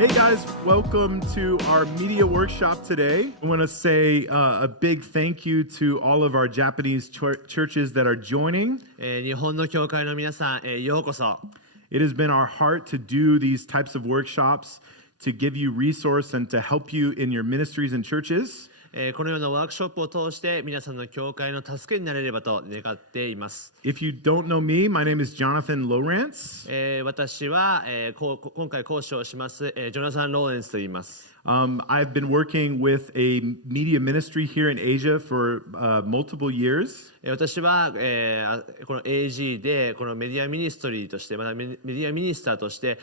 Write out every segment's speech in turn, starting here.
Hey guys, welcome to our media workshop today. I want to say a big thank you to all of our Japanese churches that are joining. 日本の教会の皆さん、ようこそ。It has been our heart to do these types of workshops to give you resource and to help you in your ministries and churches. このようなワークショップを通して皆さんの教会の助けになれればと願っています。If you don't know me, my name is Jonathan Lawrence. 私は、今回講師をします、ジョナサン・ローレンスと言います。I've been working with a media ministry here in Asia for multiple years. 私は、この AG でこのメディアミニストリーとして、またメディアミニスターとして、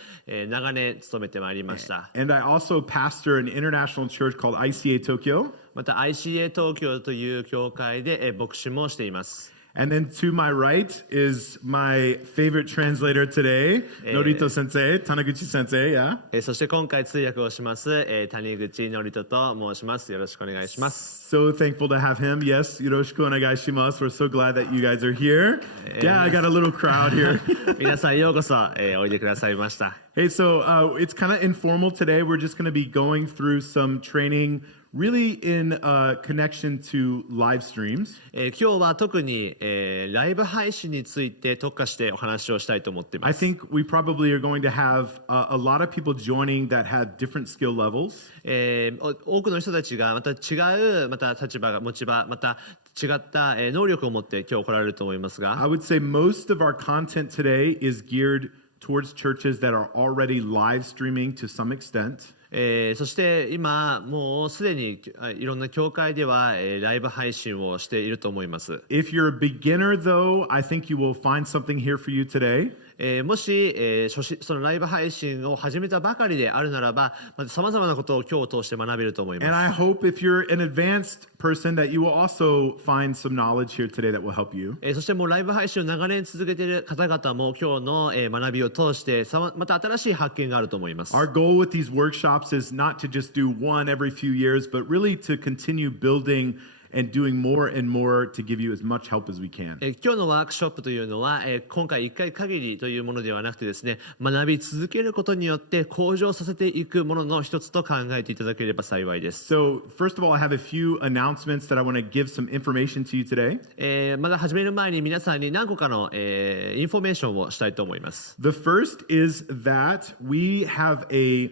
長年務めてまいりました。And I also pastor an international church called ICA東京. また ICA 東京という教会で、牧師もしています。And then to my right is my favorite translator today, Norito sensei, Taniguchi sensei, yeah? そして今回通訳をします、谷口ノリトと申します。よろしくお願いします。So thankful to have him. Yes, yoroshiku onegaishimasu. We're so glad that you guys are here. Yeah, I got a little crowd here. 皆さんようこそ、おいでくださいました。Hey, so it's kind of informal today. We're just going to be going through some training really in connection to live streams. 今日は特に、ライブ配信について特化してお話をしたいと思っています。I think we probably are going to have a lot of people joining that have different skill levels. 多くの人たちがまた違う、また立場が持ち場、また違った、能力を持って今日来られると思いますが、 I would say most of our content today is geared towards churches that are already live streaming to some extent. そして今もうすでにいろんな教会では、ライブ配信をしていると思います。If you're a beginner though, I think you will find something here for you today. もし、そのライブ配信を始めたばかりであるならば、さまざまなことを今日を通して学べると思います。And I hope if you're an advanced person that you will also find some knowledge here today that will help you. そしてもうライブ配信を長年続けている方々も今日の、学びを通してまた新しい発見があると思います。Our goal with these workshops is not to just do one every few years, but really to continue building and doing more and more to give you as much help as we can. 今日のワークショップというのは、今回1回限りというものではなくてですね、学び続けることによって向上させていくものの一つと考えていただければ幸いです。So, first of all, I have a few announcements that I want to give some information to you today. まだ始める前に皆さんに何個かの、インフォメーションをしたいと思います。The first is that we have a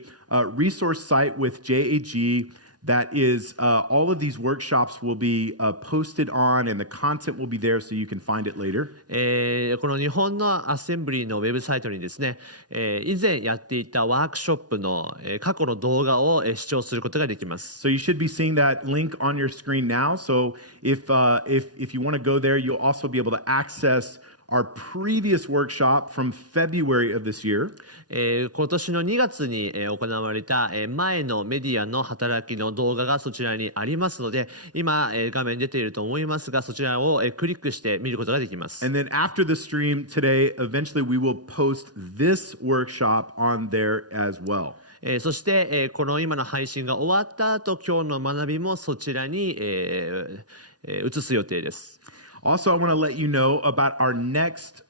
resource site with JAG that is all of these workshops will be posted on and the content will be there so you can find it later. この日本のアッセンブリーのウェブサイトにですね、以前やっていたワークショップの、過去の動画を、視聴することができます。So you should be seeing that link on your screen now. So if you want to go there, you'll also be able to access our previous workshop from February of this year. 今年の2月に行われた前のメディアの働きの動画がそちらにありますので、今画面に出ていると思いますが、そちらをクリックして見ることができます。And then after the stream today, eventually we will post this workshop on there as well. そして、この今の配信が終わった後、今日の学びもそちらに、移す予定です。Also, I want to let you know about our next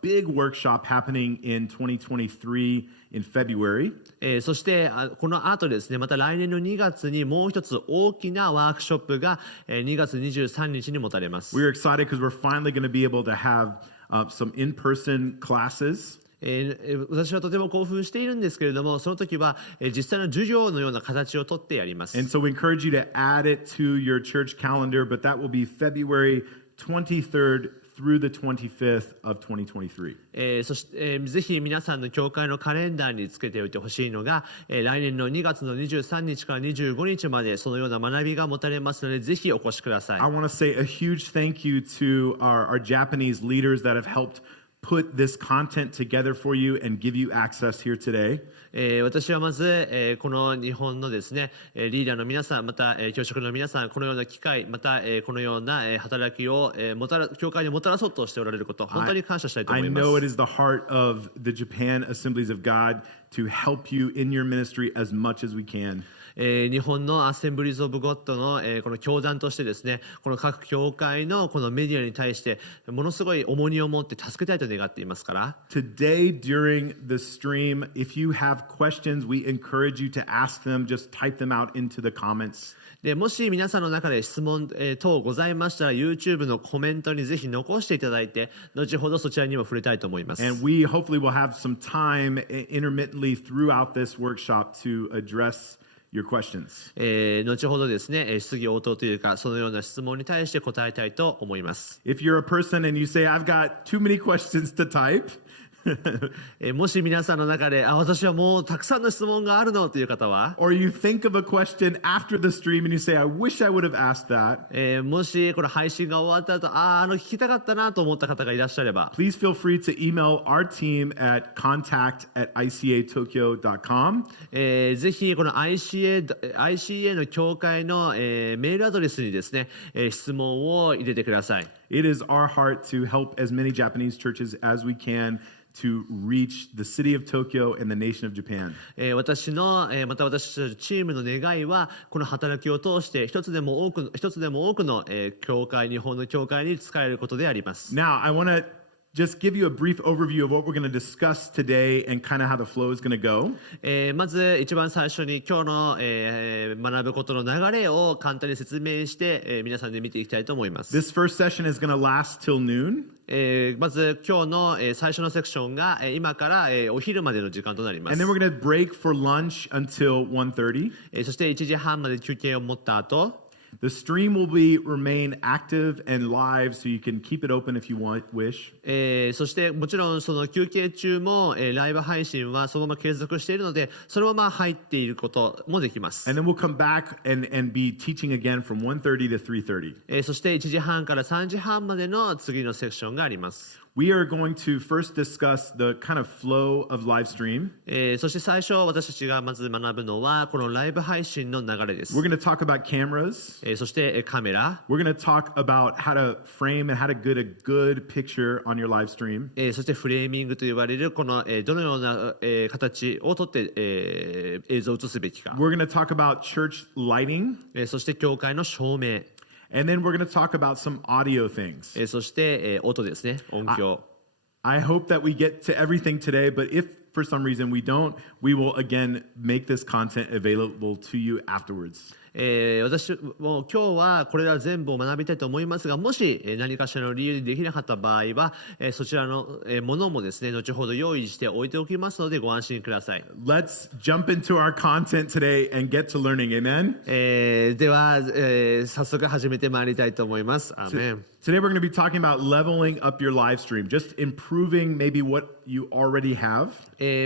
big workshop happening in 2023 in February. そしてこの後ですね、また来年の2月にもう一つ大きなワークショップが2月23日に持たれます。We're excited because we're finally going to be able to have some in-person classes. 私はとても興奮しているんですけれども、その時は実際の授業のような形をとってやります。And so we encourage you to add it to your church calendar, but that will be February 23rd through the 25th of 2023. そして、ぜひ皆さんの教会のカレンダーにつけておいてほしいのが、来年の2月の23日から25日までそのような学びが持たれますので、ぜひお越しください。I want to say a huge thank you to our Japanese leaders that have helped put this content together for you and give you access here today. 私はまず、この日本のですね、リーダーの皆さん、また、教職の皆さん、このような機会、また、このような、働きを、教会にもたらそうとしておられること、本当に感謝したいと思います。I know it is the heart of the Japan Assemblies of God to help you in your ministry as much as we can. 日本のアッセンブリーズ・オブ・ゴッドの、この教団としてですね、この各教会のこのメディアに対してものすごい重荷を持って助けたいと願っていますから。Today during the stream, if you have questions, we encourage you to ask them. Just type them out into the comments. でもし皆さんの中で質問、等ございましたら YouTube のコメントにぜひ残していただいて、後ほどそちらにも触れたいと思います。And we hopefully will have some time intermittently throughout this workshop to address your questions. 後ほどですね、質疑応答というかそのような質問に対して答えたいと思います。If you're a person and you say, I've got too many questions to type, もし皆さんの中で私はもうたくさんの質問があるのという方は、 or you think of a question after the stream and you say, I wish I would have asked that, もしこの配信が終わった後聞きたかったなと思った方がいらっしゃれば、 please feel free to email our team at contact@ICA東京.com. ぜひこの ICA の教会の、メールアドレスにですね、質問を入れてください。It is our heart to help as many Japanese churches as we can to reach the city of Tokyo and the nation of Japan. 私の、また私たちチームの願いはこの働きを通して一つでも多くの、教会、日本の教会に使えることであります。 Now, I want to just give you a brief overview of what we're going to discuss today and kind of how the flow is going to go. まず一番最初に今日の、学ぶことの流れを簡単に説明して、皆さんで見ていきたいと思います。 This first session is going to last till noon. まず今日の、最初のセクションが、今から、お昼までの時間となります。 And then we're going to break for lunch until 1:30. そして1時半まで休憩を持った後、The stream will remain active and live, so you can keep it open if you wish. そしてもちろんその休憩中も、ライブ配信はそのまま継続しているので、そのまま入っていることもできます。 And then we'll come back and be teaching again from 1:30 to 3:30. そして1時半から3時半までの次のセクションがあります。We are going to first discuss the kind of flow of live stream. そして最初私たちがまず学ぶのはこのライブ配信の流れです。 We're going to talk about cameras. そしてカメラ、 We're going to talk about how to frame and how to get a good picture on your live stream. そしてフレーミングと言われるこの、どのような、形をとって、映像を映すべきか。 We're going to talk about church lighting. そして教会の照明、 And then we're going to talk about some audio things. そして、音ですね、音響。I hope that we get to everything today, but if for some reason we don't, we will again make this content available to you afterwards. 私も今日はこれら全部を学びたいと思いますが、もし何かしらの理由でできなかった場合は、そちらのものもですね、後ほど用意して置いておきますのでご安心ください。 Let's jump into our content today and get to learning. Amen? では、早速始めてまいりたいと思います。アーメン。 Today we're going to be talking about leveling up your live stream, just improving maybe what you already have.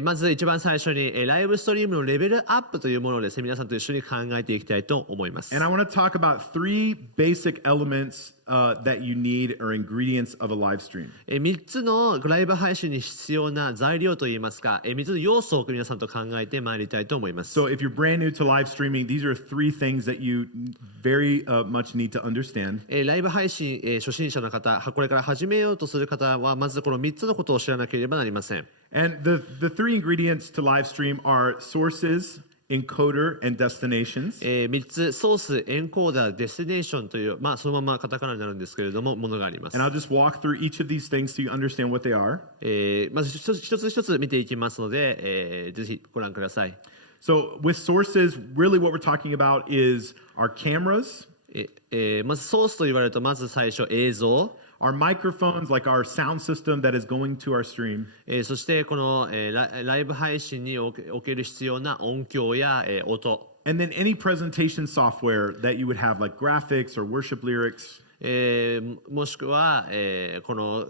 まず一番最初に、ライブストリームのレベルアップというものをですね、皆さんと一緒に考えていきたいと思います。 And I want to talk about 3 basic elements that you need or ingredients of a live stream. 3つのライブ配信に必要な材料といいますか、3つの要素を皆さんと考えてまいりたいと思います。 So if you're brand new to live streaming, these are 3 things that you very much need to understand. ライブ配信、初心者の方、これから始めようとする方はまずこの3つのことを知らなければなりません。 And the 3 ingredients to live stream are sources, encoder, and destinations. 3つ、ソース、エンコーダー、デスティネーションという、そのままカタカナになるんですけれども、ものがあります。 And I'll just walk through each of these things so you understand what they are. まず一つ一つ見ていきますので、ぜひご覧ください。 So with sources, really what we're talking about is our cameras, まずソースと言われると、まず最初映像、 our microphones, like our sound system that is going to our stream. そしてこの、ライブ配信における必要な音響や、音、 And then any presentation software that you would have, like graphics or worship lyrics. もしくは、この、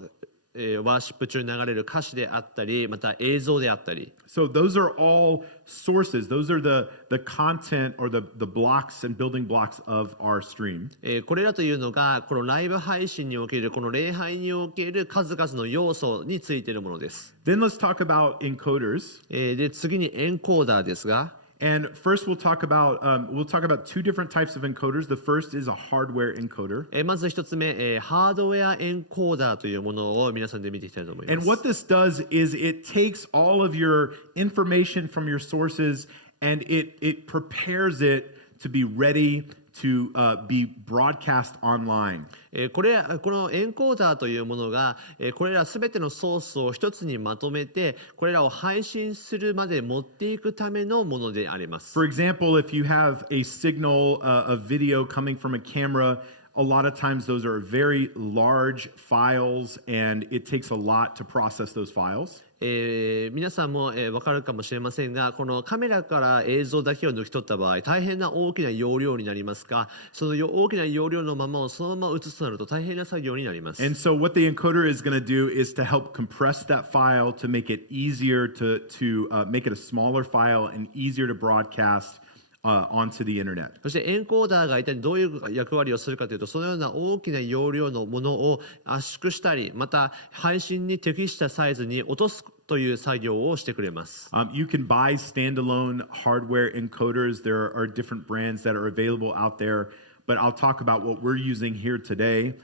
ワーシップ中に流れる歌詞であったり、また映像であったり。 So those are all sources. Those are the content or the blocks and building blocks of our stream. これらというのがこのライブ配信におけるこの礼拝における数々の要素についているものです。 Then let's talk about encoders. で次にエンコーダーですが、 And first we'll talk about 2 different types of encoders. The first is a hardware encoder. まず一つ目、ハードウェアエンコーダーというものを皆さんで見ていきたいと思います。 And what this does is it takes all of your information from your sources and it prepares it to be ready to be broadcast online. このエンコーダーというものが、これらすべてのソースを一つにまとめて、これらを配信するまで持っていくためのものであります。For example, if you have a signal, a video coming from a camera, a lot of times those are very large files and it takes a lot to process those files. 皆さんも分かるかもしれませんが、このカメラから映像だけを抜き取った場合、大変な大きな容量になりますが、その大きな容量のままをそのまま映すとなると大変な作業になります。And so what the encoder is going to do is to help compress that file to make it easier to make it a smaller file and easier to broadcast onto the internet. そしてエンコーダーが一体どういう役割をするかというと、そのような大きな容量のものを圧縮したり、また配信に適したサイズに落とすという作業をしてくれます。You can buy standalone hardware encoders. There are different brands that are available out there, but I'll talk about what we're using here today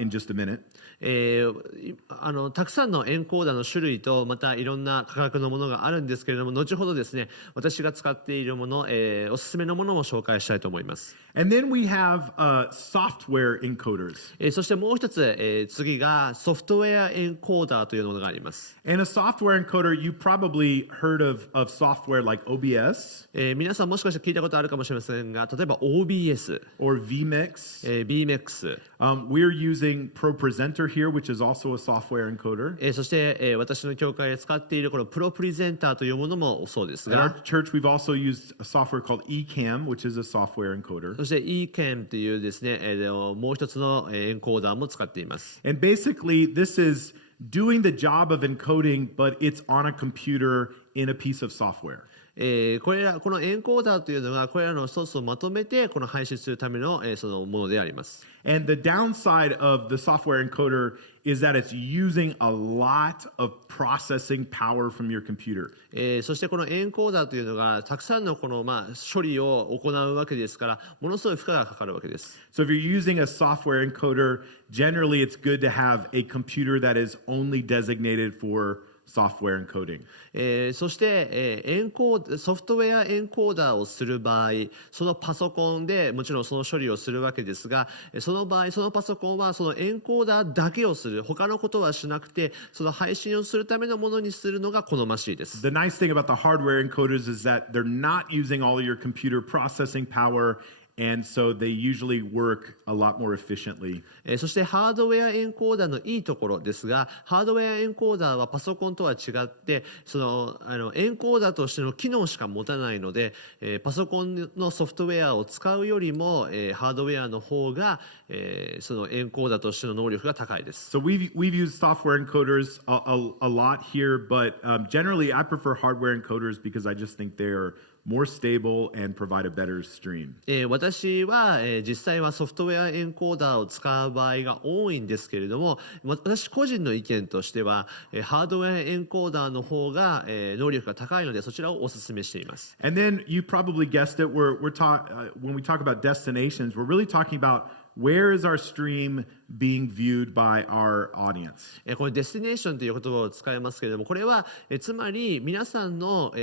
in just a minute. たくさんのエンコーダーの種類とまたいろんな価格のものがあるんですけれども、後ほどですね、私が使っているもの、おすすめのものも紹介したいと思います。And then we have software encoders. そしてもう一つ、次がソフトウェアエンコーダーというものがあります。And a software encoder, you probably heard of software like OBS. 皆さんもしかして聞いたことあるかもしれませんが、例えば OBS or vMix. vMix We're using ProPresenter here, which is also a software encoder. そして、私の教会で使っているこのプロプレゼンターというものもそうです At が、 our church, we've also used a software called eCam, which is a software encoder. そして eCam というですね、もう一つのエンコーダーも使っています。And basically, this is doing the job of encoding, but it's on a computer in a piece of software. このエンコーダーというのがこれらのソースをまとめてこの配信するための、そのものであります。And the downside of the software encoder is that it's using a lot of processing power from your computer. そしてこのエンコーダーというのがたくさんのこの、処理を行うわけですから、ものすごい負荷がかかるわけです。So if you're using a software encoder, generally it's good to have a computer that is only designated for software encoding. そして、ソフトウェアエンコーダーをする場合、そのパソコンでもちろんその処理をするわけですが、その場合そのパソコンはそのエンコーダーだけをする、他のことはしなくて、その配信をするためのものにするのが好ましいです。The nice thing about the hardware encoders is that they're not using all of your computer processing power, and so they usually work a lot more efficiently. そしてハードウェアエンコーダーのいいところですが、ハードウェアエンコーダーはパソコンとは違って、そのエンコーダーとしての機能しか持たないので、パソコンのソフトウェアを使うよりも、ハードウェアの方が、そのエンコーダーとしての能力が高いです。So we've used software encoders a lot here, but generally I prefer hardware encoders because I just think they're more stable and provide a better stream. 私は、実際はソフトウェアエンコーダーを使う場合が多いんですけれども、私個人の意見としては、ハードウェアエンコーダーの方が、能力が高いのでそちらをお勧めしています。And then you probably guessed it. When we talk about destinations, we're really talking about where is our stream being viewed by our audience. これデスティネーションという言葉を使いますけれども、これはつまり皆さんの、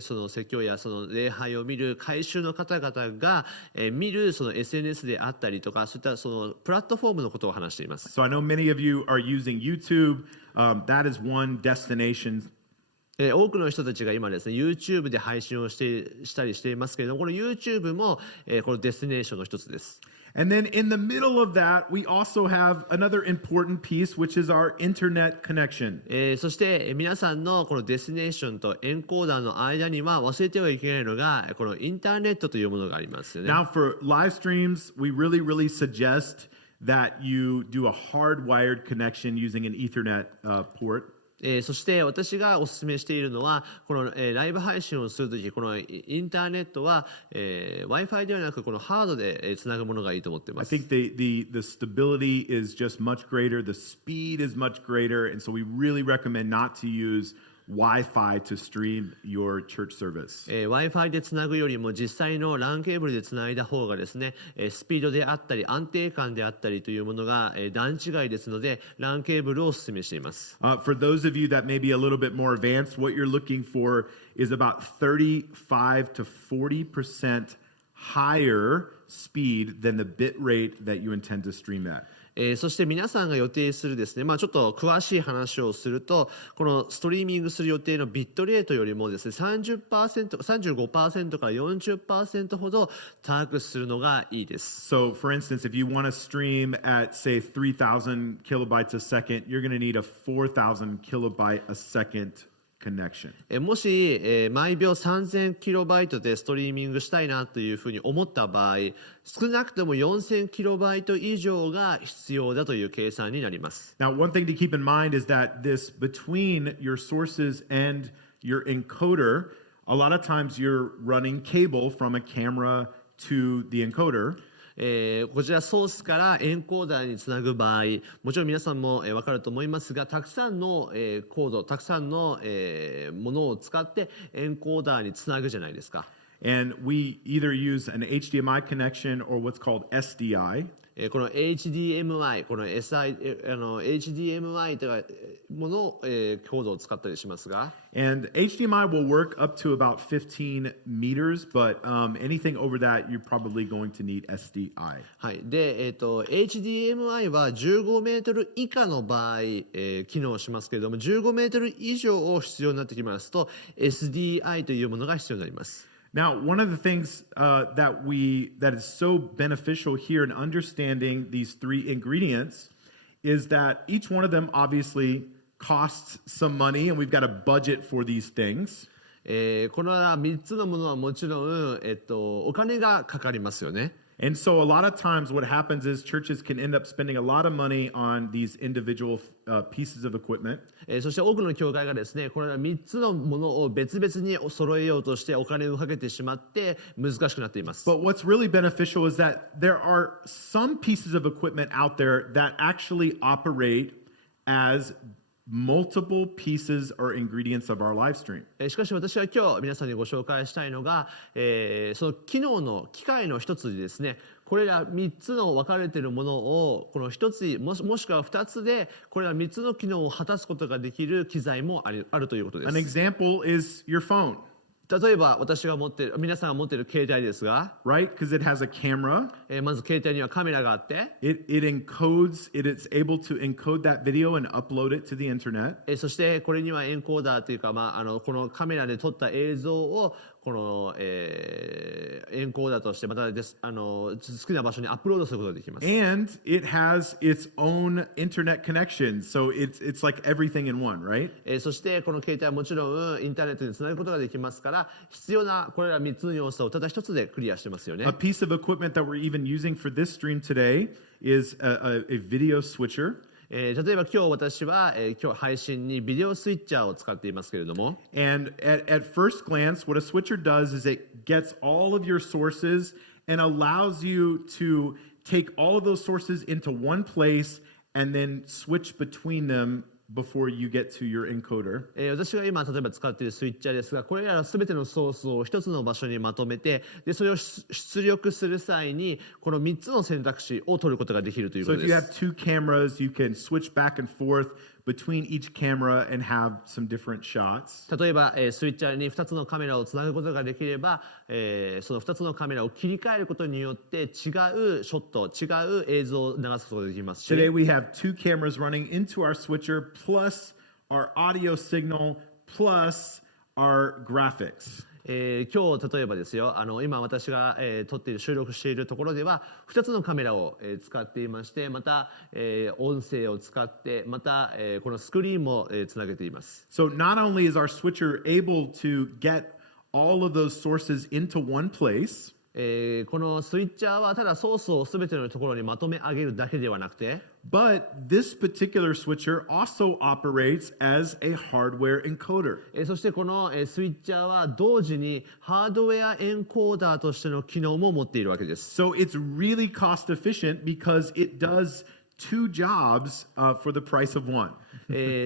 その説教やその礼拝を見る改宗の方々が、見るその SNS であったりとか、そういったそのプラットフォームのことを話しています。So I know many of you are using YouTube. That is one destination. 多くの人たちが今ですね YouTube で配信をしたりしていますけれども、この YouTube も、このデスティネーションの一つです。And then in the middle of that, we also have another important piece, which is our internet connection. そして皆さんのこのデスティネーションとエンコーダーの間には忘れてはいけないのがこのインターネットというものがありますよね。Now for live streams, we really suggest that you do a hardwired connection using an Ethernet port. そして私がお勧めしているのはこの、ライブ配信をするとき、このインターネットは、Wi-Fi ではなくこのハードで、つなぐものがいいと思っています。I think the stability is just much greater, the speed is much greater, and so we really recommend not to use Wi-Fi to stream your church service. Wi-Fi でつなぐよりも実際の LAN ケーブルでつないだ方がですね、スピードであったり安定感であったりというものが、段違いですので LAN ケーブルをお勧めしています。For those of you that may be a little bit more advanced, what you're looking for is about 35 to 40% higher speed than the bit rate that you intend to stream at. そして皆さんが予定するですね、ちょっと詳しい話をすると、このストリーミングする予定のビットレートよりもですね、30%、35% から 40% ほど高くするのがいいです。So, for instance, if you want to stream at, say, 3,000 kilobytes a second, you're going to need a 4,000 kilobyte a second connection. もし、毎秒3000キロバイトでストリーミングしたいなというふうに思った場合、少なくとも4000キロバイト以上が必要だという計算になります。Now, one thing to keep in mind is that this between your sources and your encoder, a lot of times you're running cable from a camera to the encoder. こちらソースからエンコーダーにつなぐ場合、もちろん皆さんも分かると思いますが、たくさんのコード、たくさんのものを使ってエンコーダーにつなぐじゃないですか。And we either use an HDMI connection or what's called SDI. この HDMI、この HDMI というものコードを使ったりしますが、And HDMI will work up to about 15 meters, but anything over that, you're probably going to need SDI. はい。で、HDMI は15メートル以下の場合、機能しますけれども、15メートル以上を必要になってきますと、SDI というものが必要になります。Now, one of the things that is so beneficial here in understanding these three ingredients is that each one of them obviously costs some money, and we've got a budget for these things. この3つのものはもちろん、お金がかかりますよね。And so a lot of times what happens is churches can end up spending a lot of money on these individual pieces of equipment. そして多くの教会がですね、これら3つのものを別々に揃えようとしてお金をかけてしまって難しくなっています。But what's really beneficial is that there are some pieces of equipment out there that actually operate as multiple pieces or ingredients of our live stream. しかし私は今日皆さんにご紹介したいのが、その機械の一つでですね、これら3つの分かれているものをこの1つもしくは2つでこれら3つの機能を果たすことができる機材もあるということです。An example is your phone. 例えば皆さんが持っている携帯ですが、right? Because it has a camera. まず携帯にはカメラがあって、it is able to encode that video and upload it to the internet. そしてこれにはエンコーダーというか、このカメラで撮った映像をこの、エンコーダーとしてまた好きな場所にアップロードすることができます。And it has its own internet connection, so it's like everything in one, right? そしてこの携帯はもちろんインターネットにつなぐことができますから必要なこれら3つの要素をただ一つでクリアしてますよね。A piece of equipment that we're even using for this stream today is a video switcher. 例えば今日私は、今日配信にビデオスイッチャーを使っていますけれども、And at first glance, what a switcher does is it gets all of your sources and allows you to take all of those sources into one place and then switch between them before you get to your encoder. 私が今例えば使っているスイッチャーですが、これら全てのソースを一つの場所にまとめて、でそれを出力する際にこの3つの選択肢を取ることができるというこ So と if で you す。 have two cameras, you can switch back and forth between each camera and have some different shots. 例えば、スイッチャーに2つのカメラをつなぐことができれば、その2つのカメラを切り替えることによって違うショット、違う映像を流すことができますし、 Today we have two cameras running into our switcher plus our audio signal plus our graphics. 今日例えばですよ、今私が、収録しているところでは2つのカメラを、使っていまして、また、音声を使ってまた、このスクリーンも、つなげています。 So not only is our switcher able to get all of those sources into one place, このスイッチャーはただソースを全てのところにまとめ上げるだけではなくて、 but this particular switcher also operates as a hardware encoder. そしてこのスイッチャーは同時にハードウェアエンコーダーとしての機能も持っているわけです。 So it's really cost efficient because it does two jobs for the price of one.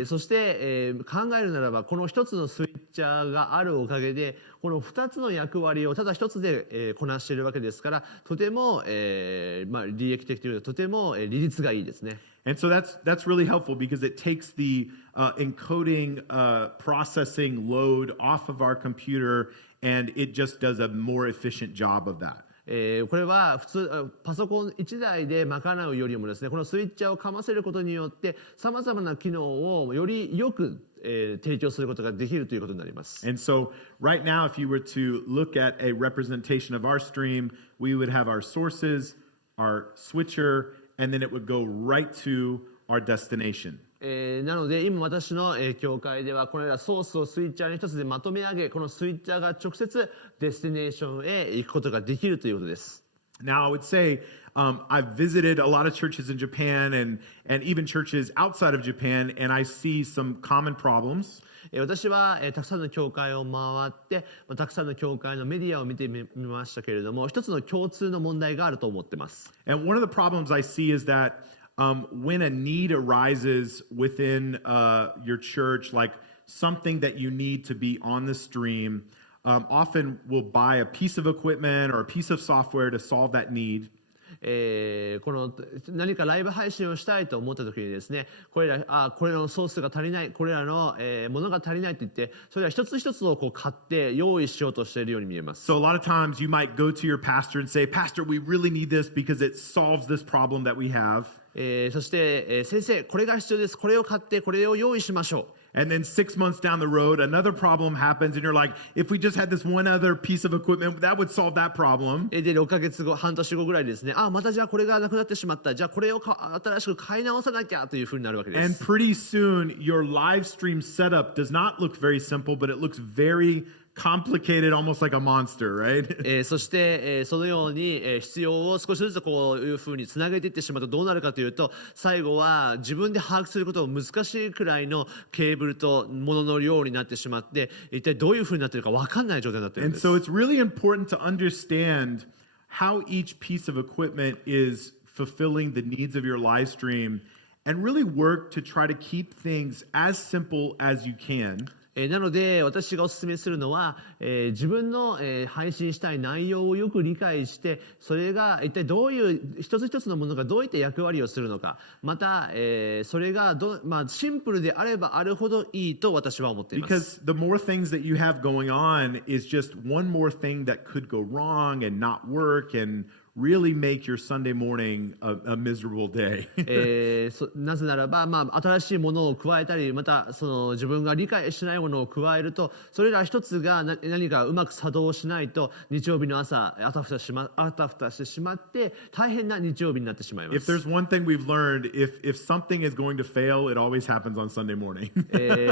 そして、考えるならばこの一つのスイッチャーがあるおかげでこの2つの役割をただ一つで、こなしているわけですからとても、利益的というとても、利率がいいですね。And so that's really helpful because it takes the encoding processing load off of our computer and it just does a more efficient job of that. これは普通パソコン1台で賄うよりもですね、このスイッチャーをかませることによってさまざまな機能をよりよく提供することができるということになります。And so right now, if you were to look at a representation of our stream, we would have our sources, our switcher, and then it would go right to our destination. なので今私の教会ではこれらソースをスイッチャーに一つでまとめ上げ、このスイッチャーが直接デスティネーションへ行くことができるということです。Now, I would say I've visited a lot of churches in Japan and even churches outside of Japan, and I see some common problems. 私はたくさんの教会を回ってたくさんの教会のメディアを見てみましたけれども、一つの共通の問題があると思っています。And one of the problems I see is that when a need arises within your church, like something that you need to be on the stream, often we'll buy a piece of equipment or a piece of software to solve that need. この何かライブ配信をしたいと思った時にですね、これらのソースが足りない、これらの、ものが足りないと言って、それら一つ一つをこう買って用意しようとしているように見えます。So a lot of times you might go to your pastor and say, Pastor, we really need this because it solves this problem that we have. そして、先生これが必要です、これを買ってこれを用意しましょう。And then 6 months down the road, another problem happens, and you're like, if we just had this one other piece of equipment, that would solve that problem. で6ヶ月後、半年後ぐらいですね、またじゃあこれがなくなってしまった、じゃあこれを新しく買い直さなきゃというふうになるわけで And す。pretty soon, your live stream setup does not look very simple, but it looks very complicated, almost like a monster, right? そして、そのように、必要を少しずつこういうふうにつなげていってしまうとどうなるかというと、最後は自分で把握することが難しいくらいのケーブルと物の量になってしまって、一体どういうふうになっているか分かんない状態になっているん And です。so it's really important to understand how each piece of equipment is fulfilling the needs of your live stream and really work to try to keep things as simple as you can. なので私がお勧めするのは、自分の、配信したい内容をよく理解して、それが一体どういう一つ一つのものがどういった役割をするのか、また、それがシンプルであればあるほどいいと私は思っています。Because the more things that you have going on is just one more thing that could go wrong and not work and really make your Sunday morning a miserable day. なぜならば、新しいものを加えたり、またその自分が理解しないものを加えると、それら一つが何かうまく作動しないと、日曜日の朝あたふたしてしまって大変な日曜日になってしまいます。If there's one thing we've learned, if something is going to fail, it always happens on Sunday morning.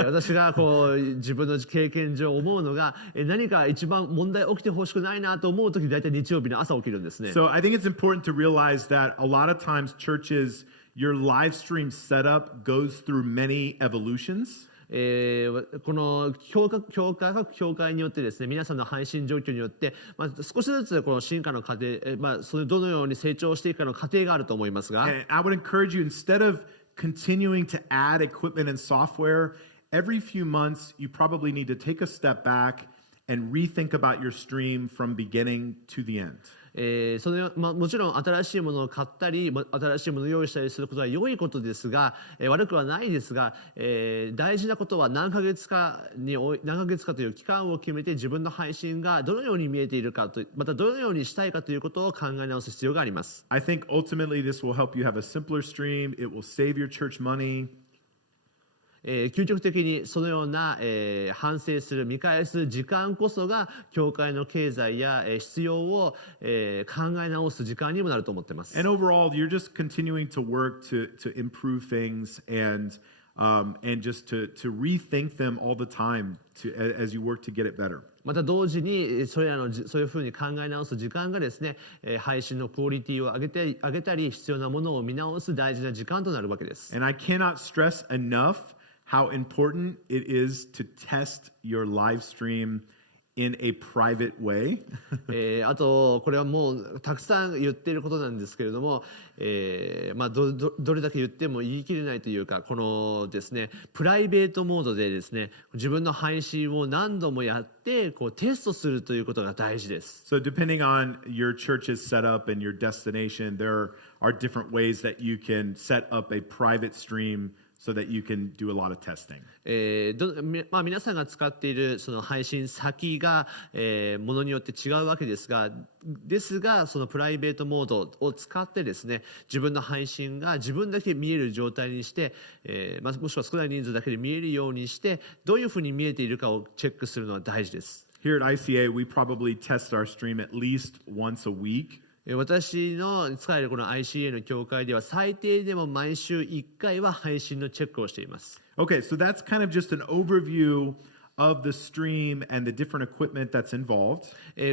私がこう自分の経験上思うのが、何か一番問題起きてほしくないなと思う時、大体日曜日の朝起きるんですね。So I think it's important to realize that a lot of times churches, your live stream setup goes through many evolutions. この各教会によってですね、皆さんの配信状況によって、少しずつこの進化の過程、それどのように成長していくかの過程があると思いますが、And I would encourage you, instead of continuing to add equipment and software, every few months, you probably need to take a step back and rethink about your stream from beginning to the end. もちろん新しいものを買ったり新しいものを用意したりすることは良いことですが、悪くはないですが、大事なことは何ヶ月かという期間を決めて、自分の配信がどのように見えているかと、またどのようにしたいかということを考え直す必要があります。I think ultimately this will help you have a simpler stream. It will save your church money. 究極的にそのような、反省する見返す時間こそが教会の経済や、必要を、考え直す時間にもなると思っています。And overall, you're just continuing to work to improve things and just to rethink them all the time as you work to get it better. また同時にそういうふうに考え直す時間がですね、配信のクオリティを上げたり必要なものを見直す大事な時間となるわけです。And I cannot stress enough how important it is to test your live stream in a private way. あとこれはもうたくさん言っていることなんですけれども、どれだけ言っても言い切れないというか、このですねプライベートモードでですね自分の配信を何度もやってこうテストするということが大事です。So depending on your church's setup and your destination, there are different ways that you can set up a private stream so that you can do a lot of testing. 皆さんが使っているその配信先が、ものによって違うわけですが、そのプライベートモードを使ってですね、自分の配信が自分だけ見える状態にして、もしくは少ない人数だけで見えるようにして、どういうふうに見えているかをチェックするのは大事です。Here at ICA, we probably test our stream at least once a week. 私の使えるこの ICA の教会では最低でも毎週1回は配信のチェックをしています。Okay, so that's kind of just an overview of the stream and the different equipment that's involved.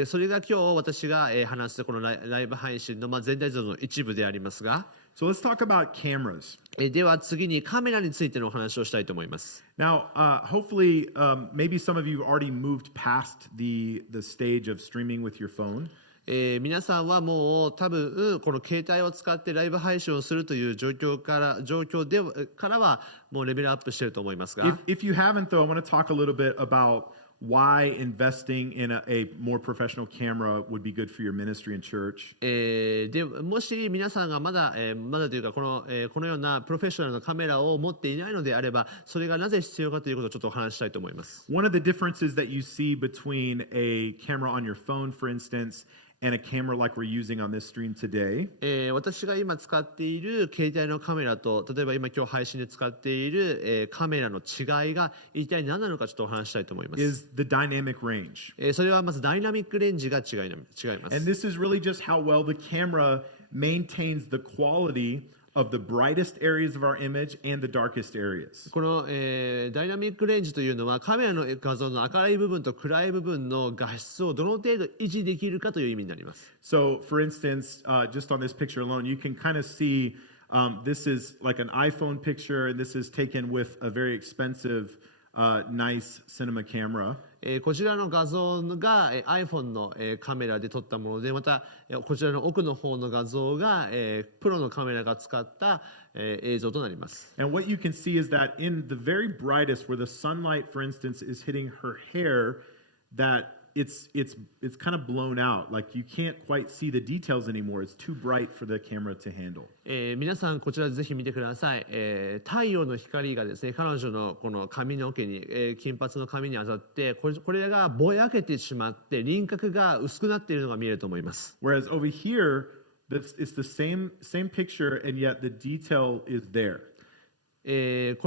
それが今日私が話すこのライブ配信の全体像の一部でありますが、So let's talk about cameras. では次にカメラについてのお話をしたいと思います。Now, hopefully, maybe some of you have already moved past the stage of streaming with your phone. 皆さんはもう多分この携帯を使ってライブ配信をするという状況からはもうレベルアップしていると思いますが、If you haven't, though, I want to talk a little bit about why investing in a more professional camera would be good for your ministry and church. でもし皆さんがまだというかこのようなプロフェッショナルなカメラを持っていないのであれば、それがなぜ必要かということをちょっとお話ししたいと思います。One of the differences that you see between a camera on your phone, for instance, and a camera like we're using on this stream today, 私が今使っている携帯のカメラと、例えば今配信で使っている、カメラの違いが一体何なのかちょっとお話したいと思います。is the dynamic range. それはまずダイナミックレンジが違います。And this is really just how well the camera maintains the quality of the brightest areas of our image and the darkest areas. この、ダイナミックレンジというのはカメラの画像の明るい部分と暗い部分の画質をどの程度維持できるかという意味になります。So, for instance, just on this picture alone, you can kind of see this is like an iPhone picture, and this is taken with a very expensive, nice cinema camera. こちらの画像が iPhone のカメラで撮ったもので、またこちらの奥の方の画像がプロのカメラが使った映像となります。And what you can see is that in the very brightest, where the sunlight, for instance, is hitting her hair, that it's kind of blown out. Like you can't quite see the details anymore. It's too bright for the camera to handle. 皆さんこちらぜひ見てください。太陽の光がですね、彼女のこの髪の毛に、金髪の髪に当たって、これがぼやけてしまって輪郭が薄くなっているのが見えると思います。Whereas over here, it's the same picture, and yet the detail is there. こ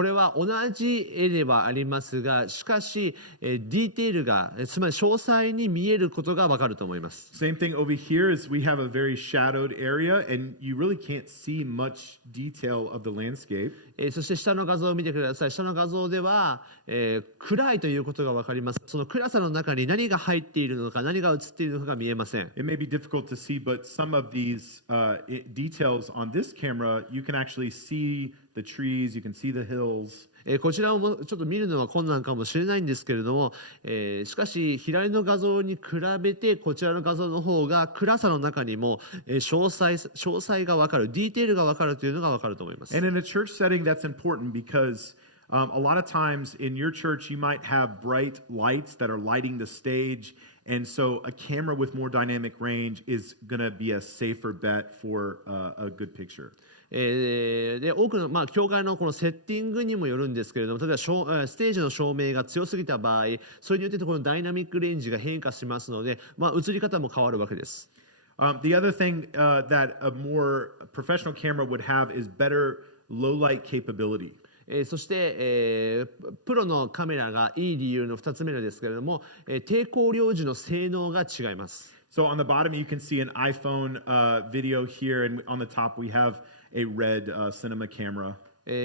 れは同じ絵ではありますが、しかし、ディテールが、つまり詳細に見えることがわかると思います。Same thing over here is we have a very shadowed area, and you really can't see much detail of the landscape. そして下の画像を見てください。下の画像では、暗いということがわかります。その暗さの中に何が入っているのか、何が映っているのかが見えません。It may be difficult to see, but some of these details on this camera, you can actually see the trees, you can see the hills. こちらをちょっと見るのは困難かもしれないんですけれども、しかし左の画像に比べてこちらの画像の方が暗さの中にも、詳細が分かる、ディテールが分かるというのが分かると思います。And in a church setting, that's important because a lot of times in your church, you might have bright lights that are lighting the stage. And so a camera with more dynamic range is going to be a safer bet for a good picture. で多くの、教会のこのセッティングにもよるんですけれども、例えばステージの照明が強すぎた場合、それによってこのダイナミックレンジが変化しますので、映り方も変わるわけです。The other thing that a more professional camera would have is better low light capability. そして、プロのカメラがいい理由の2つ目なんですけれども、低光量時の性能が違います。So on the bottom, you can see an iPhone video here, and on the top, we have a red cinema camera.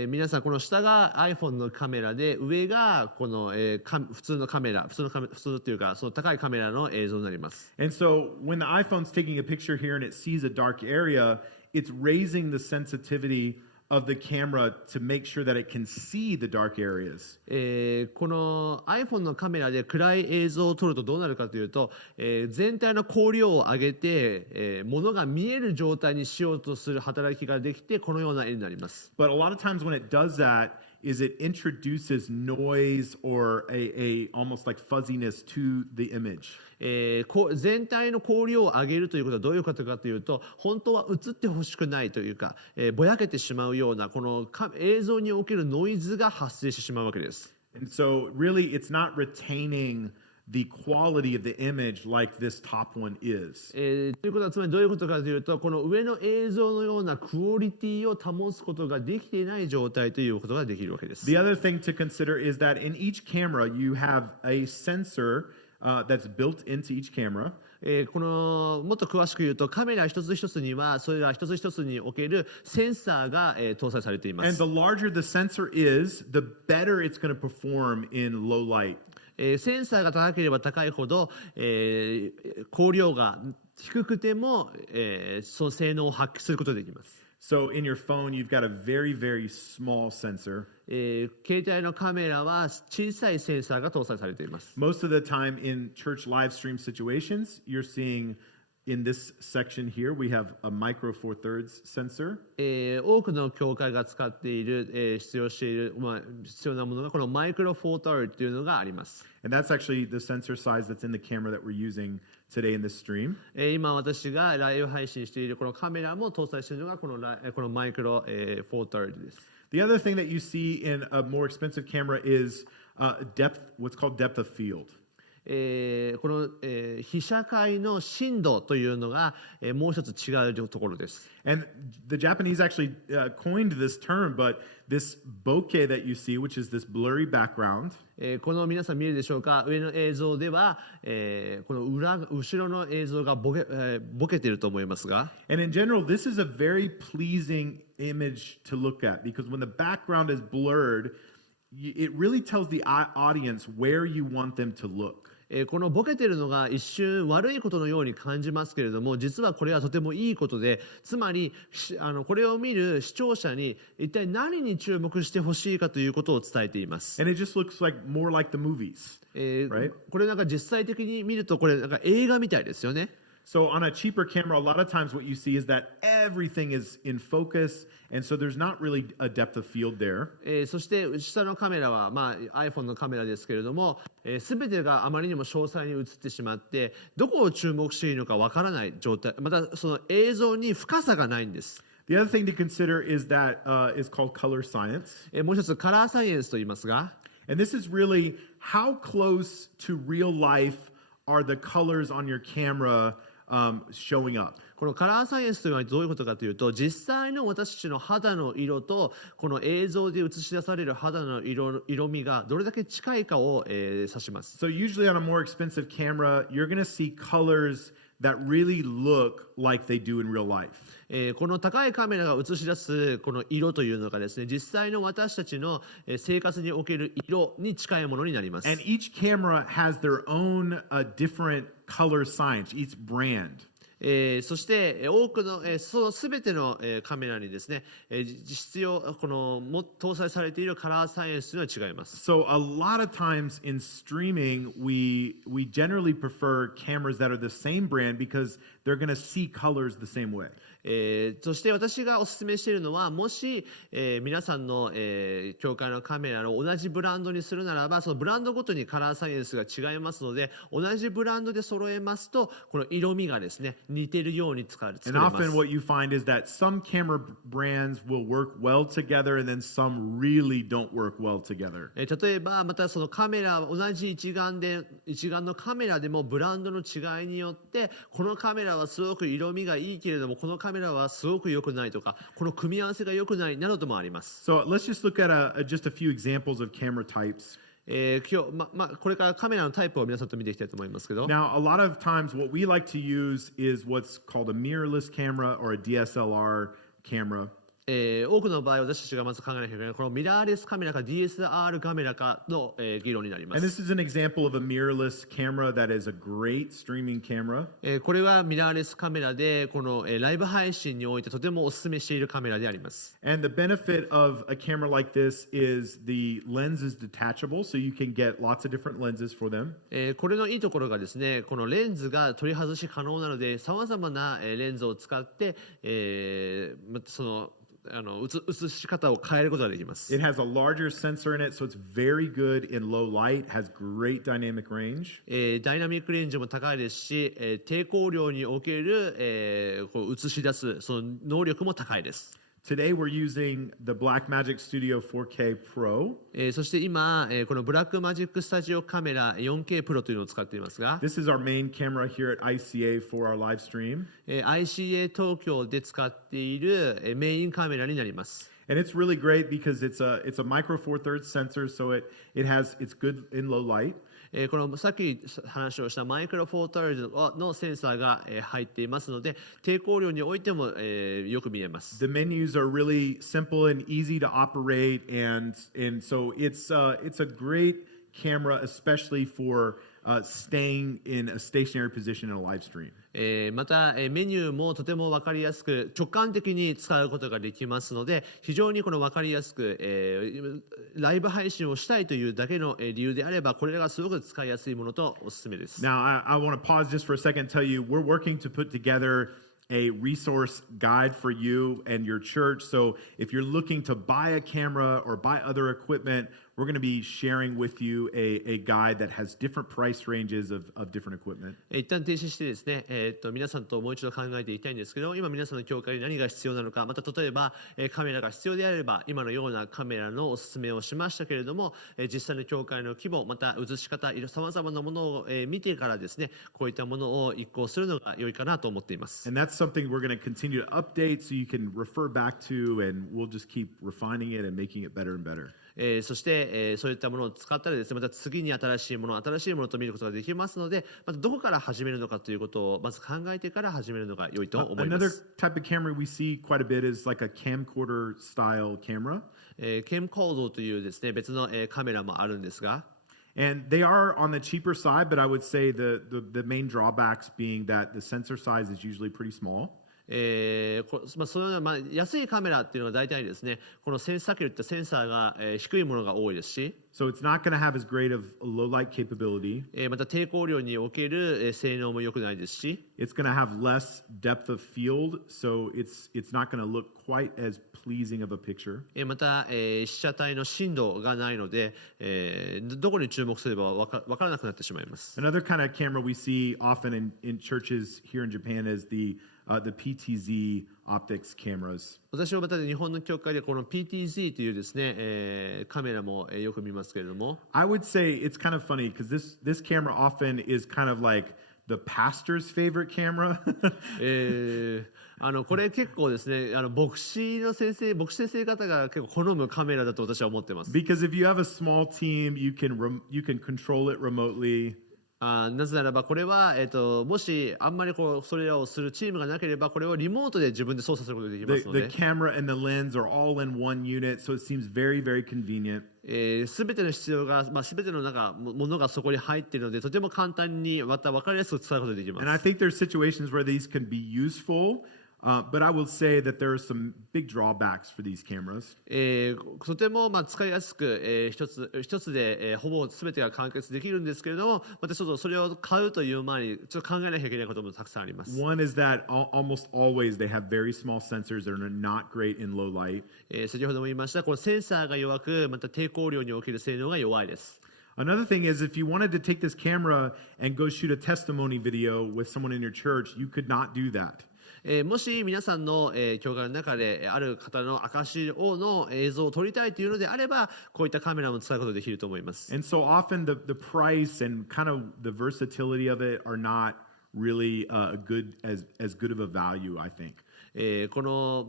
皆さんこの下が iPhone のカメラで、上がこの、普通のカメラ、普通っていうかその高いカメラの映像になります。And so when the iPhone's taking a picture here and it sees a dark area, it's raising the sensitivity of the camera to make sure that it can see the dark areas. この iPhone のカメラで暗い映像を撮るとどうなるかというと、全体の光量を上げて、物が見える状態にしようとする働きができて、このような絵になります。But a lot of times when it does that, is it introduces noise or a almost like fuzziness to the image. 全体の光量を上げるということはどういうことかというと、本当は映ってほしくないというか、ぼやけてしまうようなこの映像におけるノイズが発生してしまうわけです。And so really it's not retaining the quality of the image like this top one is. ということはつまりどういうことかというと、この上の映像のようなクオリティを保つことができていない状態ということができるわけです。The other thing to consider is that in each camera you have a sensor、that's built into each camera. このもっと詳しく言うと、カメラ一つ一つにはそれら一つ一つにおけるセンサーが、搭載されていま And す。 the larger the sensor is, the better it's going to perform in low light. センサーが高ければ高いほど、光量が低くても、その性能を発揮することができます。So in your phone, you've got a very, very small sensor. 携帯のカメラは小さいセンサーが搭載されています。Most of the time in church live stream situations, you're seeing in this section here, we have a micro four thirds sensor. 多くの教会が使っている、必要している、必要なものがこのマイクロフォーターというのがあります。And that's actually the sensor size that's in the camera that we're using today in this stream. 今私がライブ配信しているこのカメラも搭載しているのがこのマイクロ、フォーターです。The other thing that you see in a more expensive camera is what's called depth of field. この、被写界の深度というのが、もう一つ違うところです。And the Japanese actually coined this term, but this bokeh that you see, which is this blurry background, この皆さん見えるでしょうか、上の映像では、この後ろの映像がボケていると思いますが、and in general, this is a very pleasing image to look at because when the background is blurred, it really tells the audience where you want them to look. このボケてるのが一瞬悪いことのように感じますけれども、実はこれはとてもいいことで、つまりこれを見る視聴者に一体何に注目してほしいかということを伝えています。And it just looks like more like the movies, right? これなんか実際的に見るとこれなんか映画みたいですよね。So on a cheaper camera, a lot of times what you see is that everything is in focus, and so there's not really a depth of field there. そして下のカメラは、iPhone のカメラですけれども、全てがあまりにも詳細に映ってしまってどこを注目していいのかわからない状態、またその映像に深さがないんです。The other thing to consider is that is called color science. もう一つカラーサイエンスと言いますが、 And this is really how close to real life are the colors on your camera、showing up. このカラーサイエンスというのはどういうことかというと、実際の私たちの肌の色とこの映像で映し出される肌の色味がどれだけ近いかを、指します。So usually on a more expensive camera, you're going to see colors that really look like they do in real life. この高いカメラが映し出すこの色というのがですね、実際の私たちの生活における色に近いものになります。 And each camera has their own、different color science, each brand. そして多くの、その全ての、カメラにですね、必要この搭載されているカラーサイエンスというのは違います。So a lot of times in streaming, we generally prefer cameras that are the same brand because they're going to see colors the same way. そして私がお勧めしているのは、もし、皆さんの、教会のカメラの同じブランドにするならば、そのブランドごとにカラーサイエンスが違いますので、同じブランドで揃えますとこの色味がですね似てるように作れます。 And often what you find is that some camera brands will work well together and then some really don't work well together. 例えばまたそのカメラ同じ一眼のカメラでもブランドの違いによって、このカメラはすごく色味がいいけれどもこのカメラはすごく良くないとか、この組み合わせが良くないなどともあります。 So let's just look at just a few examples of camera types. 今日これからカメラのタイプを皆さんと見ていきたいと思いますけど、 Now, a lot of times what we like to use is what's called a mirrorless camera or a DSLR camera. 多くの場合私たちがまず考えなきゃいけないこのミラーレスカメラか DSLR カメラかの、議論になりま And す。 this is an example of a mirrorless camera that is a great streaming camera. これはミラーレスカメラでこの、ライブ配信においてとてもお勧めしているカメラであります。 And the benefit of a camera like this is the lens is detachable, so you can get lots of different lenses for them. これのいいところがですね、このレンズが取り外し可能なので、さまざまなレンズを使って、その映し方を変えることができます。It has a larger sensor in it, so it's very good in low light, has great dynamic range. ダイナミックレンジも高いですし、低光量における、こう映し出すその能力も高いです。Today we're using the Blackmagic Studio 4K Pro. そして今、このブラックマジックスタジオカメラ 4K プロというのを使っていますが、This is our main camera here at ICA for our live stream. ICA 東京で使っているメインカメラになります。And it's really great because it's a micro four thirds sensor, so it's good in low light. このさっき話をしたマイクロフォーターズのセンサーが入っていますので、低光量においてもよく見えます。The menus are really simple and easy to operate, and so it's a great camera, especially for staying in a stationary position in a live stream. またメニューもとても分かりやすく直感的に使うことができますので、非常にこの分かりやすく、ライブ配信をしたいというだけの理由であれば、これらがすごく使いやすいものとおすすめです。Now, I want to pause just for a second and tell you we're working to put together a resource guide for you and your church. So if you're looking to buy a camera or buy other equipment, we're going to be sharing with you a guide that has different price ranges of different equipment. 一旦停止してですね、皆さんともう一度考えていきたいんですけど、今皆さんの教会に何が必要なのか、また例えば、カメラが必要であれば今のようなカメラのおすすめをしましたけれども、実際の教会の規模、また映し方、さまざまなものを、見てからですね、こういったものを移行するのが良いかなと思っています。And that's something we're going to continue to update so you can refer back to, and we'll just keep refining it and making it better and better. そして、そういったものを使ったらですね、また次に新しいものと見ることができますので、またどこから始めるのかということをまず考えてから始めるのが良いと思いま Another す。type of camera we see quite a bit is like a camcorder style camera. ケムコードというですね、別の、カメラもあるんですが、And they are on the cheaper side, but I would say the main drawbacks being that the sensor size is usually pretty small. そのような、安いカメラっていうのが大体ですね、このさっき言ったセンサーが、低いものが多いですし、So it's not going to have as great of a low light capability. また低光量における、性能も良くないですし、It's going to have less depth of field, so it's not going to look quite as pleasing of a picture. また、被写体の深度がないので、どこに注目すればわからなくなってしまいます。Another kind of camera we see often in churches here in Japan is the PTZ optics cameras. 私はまた日本の教会でこの PTZ というですね、カメラもよく見ますけれども、I would say it's kind of funny because this camera often is kind of like the pastor's favorite camera. これ結構ですね、牧師先生方が結構好むカメラだと私は思ってます。 Because if you have a small team, you can control it remotely. なぜならばこれは、もしあんまりそれらをするチームがなければこれをリモートで自分で操作することができますの The で、 camera and the lens are all in one unit, so it seems very, very convenient. すべての必要が、すべてのものがそこに入っているので、とても簡単にまた分かりやすく使うことができます。 And I think there's situations where these can be useful, but I will say that there are some big drawbacks for these cameras. とても使いやすく、一つで、ほぼすべてが完結できるんですけれども、またそれを買うという前にちょっと考えなきゃいけないこともたくさんあります。One is that almost always they have very small sensors that are not great in low light. 先ほども言いました、このセンサーが弱く、また低光量における性能が弱いです。Another thing is if you wanted to take this camera and go shoot a testimony video with someone in your church, you could not do that. もし皆さんの、教会の中である方の証の映像を撮りたいというのであれば、こういったカメラも使うことができると思います。 And so often the price and kind of the versatility of it are not really as good of a value, I think. この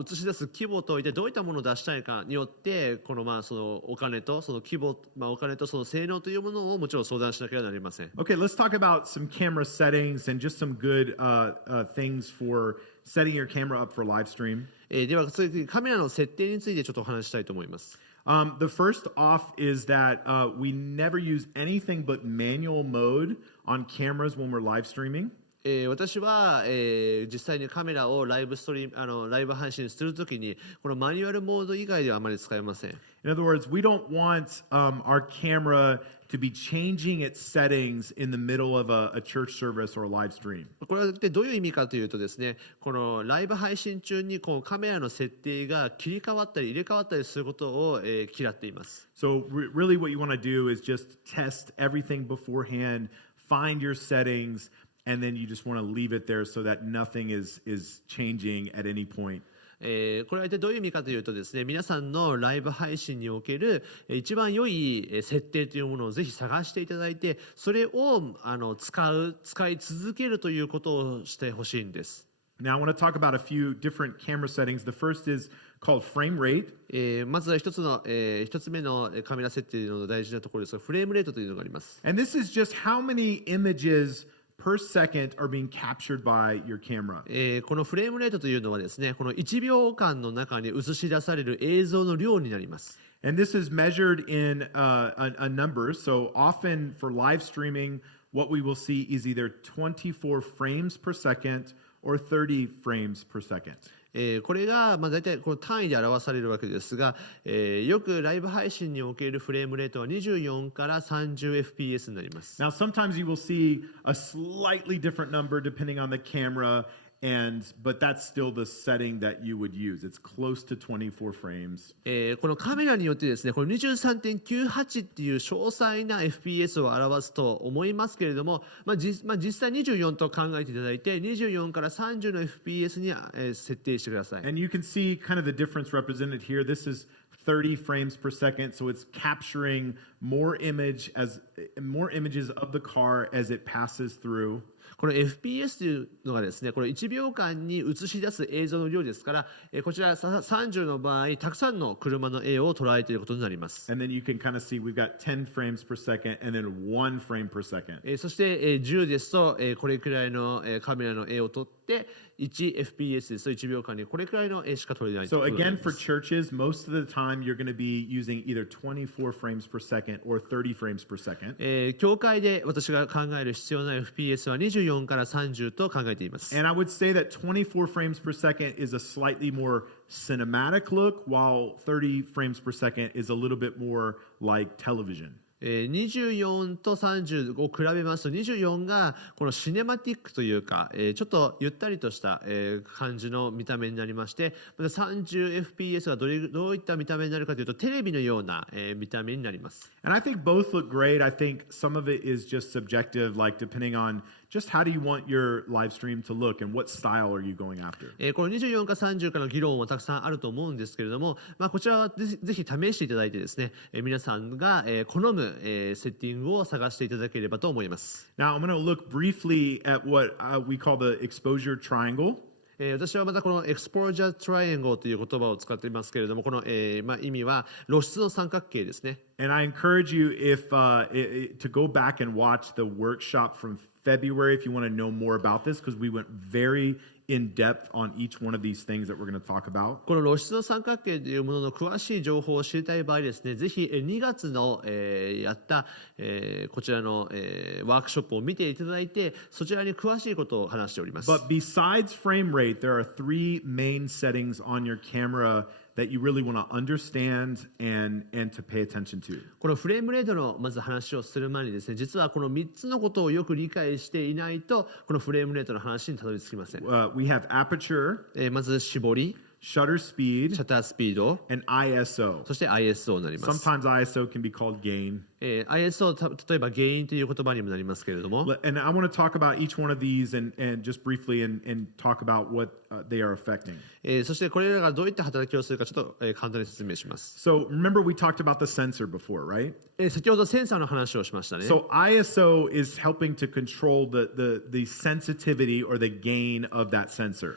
映し出す規模といってどういったものを出したいかによってこのそのお金とその規模、お金とその性能というものをもちろん相談しなければなりません。 Okay, let's talk about some camera settings and just some good things for setting your camera up for live stream. では次カメラの設定についてちょっとお話したいと思います。The first off is that we never use anything but manual mode on cameras when we're live streaming. 私は、実際にカメラをライブ配信するときにこのマニュアルモード以外ではあまり使えません。In other words, we don't want our camera to be changing its settings in the middle of a church service or a live stream. これはどういう意味かというとですね、このライブ配信中にこうカメラの設定が切り替わったり入れ替わったりすることを、嫌っています。So really what you want to do is just test everything beforehand, find your settings, and then you just want to leave it there so that nothing is changing at any point. これは一体どういう意味かというとですね、皆さんのライブ配信における一番良い設定というものをぜひ探していただいて、それを使い続けるということをしてほしいんです。Now I want to talk about a few different camera settings. The first is called frame rate. まずは一つ目のカメラ設定の大事なところですが、フレームレートというのがあります。And this is just how many images per second are being captured by your camera. このフレームレートというのはですね、この1秒間の中に映し出される映像の量になります。And this is measured in a number. So often for live streaming, what we will see is either 24 frames per second or 30 frames per second. これが大体この単位で表されるわけですが、よくライブ配信におけるフレームレートは24から 30fps になります。Now sometimes you will see a slightly different number depending on the camera, but that's still the setting that you would use. It's close to 24 frames. このカメラによってですね、この 23.98 っていう詳細な FPS を表すと思いますけれども、実際24と考えていただいて、24から30の FPS に設定してください。And you can see kind of the difference represented here. This is 30 frames per second, so it's capturing more images of the car as it passes through. この FPS というのがですね、これ1秒間に映し出す映像の量ですから、こちら30の場合、たくさんの車の絵を捉えていることになります。And then you can kind of see we've got 10 frames per second and then 1 frame per second. そして10ですと、これくらいのカメラの絵を撮って、1fps ですと1秒間にこれくらいの絵しか撮れない。So again, for churches, most of the time you're going to be using either 24 frames per second or 30 frames per second. 教会で私が考える必要な FPS は24から30と考えています。And I would say that 24 frames per second is a slightly more cinematic look, while 30 frames per second is a little bit more like television. 24と30を比べますと24がこのシネマティックというか、ちょっとゆったりとした、感じの見た目になりまして、また 30fps がどういった見た目になるかというとテレビのような、見た目になります。And I think both look great. I think some of it is just subjective, like depending on just how do you want your live stream to look and what style are you going after. この24か30かの議論はたくさんあると思うんですけれども、こちらはぜひ試していただいてですね、皆さんが、好むセッティングを探していただければと思います。Now, I'm going to look briefly at what we call the exposure triangle. 私はまたこのエクスポージャートライアングルという言葉を使っていますけれども、この、意味は露出の三角形ですね。And I encourage you to go back and watch the workshop from February if you want to know more about this, because we went very in depth on each one of these things that we're going to talk about. この露出の三角形というものの詳しい情報を知りたい場合ですね、ぜひ2月の、やった、こちらの、ワークショップを見ていただいて、そちらに詳しいことを話しております。But besides frame rate, there are 3 main settings on your camera that you really want to understand and to pay attention to. このフレームレートのまず話をする前にですね、実はこの3つのことをよく理解していないと、このフレームレートの話にたどり着きません。We have aperture, まず絞り、shutter シ speed, ャッタースピード、 and ISO. そして ISO になります。Sometimes ISO can be called gain. ISO、例えば原因という言葉にもなりますけれども、And I want to talk about each one of these and just briefly and talk about what they are affecting. そしてこれらがどういった働きをするかちょっと、簡単に説明します。So remember we talked about the sensor before, right? 先ほどセンサーの話をしましたね。So ISO is helping to control the sensitivity or the gain of that sensor.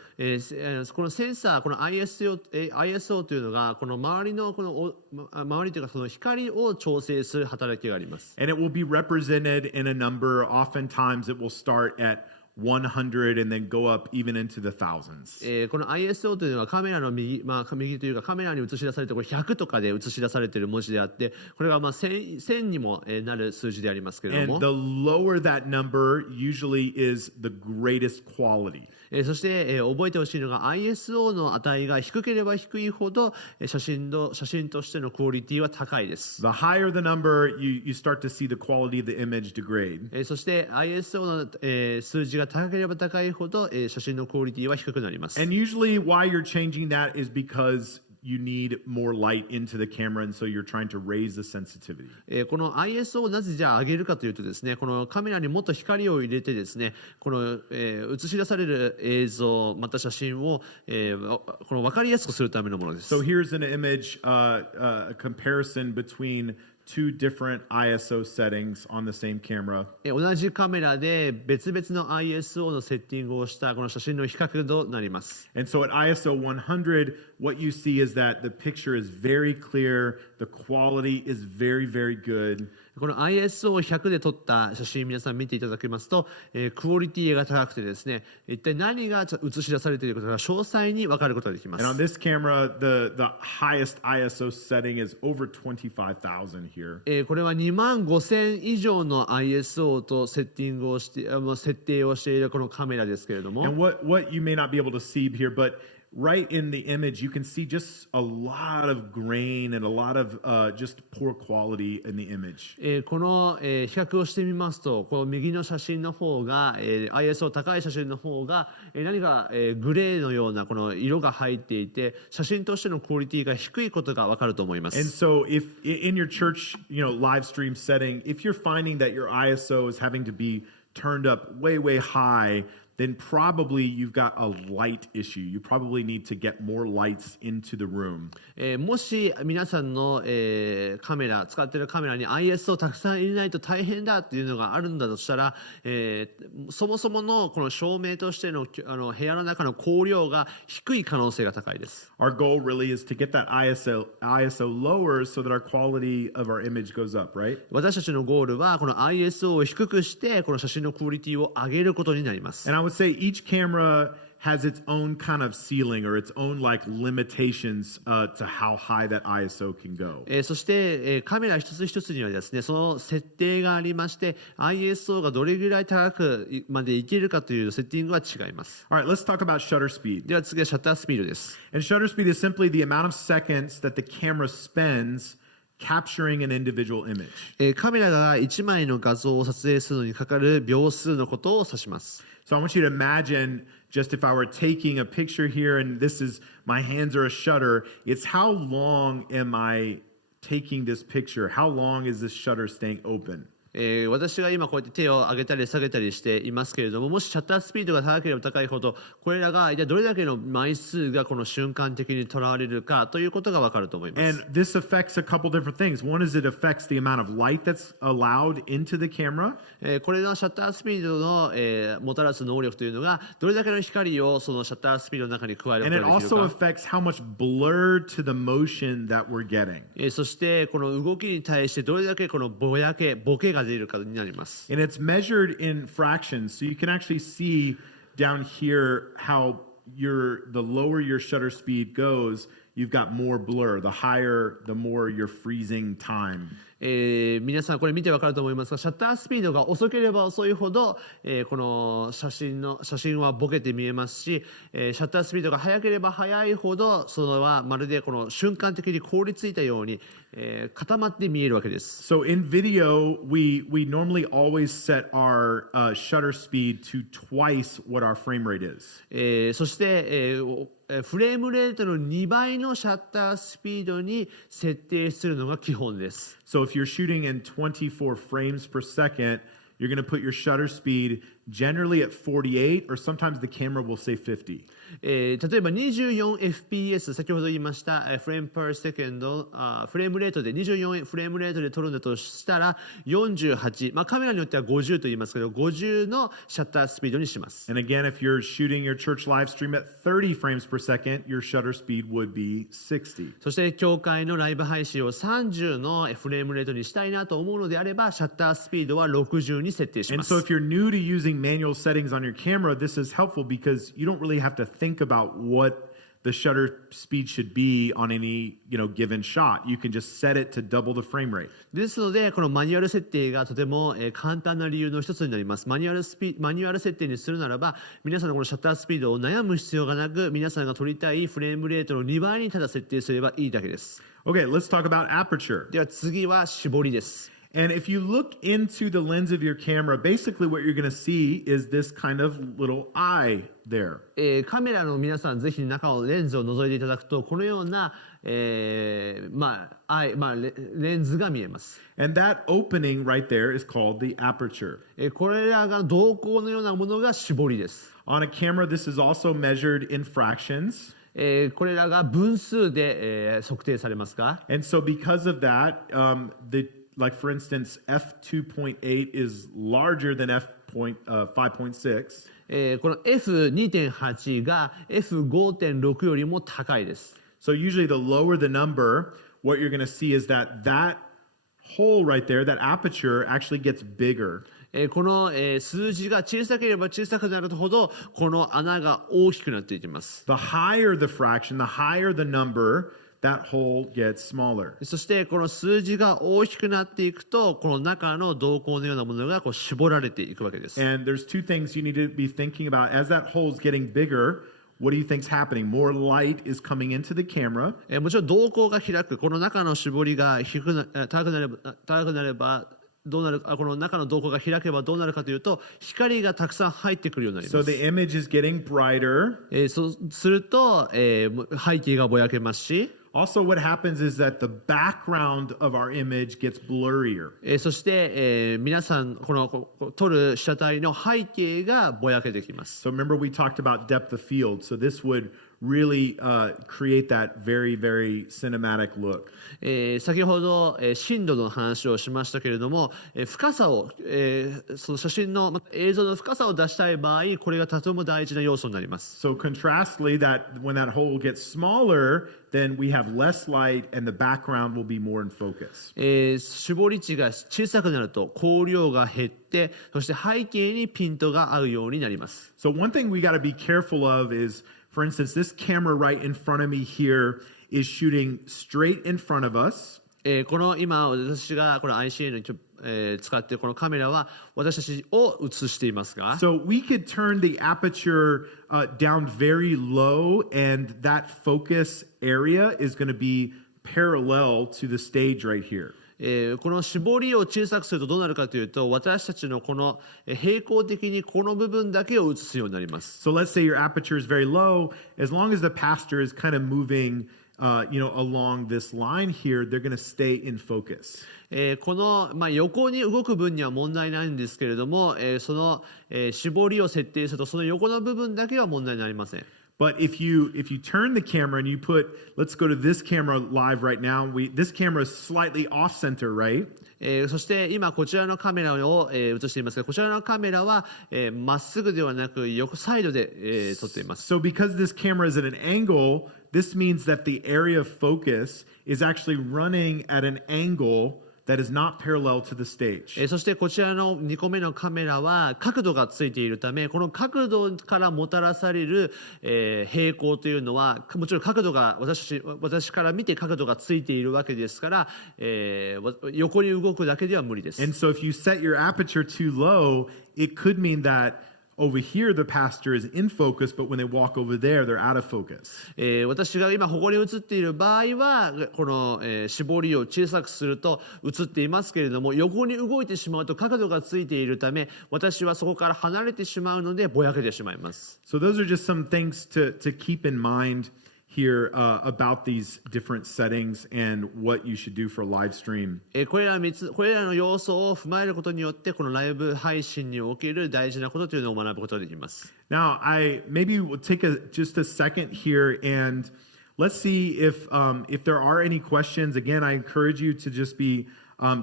このセンサー、この ISO というのがこの周りの周りというかその光を調整する働きがあります。And it will be represented in a number. Oftentimes it will start at 100 and then go up even into the thousands. この ISO というのはカメラの右、右というかカメラに映し出されてこれ100とかで映し出されている文字であって、これが1000にもなる数字でありますけれども、 And the lower that number usually is the greatest quality. そして、覚えてほしいのが ISO の値が低ければ低いほど写真としてのクオリティは高いです。 The higher the number, you start to see the quality of the image degrade. そして ISO の、数字が高ければ高いほど、写真のクオリティは低くなります。 And usually why you're changing that is because you need more light into the camera, and so you're trying to raise the sensitivity. この ISO をなぜじゃあ上げるかというとですね、このカメラにもっと光を入れてですね、この、映し出される映像また写真を、この分かりやすくするためのものです。 So here's an image, a comparison between two different ISO settings on the same camera. 同じカメラで別々の ISO のセッティングをしたこの写真の比較となります。 And so at ISO 100, what you see is that the picture is very clear, the quality is very, very good. この ISO100 で撮った写真皆さん見ていただきますと、クオリティが高くてですね、一体何が映し出されていることが詳細に分かることができます。 And on this camera, the highest ISO setting is over 25,000 here. これは25,000以上の ISO とセッティングをして設定をしているこのカメラですけれども、 And what you may not be able to see here, but right in the image, you can see just a lot of grain and a lot of just poor quality in the image. この、比較をしてみますと、この右の写真の方が、ISO 高い写真の方が、何か、グレーのようなこの色が入っていて、写真としてのクオリティが低いことがわかると思います。 And so if in your church, live stream setting, if you're finding that your ISO is having to be turned up way, way high, then probably you've got a light issue. You probably need to get more lights into the room. もし皆さんの、カメラ使っているカメラに ISO をたくさん入れないと大変だっていうのがあるんだとしたら、そもそものこの照明としての、部屋の中の光量が低い可能性が高いです。 Our goal really is to get that ISO lower so that our quality of our image goes up, right? 私たちのゴールはこの ISO を低くしてこの写真のクオリティを上げることになります。 And I would say each camera has its own kind of ceiling or its own limitations to how high that ISO can go. そして、カメラ一つ一つにはですね、その設定がありまして、ISO がどれぐらい高くまでいけるかというセッティングは違います。 All right, let's talk about shutter speed. では次はシャッタースピードです。 And shutter speed is simply the amount of seconds that the camera spends capturing an individual image. カメラが1枚の画像を撮影するのにかかる秒数のことを指します。 So I want you to imagine just if I were taking a picture here and this is my hands are a shutter, it's how long am I taking this picture? How long is this shutter staying open? 私が今こうやって手を上げたり下げたりしていますけれども、もしシャッタースピードが高ければ高いほどこれらが一体どれだけの枚数がこの瞬間的にとらわれるかということが分かると思います。 And this affects a couple different things. One is it affects the amount of light that's allowed into the camera. これのシャッタースピードの、もたらす能力というのがどれだけの光をそのシャッタースピードの中に加えること And が it できる also か。 affects how much blur to the motion that we're getting. そしてこの動きに対してどれだけこのボケが出るかになります。 And it's measured in fractions. So you can actually see down here how the lower your shutter speed goes, you've got more blur. The higher, the more you're freezing time. 皆さんこれ見て分かると思いますが、シャッタースピードが遅ければ遅いほど、この写真はボケて見えますし、シャッタースピードが速ければ速いほどそれはまるでこの瞬間的に凍りついたように、固まって見えるわけです。 So in video, we normally always set our shutter speed to twice what our frame rate is. そして、フレームレートの2倍のシャッタースピードに設定するのが基本です。 So if you're shooting in 24 frames per second, you're going to put your shutter speed generally at 48, or sometimes the camera will say 50. 例えば 24fps 先ほど言いましたフレーム per second フレームレートで24フレームレートで撮るんだとしたら48、カメラによっては50と言いますけど50のシャッタースピードにします。 And again, if you're shooting your church live stream at 30 frames per second, your shutter speed would be 60. そして教会のライブ配信を30のフレームレートにしたいなと思うのであればシャッタースピードは60に設定し And ます。 so if you're new to using using manual settings on your camera, this is helpful because you don't really have to think about what the shutter speed should be on any given shot. You can just set it to double the frame rate. ですので、このマニュアル設定がとても簡単な理由の一つになります。マニュアル設定にするならば、皆さんのこのシャッタースピードを悩む必要がなく、皆さんが撮りたいフレームレートの2倍にただ設定すればいいだけです。Okay, let's talk about aperture. では次は絞りです。And if you look into the lens of your camera, basically what you're going to see is this kind of little eye there. カメラの皆さん、ぜひ中をレンズを覗いていただくと、このような、レンズが見えます。And that opening right there is called the aperture. これらが瞳孔のようなものが絞りです。On a camera, this is also measured in fractions. これらが分数で、測定されますが。And so because of that, like for instance, f2.8 is larger than f5.6. この F2.8 が F5.6 よりも高いです。So usually the lower the number, what you're going to see is that hole right there, that aperture actually gets bigger. この、数字が小さければ小さくなるほど、この穴が大きくなっていきます。The higher the fraction, the higher the number, that hole gets smaller. そしてこの数字が大きくなっていくと、この中の瞳孔のようなものがこう絞られていくわけです。And there's two things you need to be thinking about. As that hole is getting bigger, what do you think is happening? More light is coming into the camera. もちろん瞳孔が開く、この中の絞りが高くなればどうなる、この中の瞳孔が開けばどうなるかというと、光がたくさん入ってくるようになります。So the image is getting brighter. そうすると、背景がぼやけますし、Also, what happens is that the background of our image gets blurrier. そして、皆さんこの撮る被写体の背景がぼやけてきます。So remember we talked about depth of field. So this would really create that very, very cinematic look. 先ほど、深度の話をしましたけれども、深さを、その写真の映像の深さを出したい場合、これがとても大事な要素になります。So contrastly, that when that hole gets smaller, then we have less light and the background will be more in focus. 絞り値が小さくなると光量が減って、そして背景にピントが合うようになります。So one thing we got to be careful of is, for instance, this camera right in front of me here is shooting straight in front of us. この今私がこの ICA の使っているこのカメラは私たちを映していますが、So we could turn the aperture down very low, and that focus area is going to be parallel to the stage right here. この絞りを小さくするとどうなるかというと、私たちのこの平行的にこの部分だけを映すようになります。So let's say your aperture is very low. As long as the pastor is kind of moving, along this line here, they're going to stay in focus. この、横に動く分には問題ないんですけれども、その、絞りを設定するとその横の部分だけは問題になりません。But if you turn the camera and you put, let's go to this camera live right now. This camera is slightly off center, right? そして今こちらのカメラを、映していますが、こちらのカメラはまっすぐではなく横サイドで、撮っています。So because this camera is at an angle, this means that the area of focus is actually running at an angle that is not parallel to the stage. そしてこちらの2個目のカメラは角度がついているため、この角度からもたらされる、平行というのはもちろん角度が私から見て角度がついているわけですから、横に動くだけでは無理です。And so if you set your aperture too low, it could mean that over here the pastor is in focus, but when they walk over there, they're out of focus. 私が今ここに映っている場合はこの、絞りを小さくすると映っていますけれども、横に動いてしまうと角度がついているため、私はそこから離れてしまうのでぼやけてしまいます。So those are just some things to keep in mind here about these different settings and what you should do for a live stream. これらの要素を踏まえることによって、このライブ配信における大事なことというのを学ぶことができます。Now, maybe we'll take just a second here and let's see if there are any questions. Again, I encourage you to just be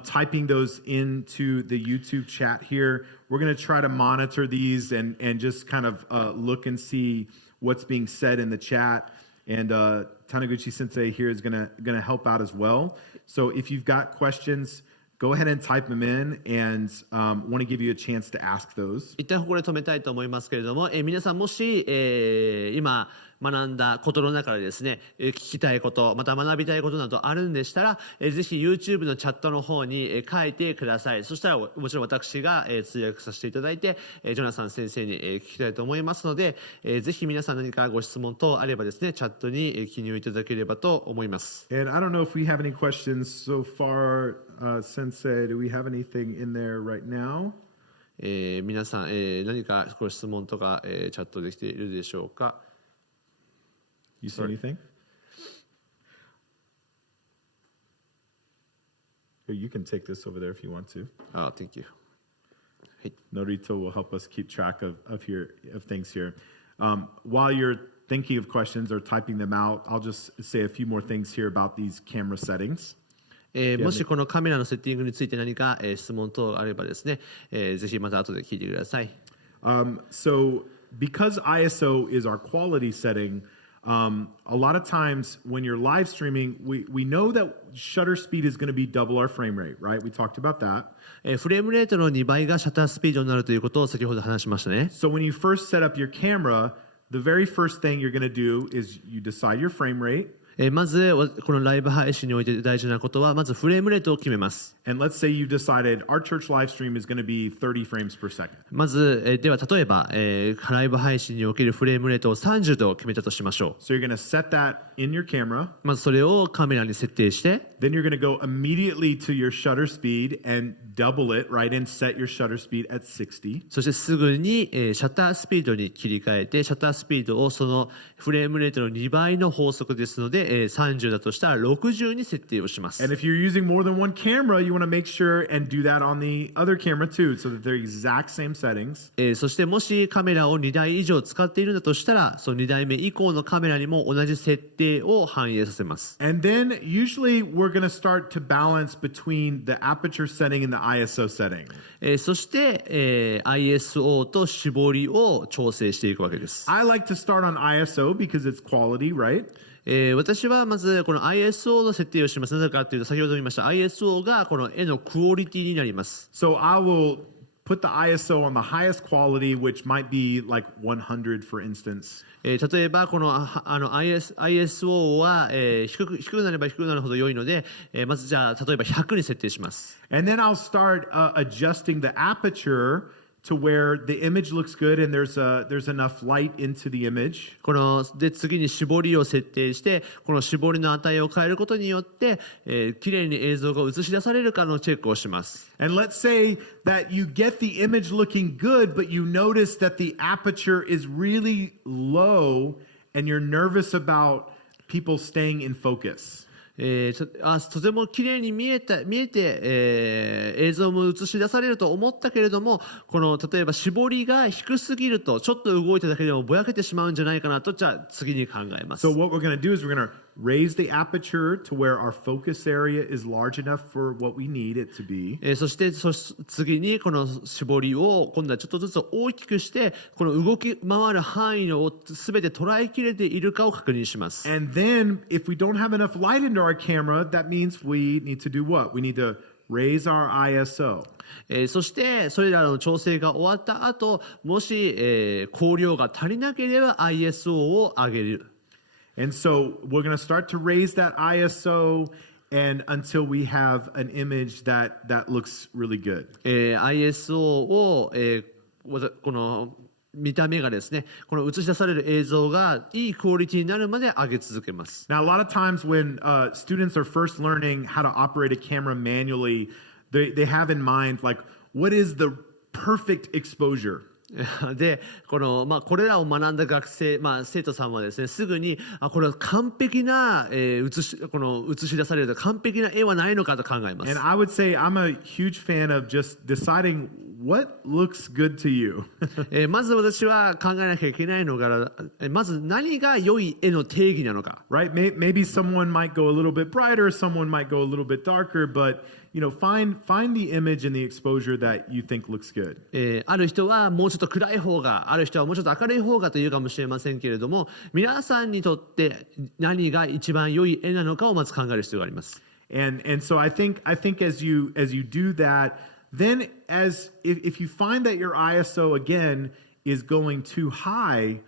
typing those into the YouTube chat here. We're going to try to monitor these and just kind of look and see what's being said in the chat. And Taniguchi Sensei here is gonna help out as well. So if you've got questions, go ahead and type them in, and want to give you a chance to ask those. 一旦ここで止めたいと思いますけれども、皆さんもし、今学んだことの中でですね、聞きたいこと、また学びたいことなどあるんでしたら、ぜひ YouTube のチャットの方に、書いてください。そしたらもちろん私が、通訳させていただいて、ジョナサン先生に、聞きたいと思いますので、ぜひ皆さん何かご質問等あればですね、チャットに、記入いただければと思います。And I don't know if we have any questions so far, Sensei. Do we have anything in there right now? 皆さん、何かご質問とか、チャットできているでしょうか。You see anything? Here, you can take this over there if you want to. Thank you. Norito will help us keep track of things here. While you're thinking of questions or typing them out, I'll just say a few more things here about these camera settings. もしこのカメラのセッティングについて何か、質問等あればですね、ぜひまた後で聞いてください。So because ISO is our quality setting, a lot of times when you're live streaming, we know that shutter speed is going to be double our frame rate, right? We talked about that. フレームレートの2倍がシャッタースピードになるということを先ほど話しましたね。So when you first set up your camera, the very first thing you're going to do is you decide your frame rate. まずこのライブ配信において大事なことはまずフレームレートを決めます。And let's say you decided our church live stream is going to be 30 frames per second. まず、では例えば、ライブ配信におけるフレームレートを30と決めたとしましょう。So you're going to set that in your camera. まずそれをカメラに設定して、Then you're going to go immediately to your shutter speed and double it, right? And set your shutter speed at 60. そしてすぐに、シャッタースピードに切り替えて、シャッタースピードをそのフレームレートの2倍の法則ですので、30だとしたら60に設定をします。And if you're using more than one camera, you want to make sure and do that on the other camera too, so that they're exact same settings. そしてもしカメラを2台以上使っているんだとしたら、その2台目以降のカメラにも同じ設定を反映させます。And then usually we're going to start to balance between the aperture setting and the ISO setting. そして、ISO と絞りを調整していくわけです。I like to start on ISO because it's quality, right? 私はまずこの ISO の設定をします。なぜかというと先ほど言いました ISO がこの絵のクオリティになります。So I will put the ISO on the highest quality, which might be like 100 for instance. 例えばこのISO は、低くなれば低くなるほど良いので、まずじゃあ例えば100に設定します。And then I'll start adjusting the aperture to where the image looks good and there's enough light into the image. こので次に絞りを設定してこの絞りの値を変えることによって、きれいに映像が映し出されるかのチェックをします。And let's say that you get the image looking good, but you notice that the aperture is really low and you're nervous about people staying in focus. とても綺麗に見えて、映像も映し出されると思ったけれども、この例えば絞りが低すぎるとちょっと動いただけでもぼやけてしまうんじゃないかなと、じゃあ次に考えます。So what we're going to do is we're going to raise the aperture to where our focus area is large enough for what we need it to be. そして次にこの絞りを今度はちょっとずつ大きくしてこの動き回る範囲を全て捉えきれているかを確認します。And then if we don't have enough light into our camera, that means we need to do what? We need to raise our ISO. そしてそれらの調整が終わった後、もし、光量が足りなければ ISO を上げる。And so we're going to start to raise that ISO and until we have an image that looks really good. ISO を、この見た目がですね、この映し出される映像がいいクオリティになるまで上げ続けます。Now, a lot of times when students are first learning how to operate a camera manually, they have in mind like, what is the perfect exposure? でこれらを学んだ学生、生徒さんはですね、すぐにこれは完璧な、映し出される完璧な絵はないのかと考えます。And I would say I'm a huge fan of just deciding what looks good to you. まず私は考えなきゃいけないのが、まず何が良い絵の定義なのか。Right? Maybe someone might go a little bit brighter, someone might go a little bit darker, but find the image and the exposure that you think looks good. ある人はもうちょっと暗い方が、ある人はもうちょっと明るい方がというかもしれませんけれども、皆さんにとって何が一番良い絵なのかをまず考える必要があります。And so I think as you do that, then if you find that your ISO again is going too high,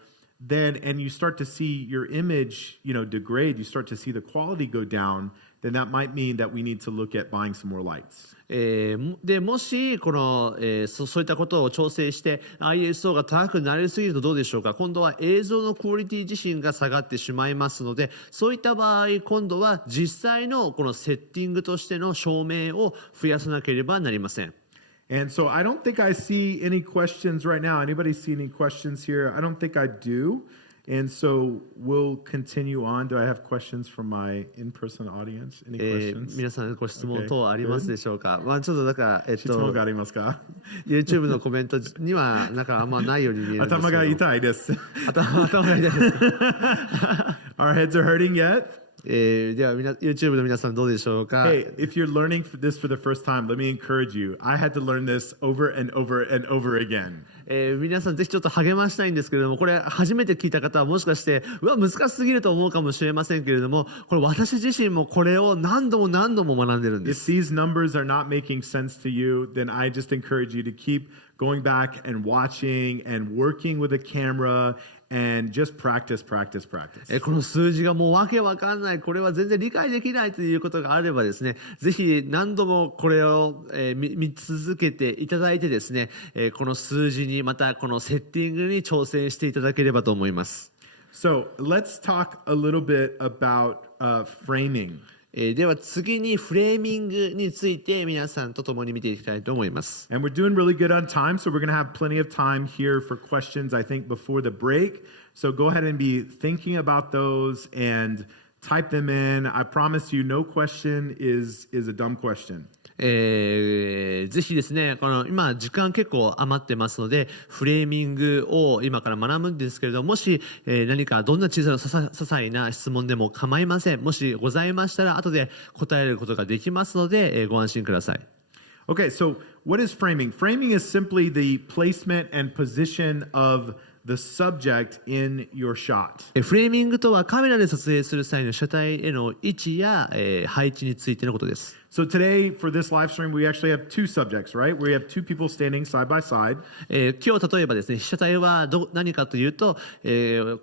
then and you start to see your image, degrade, you start to see the quality go down, then that might mean that we need to look at buying some more lights. でもしそういったことを調整して ISO が高くなりすぎるとどうでしょうか。今度は映像のクオリティ自身が下がってしまいますので、そういった場合今度は実際のこのセッティングとしての照明を増やさなければなりません。And so I don't think I see any questions right now. Anybody see any questions here? I don't think I do. And so we'll continue on. Do I have questions from my in-person audience? Any questions? 皆さんご質問等ありますでしょうか。ちょっとだから質問がありますか？ YouTube のコメントにはなんかあんまないように見えるんですけど。頭が痛いです。頭が痛いです。Our heads are hurting yet? ではYouTube の皆さんどうでしょうか。Hey, if you're learning this for the first time, let me encourage you. I had to learn this over and over and over again. 皆さんぜひちょっと励ましたいんですけれども、これ初めて聞いた方はもしかして難しすぎると思うかもしれませんけれども、これ私自身もこれを何度も何度も学んでるんです。If these numbers are not making sense to you, then I just encourage you to keep going back and watching and working with a camera and just practice. この数字がもうわけわかんない、これは全然理解できないということがあればですね、ぜひ何度もこれを見続けていただいてですね、この数字にまたこのセッティングに挑戦していただければと思います。So let's talk a little bit about framing. では次にフレーミングについて皆さんと共に見ていきたいと思います。And we're doing really good on time, so we're going to have plenty of time here for questions, I think, before the break. So go ahead and be thinking about those and type them in. I promise you, no question is a dumb question. ぜひですね、今時間結構余ってますので、フレーミングを今から学ぶんですけれども、もし、何かどんな小さな些細な質問でも構いません。もしございましたら後で答えることができますので、ご安心ください。Okay, so what is framing? Framing is simply the placement and position of the subject in your shot. フレーミングとはカメラで撮影する際の車体への位置や、配置についてのことです。So today, for this live stream, we actually have two subjects, right? We have two people standing side by side. 今日例えばですね、被写体は何かというと、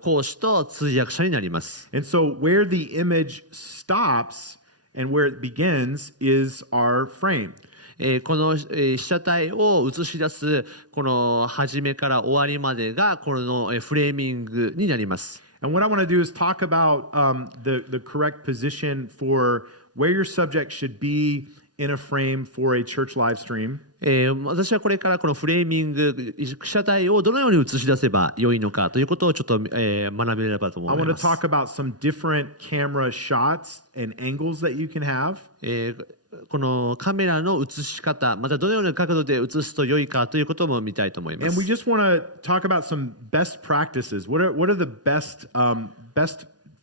講師と通訳者になります。And so where the image stops and where it begins is our frame. この被写体を映し出すこの始めから終わりまでがこのフレーミングになります。And what I want to do is talk about the correct position for where your subject should be in a frame for a church live stream. 私はこれからこのフレーミング、被写体をどのように映し出せば良いのかということをちょっと、学べればと思い I ま want to す。talk about some different camera shots and angles that you can have. このカメラの映し方、またどのような角度で映すと良いかということも見たいと思いま And we す。just want to talk about some best practices. What are the best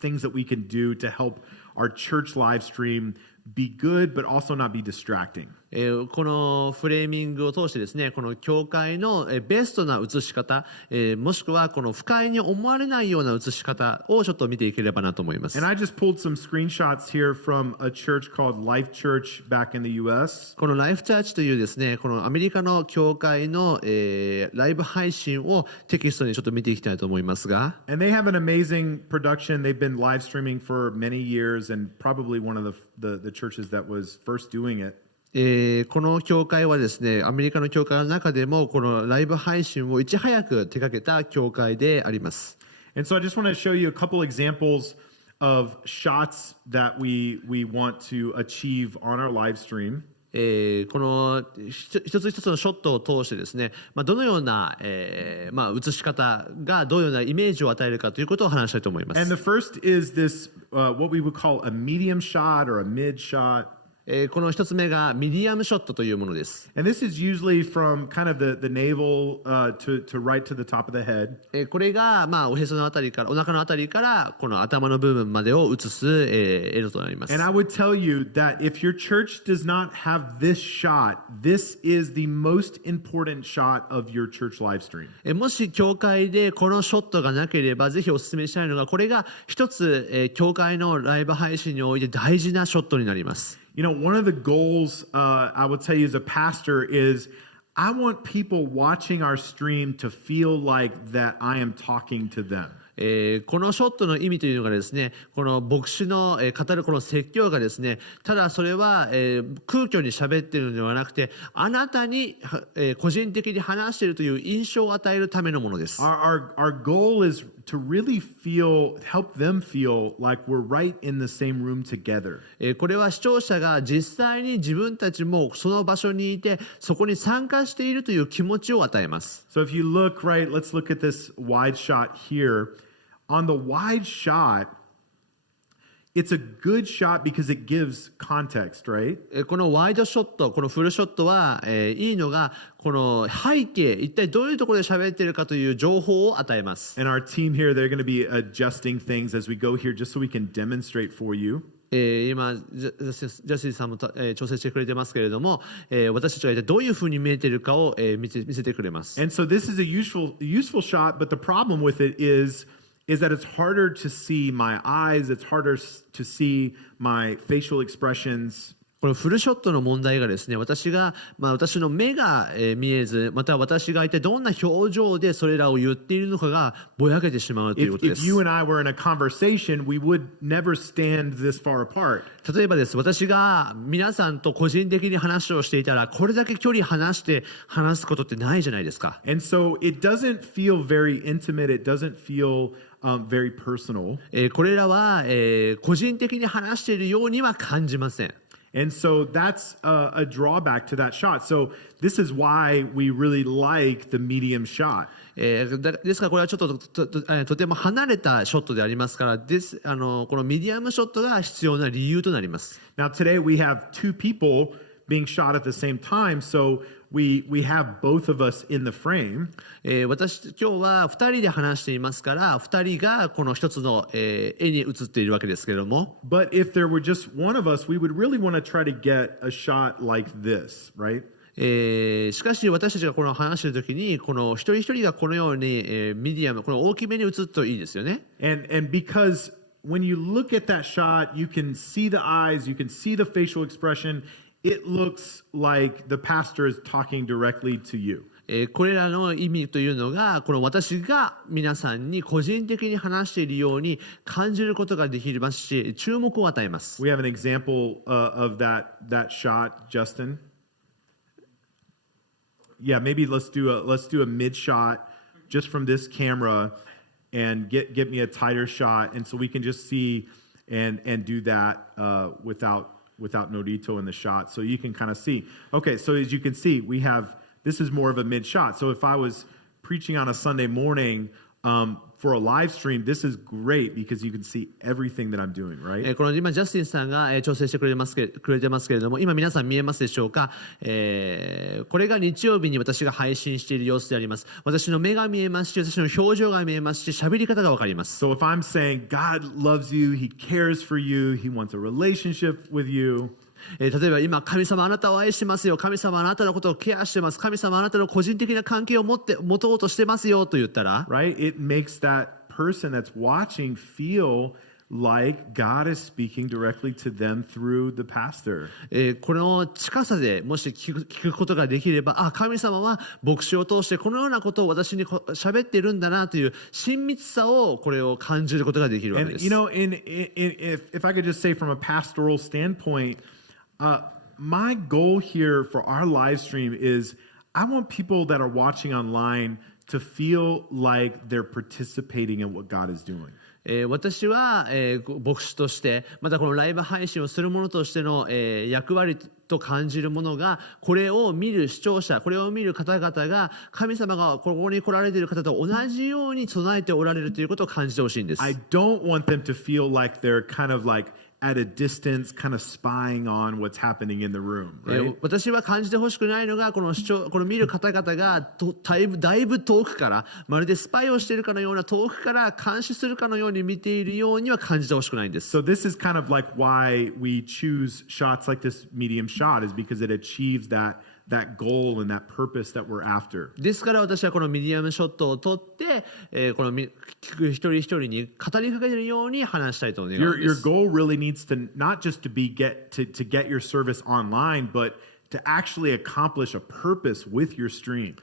things that we can do to help our church live stream be good but also not be distracting? このフレーミングを通してですね、この教会のベストな映し方、もしくはこの不快に思われないような映し方をちょっと見ていければなと思います。And I just pulled some screenshots here from a church called Life Church back in the US. このライフチャーチというですね、このアメリカの教会の、ライブ配信をテキストにちょっと見ていきたいと思いますが、And they have an amazing production. They've been live streaming for many years and probably one of the churches that was first doing it. この教会はですね、アメリカの教会の中でもこのライブ配信をいち早く手掛けた教会であります。And so I just want to show you a couple examples of shots that we want to achieve on our live stream. この一つ一つのショットを通してですね、どのような、映し方がどのようなイメージを与えるかということを話したいと思います。And the first is this, what we would call a medium shot or a mid shot. この一つ目がミディアムショットというものです。And this is usually from kind of the navel to right to the top of the head. これがおへそのあたりからお腹のあたりからこの頭の部分までを映す映像となります。And I would tell you that if your church does not have this shot, this is the most important shot of your church live stream. もし教会でこのショットがなければぜひお勧めしたいのがこれが一つ教会のライブ配信において大事なショットになります。One of the goals I will tell you as a pastor is I want people watching our stream to feel like that I am talking to them. このショットの意味というのがですね、この牧師の語るこの説教がですね、ただそれは空虚に喋っているのではなくて、あなたに個人的に話しているという印象を与えるためのものです。Our goal is to really help them feel like we're right in the same room together. これは視聴者が実際に自分たちもその場所にいて、そこに参加しているという気持ちを与えます。So if you look, right, let's look at this wide shot here. On the wide shot, it's a good shot because it gives context, right? このワイドショット、このフルショットは、いいのが、この背景、一体どういうところで喋っているかという情報を与えます。And our team here, they're going to be adjusting things as we go here just so we can demonstrate for you. 今、ジャシーさんも、調整してくれてますけれども、私たちが一体どういうふうに見えているかを、見せてくれます。And so this is a useful shot, but the problem with it is that it's harder to see my eyes, it's harder to see my facial expressions. このフルショットの問題がですね、私の目が見えず、また私が一体どんな表情でそれらを言っているのかがぼやけてしまうということです。If you and I were in a conversation, we would never stand this far apart. 例えばです、私が皆さんと個人的に話をしていたら、これだけ距離話して話すことってないじゃないですか。And so it doesn't feel very intimate, it doesn't feel very personal. これらは、個人的に話しているようには感じません。And so that's a drawback to that shot. So this is why we really like the medium shot. ですからこれはちょっと とても離れたショットでありますから、このミディアムショットが必要な理由となります。Now today we have two people being shot at the same time, so we have both of us in the frame. 今日は2人で話していますから、2人がこの一つの、絵に映っているわけですけれども。But if there were just one of us, we would really want to try to get a shot like this, right? しかし私たちがこの話しているときに、この一人一人がこのように、ミディアム、この大きめに映るといいですよね。And because when you look at that shot, you can see the eyes, you can see the facial expression. It looks like the pastor is talking directly to you. これらの意味というのが、この私が皆さんに個人的に話しているように感じることができますし、注目を与えます。We have an example of that shot, Justin. Yeah, maybe let's do a mid shot just from this camera and get me a tighter shot, and so we can just see and do that without Norito in the shot, so you can kind of see. Okay, so as you can see, this is more of a mid shot. So if I was preaching on a Sunday morning for a live stream, this is great because you can see everything that I'm doing, right? この今ジャスティンさんが調整してくれてますけれども、今皆さん見えますでしょうか。これが日曜日に私が配信している様子であります。私の目が見えますし、私の表情が見えますし、喋り方がわかります。So if I'm saying God loves you, He cares for you, He wants a relationship with you. 例えば今、神様あなたを愛してますよ、神様あなたのことをケアしてます、神様あなたの個人的な関係を持とうとしてますよと言ったら、Right? It makes that person that's watching feel like God is speaking directly to them through the pastor. この近さでもし聞くことができれば、神様は牧師を通してこのようなことを私に喋っているんだなという親密さをこれを感じることができるわけです。And if I could just say from a pastoral standpoint, my goal here for our live stream is I want people that are watching online to feel like they're participating in what God is doing. 私は、牧師としてまたこのライブ配信をする者としての、役割と感じるものが、これを見る視聴者、これを見る方々が神様がここに来られている方と同じように備えておられるということを感じてほしいんです。I don't want them to feel like they're kind of like at a distance, kind of spying on what's happening in the room, right? 私は感じてほしくないのが、この見る方々がだいぶ遠くから、まるでスパイをしているかのような遠くから監視するかのように見ているようには感じてほしくないんです。So this is kind of like why we choose shots like this medium shot is because it achieves that that goal and that purpose that we're after. ですから私はこのミディアムショットを取って、この聞く一人一人に語りかけるように話したいと願うんで Your す。 goal really needs to not just to get your service online, but to actually accomplish a purpose with your stream.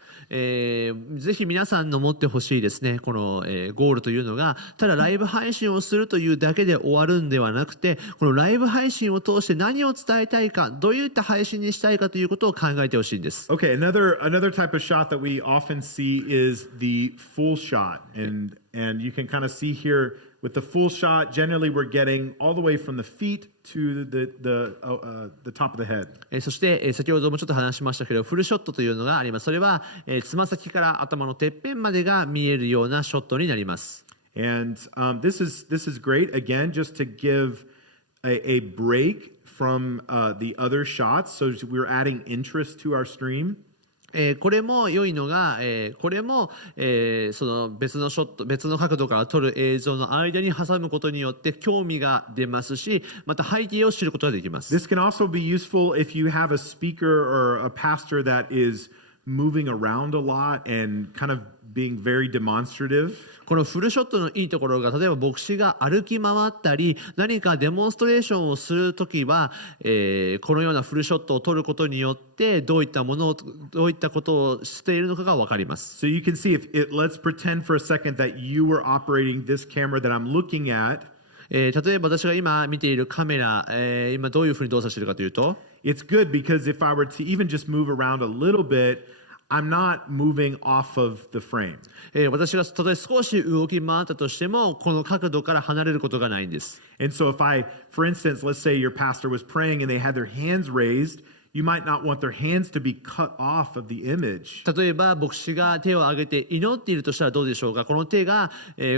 ぜひ皆さんの持ってほしいですね、この、ゴールというのが、ただライブ配信をするというだけで終わるんではなくて、このライブ配信を通して何を伝えたいか、どういった配信にしたいかということを考えてほしいんです。Okay, another type of shot that we often see is the full shot, and you can kind of see here with the full shot. Generally, we're getting all the way from the feet to the top of the head. そして、先ほどもちょっと話しましたけど、フルショットというのがあります。それは、つま先から頭のてっぺんまでが見えるようなショットになります。And this is great again, just to give a break from the other shots, so we're adding interest to our stream. これも良いのが、これも、その別のショット、別の角度から撮る映像の間に挟むことによって興味が出ますし、また背景を知ることができます。This can also be useful if you have a speaker or a pastor that is moving around a lot and kind of being very demonstrative. このフルショットのいいところが、例えば牧師が歩き回ったり何かデモンストレーションをするときは、このようなフルショットを撮ることによってどういったことをしているのかが分かります。 So you can see let's pretend for a second that you were operating this camera that I'm looking at. 例えば私が今見ているカメラ、今どういうふうに動作しているかというと、 It's good because if I were to even just move around a little bit, I'm not moving off of the frame. 私がたとえ少し動き回ったとしてもこの角度から離れることがないんです。 And so for instance, let's say your pastor was praying and they had their hands raised, you might not want their hands to be cut off of the image. 例えば牧師が手を挙げて祈っているとしたらどうでしょうか。この手が、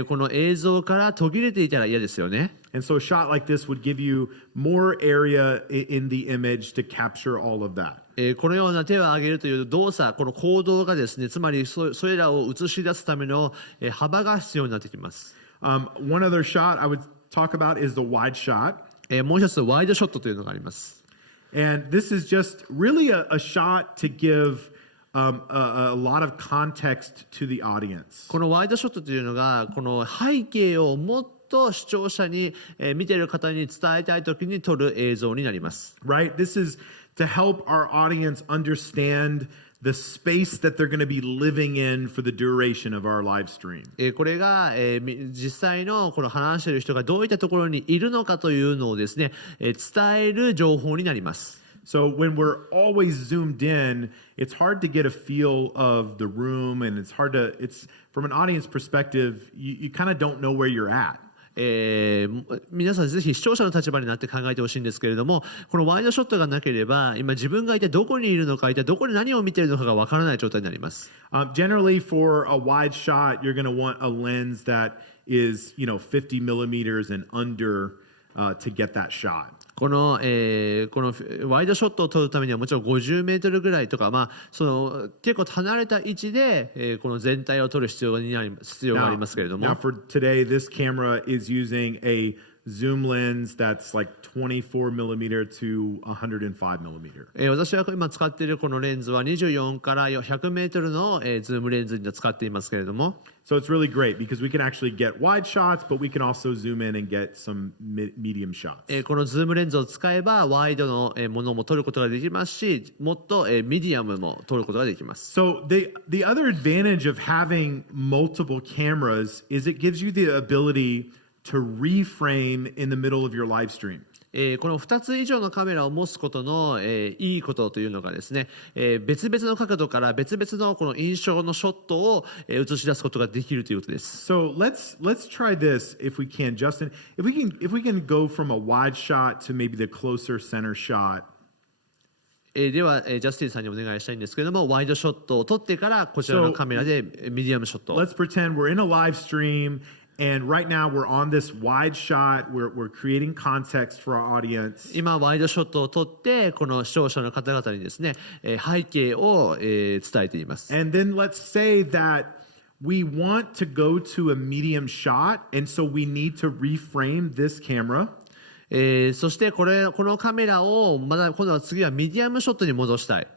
この映像から途切れていたら嫌ですよね。 And so a shot like this would give you more area in the image to capture all of that. このような手を挙げるという動作、この行動がですね、つまりそれらを映し出すための幅が必要になってきます。One other shot I would talk about is the wide shot. もう一つワイドショットというのがあります。 And this is just really a shot to give a lot of context to the audience. このワイドショットというのがこの背景をもっと視聴者に、見ている方に伝えたいときに撮る映像になります。 Right? This is to help our audience understand the space that they're going to be living in for the duration of our live stream. これが、実際のこの話している人がどういったところにいるのかというのをですね、伝える情報になります。 So when we're always zoomed in, it's hard to get a feel of the room, and it's from an audience perspective, you kind of don't know where you're at. 皆さんぜひ視聴者の立場になって考えてほしいんですけれども、このワイドショットがなければ今自分が一体どこにいるのか、一体どこで何を見ているのかがわからない状態になります。Generally, for a wide shot, you're going to want a lens that is, 50 millimeters and under to get that shot. このワイドショットを撮るためにはもちろん50メートルぐらいとか、その結構離れた位置で、この全体を撮る必要がありますけれども。Now for today, this camera is using a zoom lens that's like 24 millimeter to 105 millimeter. 私は今使っているこのレンズは24から100メートルの、ズームレンズに使っていますけれども。So it's really great because we can actually get wide shots, but we can also zoom in and get some medium shots. このズームレンズを使えばワイドのものも撮ることができますし、もっとミディアムも撮ることができます。So the other advantage of having multiple cameras is it gives you the ability to reframe in the middle of your live stream. この2つ以上のカメラを持つことの、いいことというのがですね、別々の角度から別々のこの印象のショットを、映し出すことができるということです。So let's try this if we can, Justin. If we can go from a wide shot to maybe the closer center shot. では、ジャスティンさんにお願いしたいんですけれども、ワイドショットを撮ってからこちらのカメラでミディアムショット。Let's pretend we're in a live stream. And right now we're on this wide shot. We're creating context for our audience. 今ワイドショットを撮ってこの視聴者の方々にですね、背景を、伝えています。And then let's say that we want to go to a medium shot, and so we need to reframe this camera. そしてこのカメラをまだ今度は次はミディアムショットに戻したい。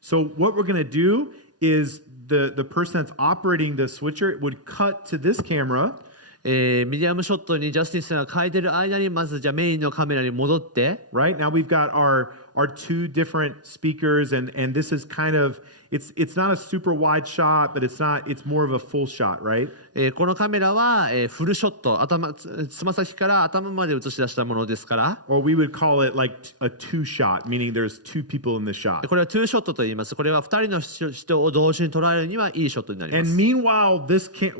So what we're going to do is the person that's operating the switcher would cut to this camera. ミディアムショットにジャスティンさんが変えてる間にまずじゃあメインのカメラに戻って Right now we've got our two different speakers, and this is kind of it's not a super wide shot, but it's more of a full shot, right? このカメラは、フルショットつま先から頭まで映し出したものですから Or we would call it like a two shot, meaning there's two people in the shot. これはツーショットと言います。これは2人の人を同時に捉えるにはいいショットになりま And す。 meanwhile,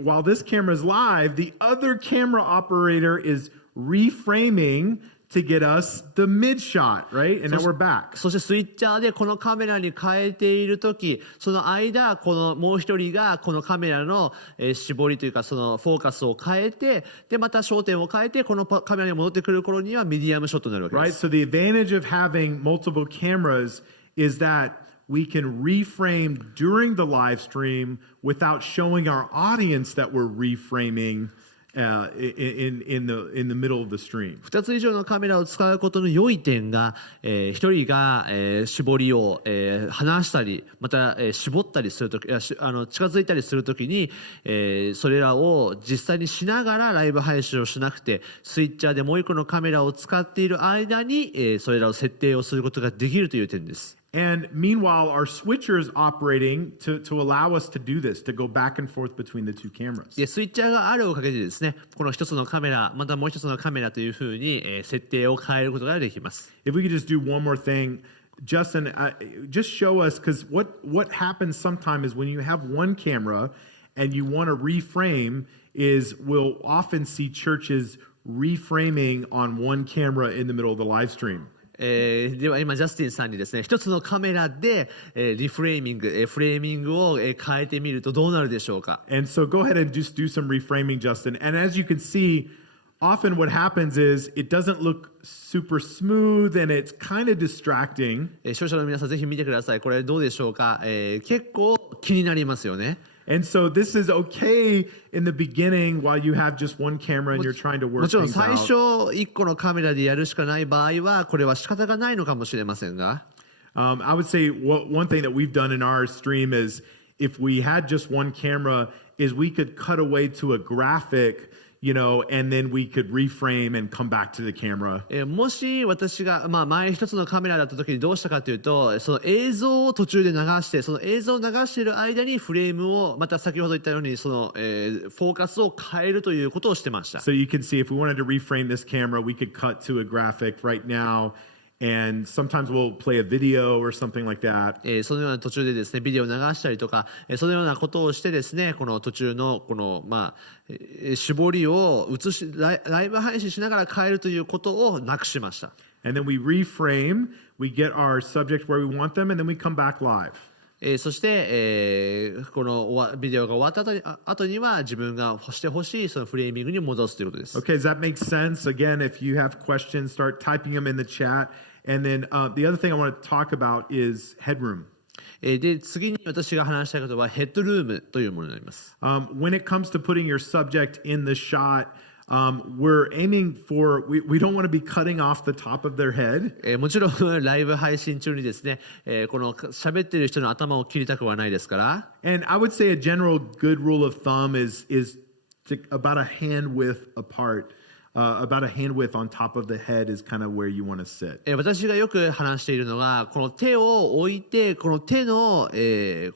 while this camera is live, the other camera operator is reframing to get us the mid shot, right? And now we're back. そしてスイッチャーでこのカメラに変えているとき、その間、このもう一人がこのカメラの絞りというかそのフォーカスを変えて、でまた焦点を変えてこのカメラに戻ってくる頃にはミディアムショットになるわけで Right? す。 So the advantage of having multiple cameras is that we can reframe during the live stream without showing our audience that we're reframing in the middle of the stream. 2つ以上のカメラを使うことの良い点が、1人が、絞りを、離したりまた、絞ったりするとき近づいたりするときに、それらを実際にしながらライブ配信をしなくてスイッチャーでもう一個のカメラを使っている間に、それらを設定をすることができるという点です。And meanwhile, our switcher is operating to allow us to do this, to go back and forth between the two cameras. でスイッチャーがあるおかげでですね、この一つのカメラまたもう一つのカメラというふうに、設定を変えることができます。 If we could just do one more thing, Justin, just show us, because what happens sometimes is when you have one camera and you want to reframe, is we'll often see churches reframing on one camera in the middle of the live stream. では今ジャスティンさんにですね一つのカメラで、リフレーミング、フレーミングを、変えてみるとどうなるでしょうか。 And so go ahead and just do some reframing, Justin. And as you can see, often what happens is it doesn't look super smooth and it's kind of distracting. 視聴者の皆さんぜひ見てください。これどうでしょうか。結構気になりますよね。And so this is okay in the beginning while you have just one camera and you're trying to も work ちろん things 最 out. 初1個のカメラでやるしかない場合はこれは仕方がないのかもしれませんが、I would say one thing that we've done in our stream is if we had just one camera is we could cut away to a graphic, and then we could reframe and come back to the camera. もし私が、前一つのカメラだった時にどうしたかというと、その映像を途中で流して、その映像を流している間にフレームをまた先ほど言ったようにその、フォーカスを変えるということをしてました。 So you can see if we wanted to reframe this camera, we could cut to a graphic right now. And sometimes we'll play a video or something like that. そのような途中でですねビデオを流したりとか、そのようなことをしてですねこの途中のこの絞りをライブ配信しながら変えるということをなくしました。 And then we reframe, we get our subject where we want them, and then we come back live. そして、このビデオが終わった後には自分がしてほしいそのフレーミングに戻すということです。 Okay, does that make sense? Again, if you have questions, start typing them in the chat. And then the other thing I want to talk about is headroom. で次に私が話したいことはヘッドルームというものになります。When it comes to putting your subject in the shot, we're aiming for, we don't want to be cutting off the top of their head. もちろんライブ配信中にですね、この喋っている人の頭を切りたくはないですから。 And I would say a general good rule of thumb is about a hand width apart. About a hand width on top of the head is kind of where you want to sit. 私がよく話しているのがこの手を置いてこの手の、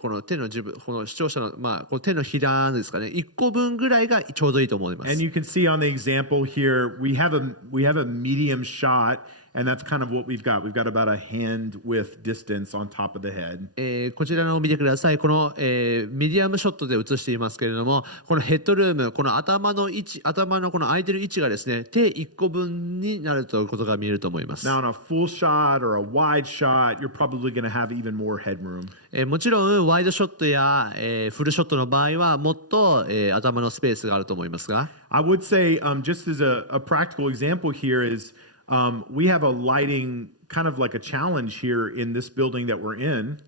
この手の自分この視聴者のこの手のひらですかね1個分ぐらいがちょうどいいと思います。 And you can see on the example here, we have a medium shot. And that's kind of what we've got. We've got about a hand width distance on top of the head. こちらのを見てください。この、ミディアムショットで映していますけれども、このヘッドルーム、この頭のこの空いてる位置がですね、手1個分になるということが見えると思います。 Now, on a full shot or a wide shot, you're probably going to have even more headroom. もちろんワイドショットや、フルショットの場合はもっと、頭のスペースがあると思いますが、 I would say, just as a practical example here is, we have a lighting kind of like a challenge here in this building that we're in.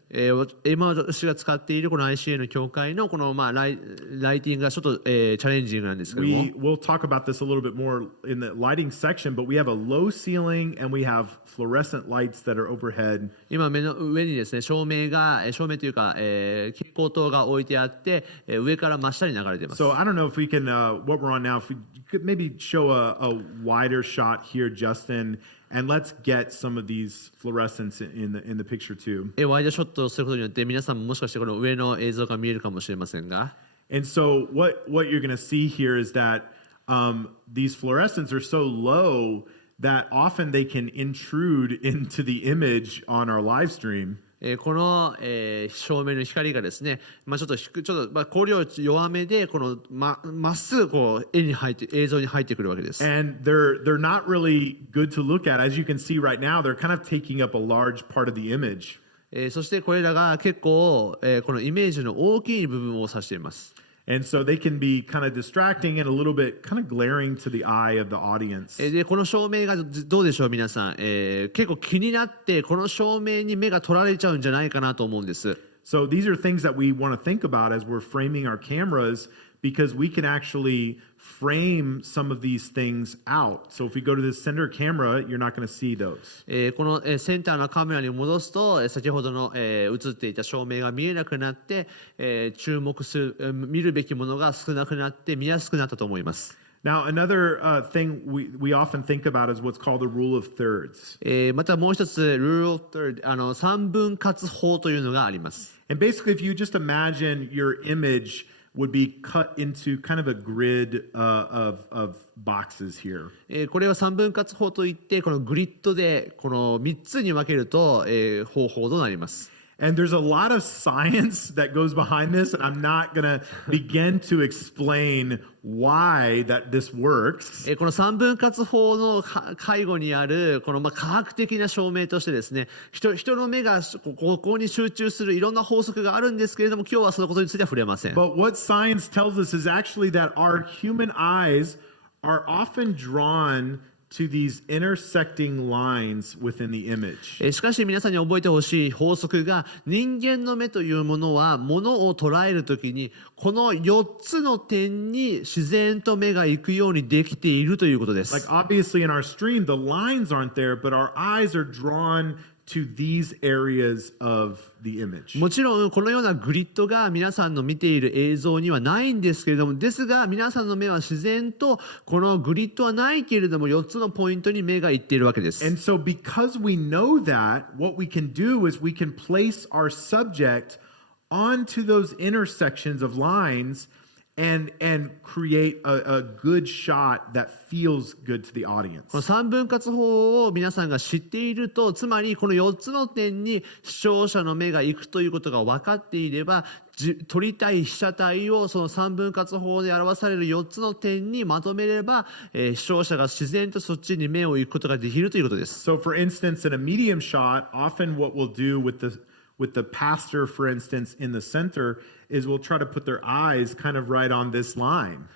今私が使っているこの ICA の教会のこのライティングがちょっと、チャレンジングなんですけども。We'll talk about this a little bit more in the lighting section, but we have a low ceiling and we have fluorescent lights that are overhead. 今目の上にですね照明というか、蛍光灯が置いてあって、上から真下に流れています。So I don't know if we can, what we're on now, if we could maybe show a wider shot here, Justin, and let's get some of these fluorescents in the picture too. ワイドショットをすることによって皆さんももしかしてこの上の映像が見えるかもしれませんが。And so what you're going to see here is that these fluorescents are so low that often they can intrude into the image on our live stream. この、照明の光がですね、ちょっと光量弱めでこのまっすぐこう映像に入ってくるわけです。And they're not really good to look at. As you can see right now, they're kind of taking up a large part of the image. そしてこれらが結構、このイメージの大きい部分を指しています。And so they can be kind of distracting and a little bit kind of glaring to the eye of the audience. でこの照明がどうでしょう皆さん、結構気になってこの照明に目が取られちゃうんじゃないかなと思うんです。So these are things that we want to think about as we're framing our cameras, because we can actually frame some of these things out. So if we go to the center camera, you're not going to see those. このセンターのカメラに戻すと先ほどの映っていた照明が見えなくなって注目する見るべきものが少なくなって見やすくなったと思います。Now, another thing we often think about is what's called the rule of thirds. またもう一つ rule of third 3分割法というのがあります。And basically, if you just imagine your image would be cut into kind of a grid of boxes here. これは3分割法といってこのグリッドでこの3つに分けると、方法となります。And there's a lot of science that goes behind this, and I'm not going to begin to explain why that this works. この3分割法の背後にあるこの科学的な証明としてですね、人の目がここに集中するいろんな法則があるんですけれども、今日はそのことについては触れません。But what science tells us is actually that our human eyes are often drawn to these intersecting lines within the image. しかし皆さんに覚えてほしい法則が、人間の目というものは物を捉えるときにこの4つの点に自然と目が行くようにできているということです。Like obviously in our stream the lines aren't there, but our eyes are drawn to these areas of the image. もちろんこのようなグリッドが皆さんの見ている映像にはないんですけれども、ですが皆さんの目は自然とこのグリッドはないけれども4つのポイントに目がいっているわけです。And so because we know that, what we can do is we can place our subject onto those intersections of lines and create a good shot that feels good to the audience. この3分割法を皆さんが知っていると、つまりこの4つの点に視聴者の目が行くということが分かっていれば、撮りたい被写体をその3分割法で表される4つの点にまとめれば、視聴者が自然とそっちに目を行くことができるということです。So for instance, in a medium shot, often what we'll do with the pastor, for instance, in the center, is we'll try to put their eyes kind of right on this line.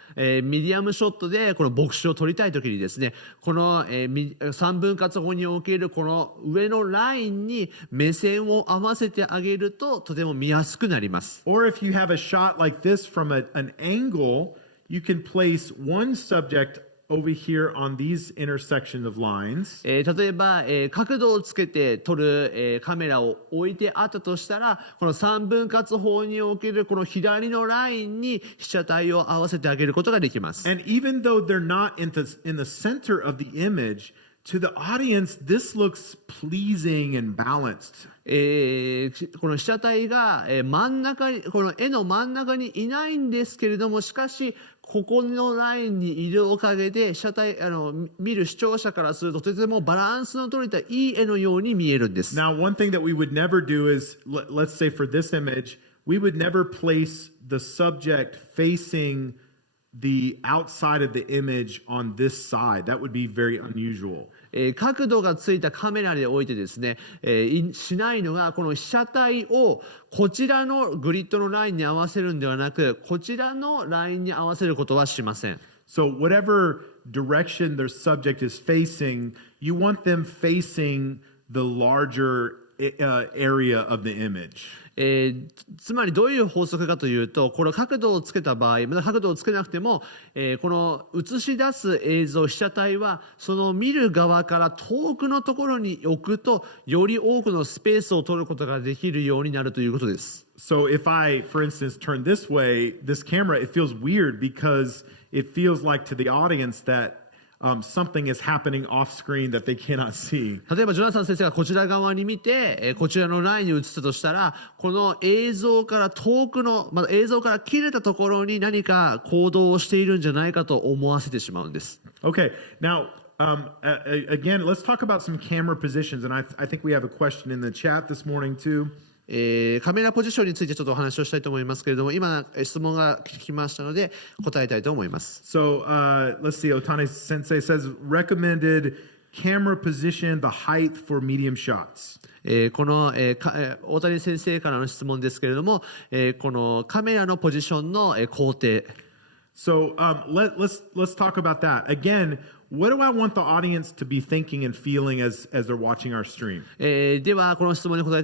ミディアムショットでこの牧師を撮りたいときにですね、この、3分割法におけるこの上のラインに目線を合わせてあげるととても見やすくなります。Or if you have a shot like this from an angle, you can place one subject over here on these intersection of lines. 例えば、角度をつけて撮る、カメラを置いてあったとしたら、この3分割法におけるこの左のラインに被写体を合わせてあげることができます。And even though they're not in the center of the image, to the audience, this looks pleasing and balanced. この被写体が真ん中に、この絵の真ん中にいないんですけれども、しかしここのラインにいるおかげで被写体見る視聴者からするととてもバランスの取れたいい絵のように見えるんです。Now, one thing that we would never do is, let's say for this image, we would never place the subject facing the outside of the image on this side. That would be very unusual. 角度がついたカメラで置いてですね、しないのがこの被写体をこちらのグリッドのラインに合わせるんではなく、こちらのラインに合わせることはしません。So whatever direction their subject is facing, you want them facing the larger area of the image. つまりどういう法則かというと、この角度をつけた場合、また角度をつけなくても、この映し出す映像、被写体はその見る側から遠くのところに置くと、より多くのスペースを取ることができるようになるということです。So if I, for instance, turn this way, this camera, it feels weird because it feels like to the audience that something is happening off screen that they cannot see. 例えばジョナサン先生がこちら側に見て、こちらのラインに映ったとしたら、この映像から遠くの、また映像から切れたところに何か行動をしているんじゃないかと思わせてしまうんです。Okay, now again, let's talk about some camera positions, and I think we have a question in the chat this morning too. カメラポジションについてちょっとお話をしたいと思いますけれども、今質問が聞きましたので答えたいと思います。So let's see. Otani Sensei says recommended camera position, the height for medium shots. この、大谷先生からの質問ですけれども、このカメラのポジションの、工程。So let's talk about that again. What do I want the audience to be thinking and feeling as they're watching our stream? ではこの質問に答え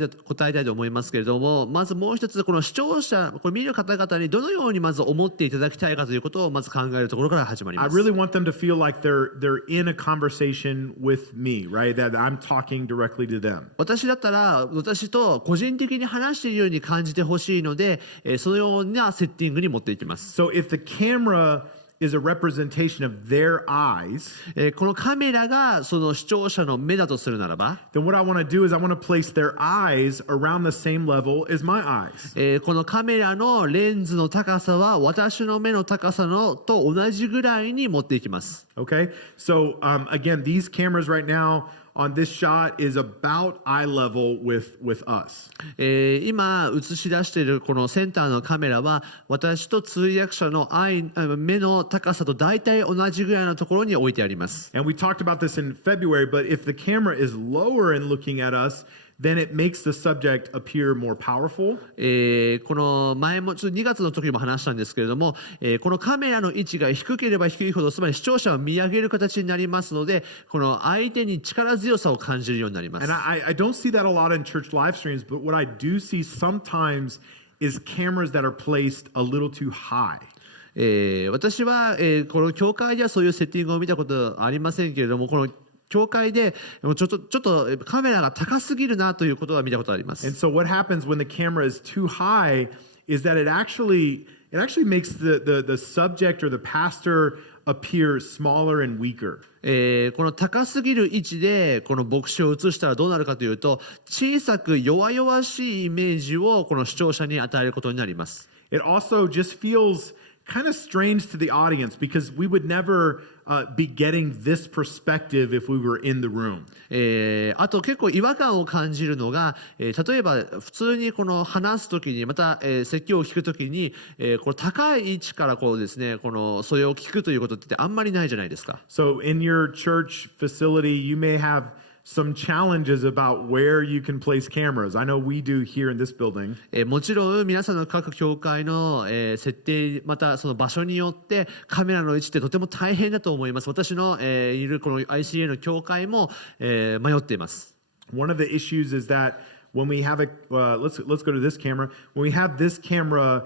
たいと思いますけれども、まずもう一つこの視聴者、これ見る方々にどのようにまず思っていただきたいかということをまず考えるところから始まりま I す。 really want them to feel like they're in a conversation with me, right? That I'm talking directly to them. 私だったら私と個人的に話しているように感じてほしいので、そのようなセッティングに持っていきます。 So if the camera is a representation of their eyes, このカメラがその視聴者の目だとするならば、 then what I want to do is I want to place their eyes around the same level as my eyes. このカメラのレンズの高さは私の目の高さのと同じぐらいに持っていきます。 Okay? So again, these cameras right now on this shot is about eye level with us. 今映し出しているこのセンターのカメラは私と通訳者の目の高さと大体同じぐらいのところに置いてあります。 And we talked about this in February, but if the camera is lower and looking at us, then it makes the subject appear more powerful. この前もちょっと2月の時にも話したんですけれども、このカメラの位置が低ければ低いほど、つまり視聴者を見上げる形になりますので、この相手に力強さを感じるようになります。 And I don't see that a lot in church live streams, but what I do see sometimes is cameras that are placed a little too high. 私は、この教会ではそういうセッティングを見たことありませんけれども、この教会でちょっとカメラが高すぎるなということは見たことあります。 And so what happens when the camera is too high is that it actually makes the subject or the pastor appear smaller and weaker. この高すぎる位置でこの牧師を映したらどうなるかというと、小さく弱々しいイメージをこの視聴者に与えることになります。 It also just feels kind of strange to the audience because we would never be getting this perspective if we were in the room. あと結構違和感を感じるのが、例えば普通にこの話すときにまた、説教を聞くときに、この高い位置からこうですね、このそれを聞くということってあんまりないじゃないですか。 So in your church facility, you may have some challenges about where you can place cameras. I know we do here in this building. もちろん皆さんの各教会の、設定またその場所によってカメラの位置ってとても大変だと思います。私の、いるこの ICA の教会も、迷っています。 One of the issues is that when we have let's go to this camera. When we have this camera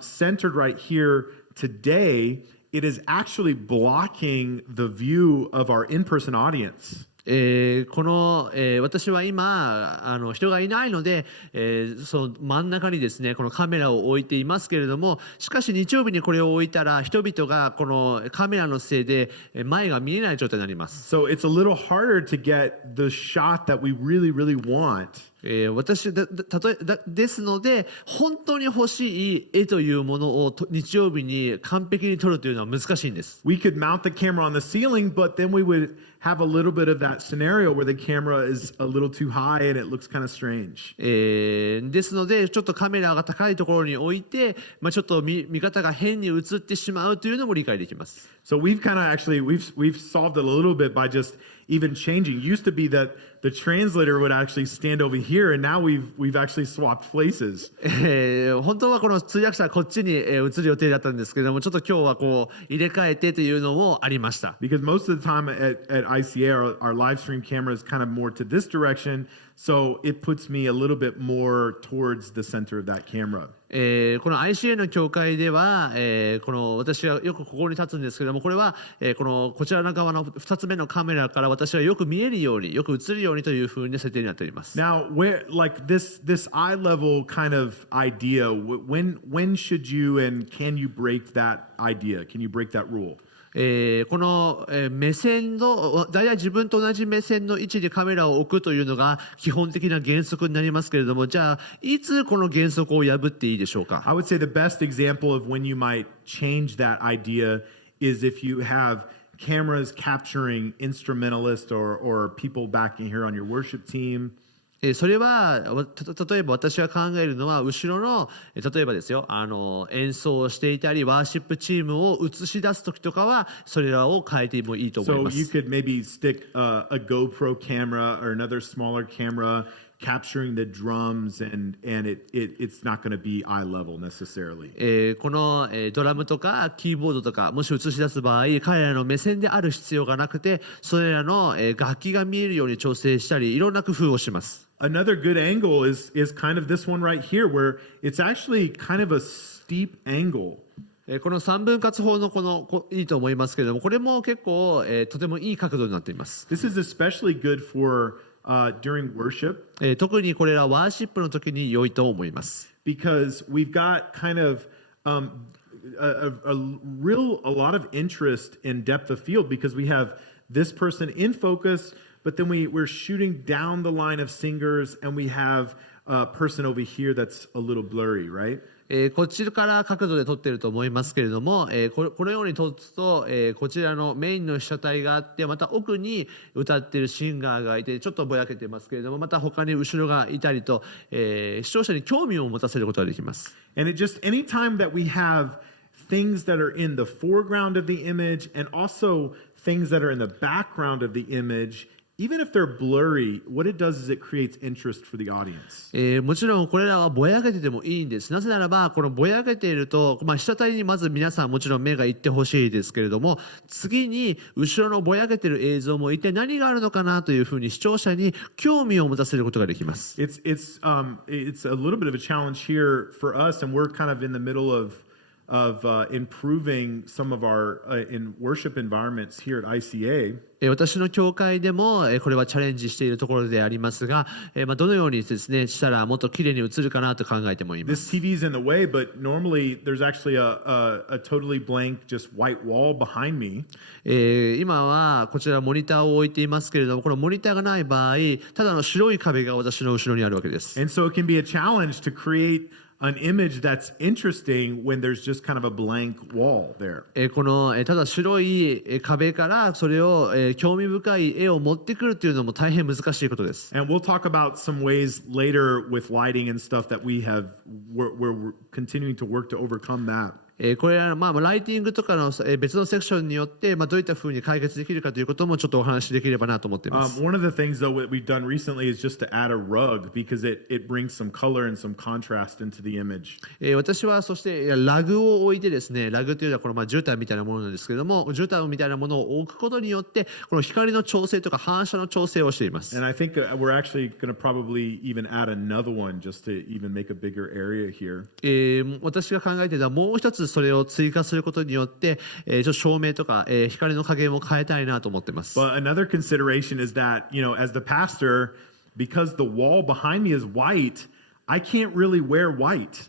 centered right here today, it is actually blocking the view of our in-person audience. この、私は今人がいないので、その真ん中にですねこのカメラを置いていますけれども、しかし日曜日にこれを置いたら人々がこのカメラのせいで前が見えない状態になります。 So it's a little harder to get the shot that we really want. ですので本当に欲しい絵というものを日曜日に完璧に撮るというのは難しいんです。 We could mount the camera on the ceiling, but then we would have a little bit of that scenario where the camera is a little too high and it looks kind of strange. ですのでちょっとカメラが高いところに置いて、ちょっと見方が変に映ってしまうというのも理解できます。 So we've kind of actually we've solved it a little bit by just even changing. It used to be that the translator would actually stand over here here, and now we've actually swapped places. 本当はこの通訳者はこっちに移る予定だったんですけれども、ちょっと今日はこう入れ替えてというのもありました。Because most of the time at ICA, our live stream camera is kind of more to this direction, so it puts me a little bit more towards the center of that camera. この ICA の教会では、この私はよくここに立つんですけれども、これは、こちらの側の2つ目のカメラから私はよく見えるように、よく映るようにというふうに設定になっております。Now, like this eye level kind of idea, when should you and can you break that idea? Can you break that rule? この目線の大体自分と同じ目線の位置でカメラを置くというのが基本的な原則になりますけれども、じゃあいつこの原則を破っていいでしょうか。 I would say the best example of when you might change that idea is if you have cameras capturing instrumentalists or people back in here on your worship team. それは例えば私が考えるのは、後ろの例えばですよ、演奏をしていたりワーシップチームを映し出す時とかはそれらを変えてもいいと思い So ま you す。 could maybe stick a GoPro camera or another smaller camera capturing the drums, and it's not going to be eye level necessarily. このドラムとかキーボードとかもし映し出す場合、彼らの目線である必要がなくて、それらの楽器が見えるように調整したり、いろんな工夫をします。Another good angle is kind of this one right here, where it's actually kind of a steep angle. この3分割法のいいと思いますけれども、これも結構、とてもいい角度になっています。 This is especially good for during worship. 特にこれらワーシップの時に良いと思います。 Because we've got kind of a lot of interest in depth of field, because we have this person in focus, but then we're shooting down the line of singers, and we have a person over here that's a little blurry, right? こっちから角度で撮っていると思いますけれども、このように撮つと、こちらのメインの被写体があって、また奥に歌っているシンガーがいて、ちょっとぼやけてますけれども、また他に後ろがいたりと、視聴者に興味を持たせることができます。 And it just anytime that we have things that are in the foreground of the image and also things that are in the background of the image, even if they're blurry, what it does is it creates interest for the audience. もちろんこれらはぼやけててもいいんです。なぜならばこのぼやけていると、被写体にまず皆さんもちろん目がいってほしいですけれども、次に後ろのぼやけている映像も一体何があるのかなというふうに視聴者に興味を持たせることができます。 It's a little bit of a challenge here for us, and we're kind of in the middle of improving some of our in worship environments here at ICA. 私の教会でもこれはチャレンジしているところでありますが、どのようにですねしたらもっと綺麗に映るかなと考えてもいます。 This TV is in the way, but normally there's actually a totally blank, just white wall behind me. 今はこちらモニターを置いていますけれども、このモニターがない場合、ただの白い壁が私の後ろにあるわけです。 And so it can be a challenge to create an image that's interesting when there's just kind of a blank wall there. このただ白い壁からそれを興味深い絵を持ってくるというのも大変難しいことです。 And we'll talk about some ways later with lighting and stuff that we're continuing to work to overcome that. これはライティングとかの別のセクションによってどういったふうに解決できるかということもちょっとお話しできればなと思っています。 One of the things though that we've done recently is just to add a rug, because it brings some color and some contrast into the image. 私はそしてラグを置いてですね、ラグというのはこの絨毯みたいなものなんですけれども、絨毯みたいなものを置くことによってこの光の調整とか反射の調整をしています。 And I think we're actually going to probably even add another one just to even make a bigger area here. 私が考えていたもう一つそれを追加することによって、ちょっと照明とか、光の加減を変えたいなと思っています。 But another consideration is that, as the pastor, because the wall behind me is white, I can't really wear white.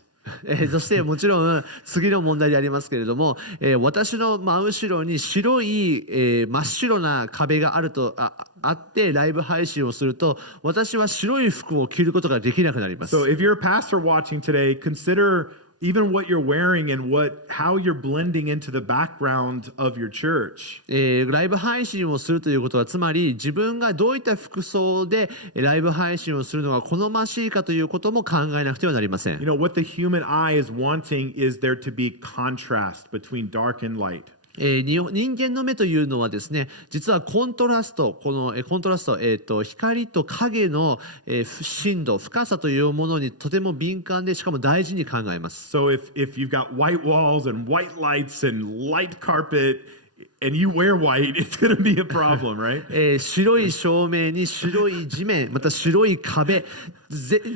そしてもちろん次の問題でありますけれども、私の真後ろに白い、真っ白な壁があってライブ配信をすると、私は白い服を着ることができなくなります。 So if you're a pastor watching today, consider even what you're wearing and how you're blending into the background of your church. ライブ配信をするということは、つまり自分がどういった服装でライブ配信をするのが好ましいかということも考えなくてはなりません。What the human eye is wanting is there to be contrast between dark and light. 人間の目というのはですね、実はコントラスト、光と影の、深度、深さというものにとても敏感で、しかも大事に考えます。So if you've got white walls and white lights and light carpet and you wear white, it's going to be a problem, right? 白い照明に白い地面、また白い壁、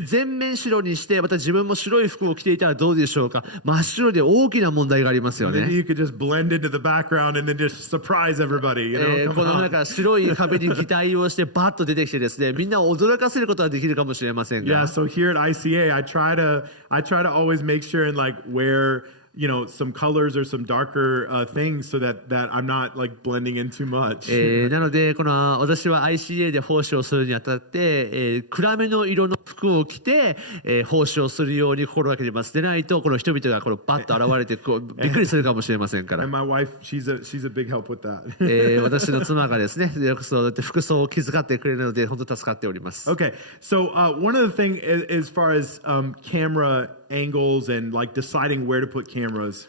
全面白にして、また自分も白い服を着ていたらどうでしょうか。真っ白で大きな問題がありますよ Maybe ね。you could just blend into the background and then just surprise everybody, you know? こ Come の on. 中白い壁に擬態をしてバッと出てきてですね、みんなを驚かせることはできるかもしれません Yeah, が、so here at ICA, I try to always make sure and like wear, you know, some colors or some darker things so that I'm not like blending in too much. なので私は ICA で奉仕をするにあたって、暗めの色の服を着て、奉仕をするように心がけています。でないとこの人々がバッと現れてびっくりするかもしれませんから。And my wife, she's a big help with that. 私の妻がですね、よくそうやって服装を気遣ってくれるので本当助かっております。Okay, so one of the things as far as camera angles and like deciding where to put cameras.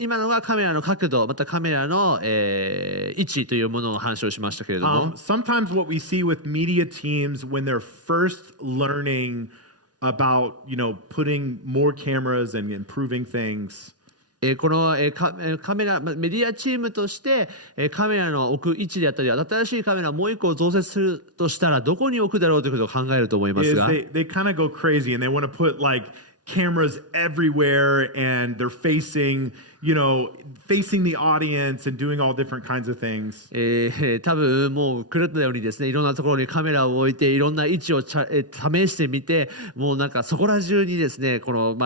今のはカメラの角度、またカメラの、位置というものを話をしましたけれども、Sometimes what we see with media teams when they're first learning about, you know, putting more cameras and improving things. このカメラメディアチームとしてカメラの置く位置であったり、新しいカメラをもう一個増設するとしたらどこに置くだろうということを考えると思いますが、They kind of go crazy and they want to put like cameras everywhere and they're facing, you know, facing the audience and doing all different kinds of things. 多分もう狂ったようにですね、いろんなところにカメラを置いていろんな位置を試してみて、もうなんかそこら中にですね、この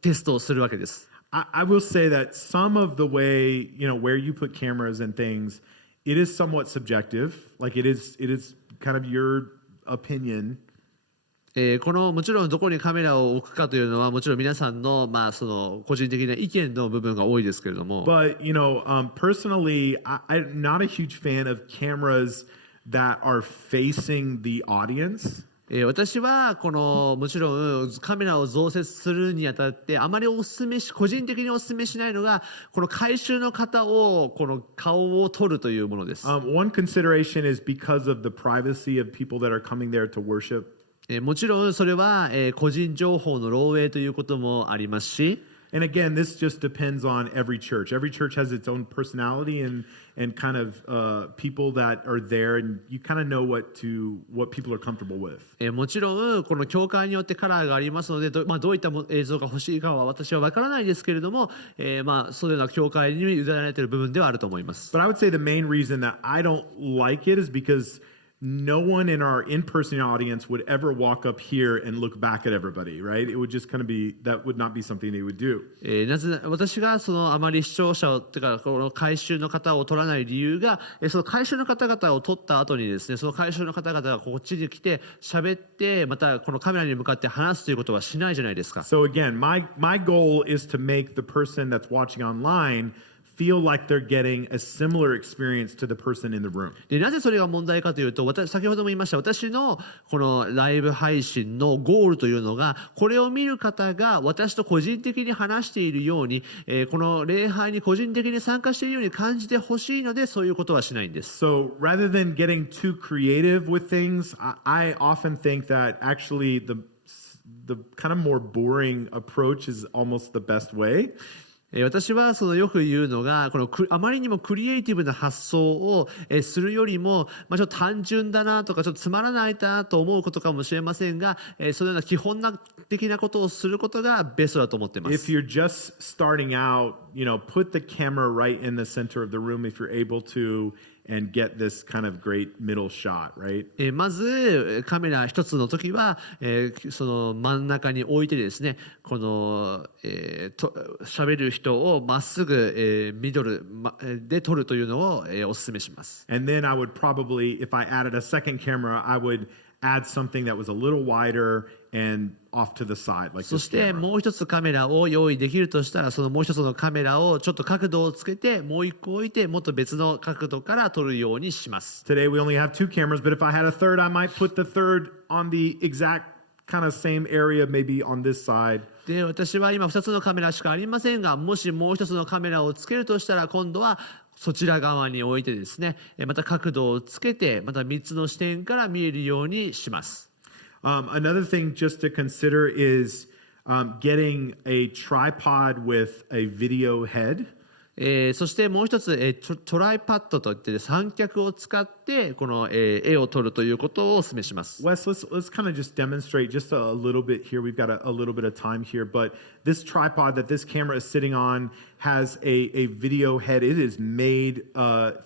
テストをするわけです。I will say that some of the way, you know, where you put cameras and things, it is somewhat subjective. Like it is kind of your opinion. このもちろんどこにカメラを置くかというのはもちろん皆さんのその個人的な意見の部分が多いですけれども、But you know, personally, I'm not a huge fan of cameras that are facing the audience. 私はこのもちろんカメラを増設するにあたってあまり個人的にお勧めしないのがこの回収の方をこの顔を撮るというものです。One consideration is because of the privacy of people that are coming there to worship. もちろんそれは個人情報の漏洩ということもありますし、And again, this just depends on every church. Every church has its own personality and kind of people that are there, and you kind of know what people are comfortable with. もちろんこの教会によってカラーがありますので、どういった映像が欲しいかは私は分からないですけれども、そういうような教会に委ねられている部分ではあると思います。But I would say the main reason that I don't like it is because no one in our in-person audience would ever walk up here and look back at everybody, right? It would just kind of be, that would not be something they would do. なぜ私があまり視聴者というかこの回収の方を取らない理由が、その回収の方々を取った後にですね、その回収の方々がこっちに来て喋ってまたこのカメラに向かって話すということはしないじゃないですか。So again, my goal is to make the person that's watching online feel like they're getting a similar experience to the person in the room. でなぜそれが問題かというと、先ほども言いました私のこのライブ配信のゴールというのが、これを見る方が私と個人的に話しているように、この礼拝に個人的に参加しているように感じてほしいので、そういうことはしないんです。So rather than getting too creative with things, I often think that actually the kind of more boring approach is almost the best way. 私はよく言うのが、あまりにもクリエイティブな発想をするよりも、ちょっと単純だなとかちょっとつまらないなと思うことかもしれませんが、そのような基本的なことをすることがベストだと思っています。If you're just starting out, you know, put the camera right in the center of the room if you're able to. And get this kind of great middle shot, right? まずカメラ一つの時は、その真ん中に置いてですね、この喋る人をまっすぐ、ミドルで撮るというのを、お勧めします。And then I would probably, if I added a second camera, I would add something that was a little wider and off to the side, like そしてもう一つカメラを用意できるとしたら、そのもう一つのカメラをちょっと角度をつけてもう一個置いてもっと別の角度から撮るようにします。 Today we only have two cameras, but if I had a third, I might put the third on the exact kind of same area, maybe on this side. で、私は今2つのカメラしかありませんが、もしもう1つのカメラをつけるとしたら、今度はそちら側に置いてですね、また角度をつけて、また3つの視点から見えるようにします。Another thing just to consider is getting a tripod with a video head. そしてもう一つ、トライパッドといって三脚を使ってこの、絵を撮るということをお勧めします。Wes, let's kind of just demonstrate just a little bit here. We've got a little bit of time here, but this tripod that this camera is sitting on has a video head. It is made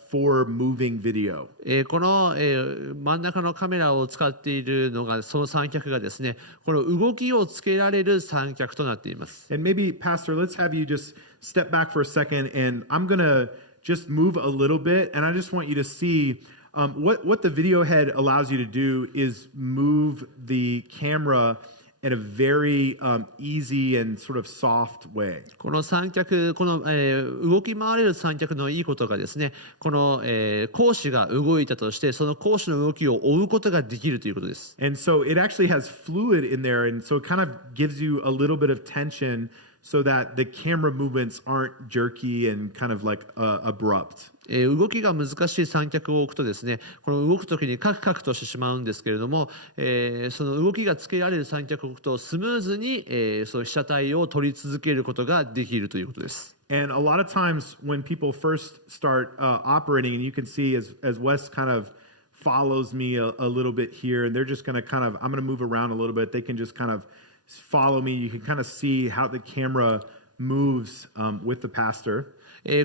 for moving video. この、真ん中のカメラを使っているのがその三脚がですね、この動きをつけられる三脚となっています。And maybe, Pastor, let's have you just step back for a second, and I'm going to just move a little bit, and I just want you to see what the video head allows you to do is move the camera in a very easy and sort of soft way. この三脚、この、動き回れる三脚のいいことがですね、この、講師が動いたとして、その講師の動きを追うことができるということです。And so it actually has fluid in there, and so it kind of gives you a little bit of tension so that the camera movements aren't jerky and kind of like abrupt. 動きが難しい三脚を置くとですね、この動くときにカクカクとしてしまうんですけれども、その動きがつけられる三脚を置くとスムーズに、その被写体を撮り続けることができるということです。And a lot of times when people first start operating, and you can see as Wes kind of follows me a little bit here, and they're just going to kind of, I'm going to move around a little bit. They can just kind of follow me. You can kind of see how the camera moves with the pastor.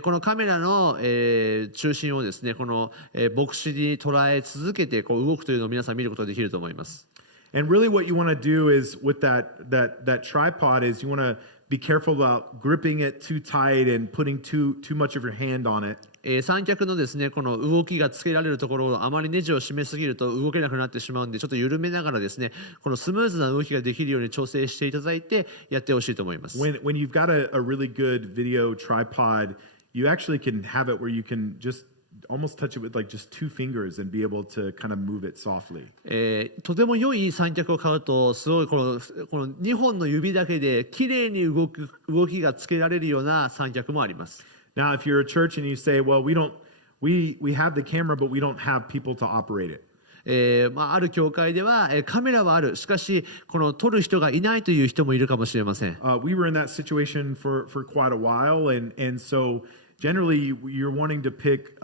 このカメラの、中心をですね、この、牧師に捉え続けてこう動くというのを皆さん見ることができると思います。And really what you want to do is with that tripod is you want to be careful about gripping it too tight and putting too much of your hand on it. 三脚のですね、この動きがつけられるところをあまりネジを締めすぎると動けなくなってしまうんで、ちょっと緩めながらですね、このスムーズな動きができるように調整していただいてやってほしいと思います。When you've got a really good video tripod, you actually can have it where you can just almost touch it with like just two fingers and be able to kind of move it softly. とても良い三脚を買うとすごいこの2本の指だけで綺麗に動きがつけられるような三脚もあります。Now, if you're a church and you say, well, we have the camera, but we don't have people to operate it. ある教会では、カメラはある。しかし、この撮る人がいないという人もいるかもしれません。We were in that situation for quite a while, and so generally you're wanting to pick,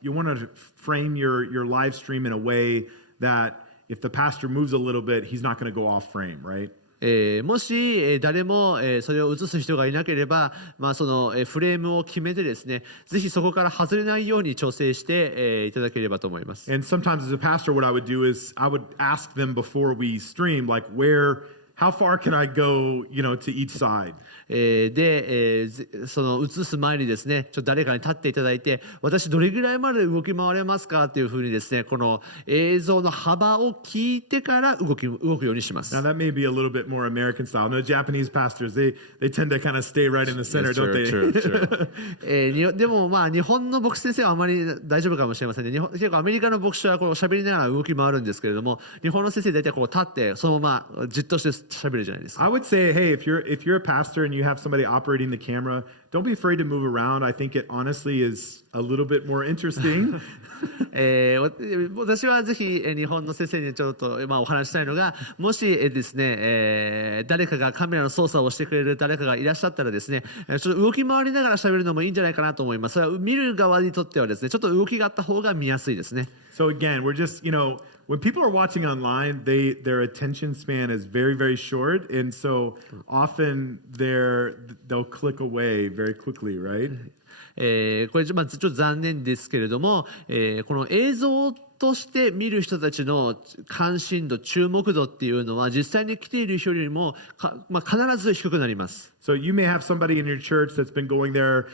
you want to frame your live stream in a way that if the pastor moves a little bit, he's not going to go off frame, right? もし、誰も、それを映す人がいなければ、その、フレームを決めてですね、ぜひそこから外れないように調整して、いただければと思います。And sometimes as a pastor, what I would do is I would ask them before we stream, like how far can I go, to each side? で、その映す前にですね、誰かに立っていただいて、私どれぐらいまで動き回れますかっていうふうにですね、この映像の幅を聞いてから動くようにします。Now that may be a little bit more American style. No, Japanese pastors, they tend to kind of stay right in the center, don't they? True. でも日本の牧師先生はあまり大丈夫かもしれませんね。結構アメリカの牧師はこう喋りながら動き回るんですけれども、日本の先生大体こう立ってそのままじっとして喋るじゃないですか。I would say, hey, if you're a pastor and you have somebody operating the camera, don't be afraid to move around. I think it honestly is a little bit more interesting. 私はぜひ日本の先生にちょっとお話したいのが、もしですね、誰かがカメラの操作をしてくれる誰かがいらっしゃったらですね、ちょっと動き回りながら喋るのもいいんじゃないかなと思います。それは見る側にとってはですね、ちょっと動きがあった方が見やすいですね。So again, we're just, when people are watching online, their attention span is very, very short, and so often they'll click away very quickly, right? これちょっと残念ですけれども、この映像として見る人たちの関心度、注目度っていうのは実際に来ている人よりも必ず低くなります。So you may have somebody in your church that's been going there,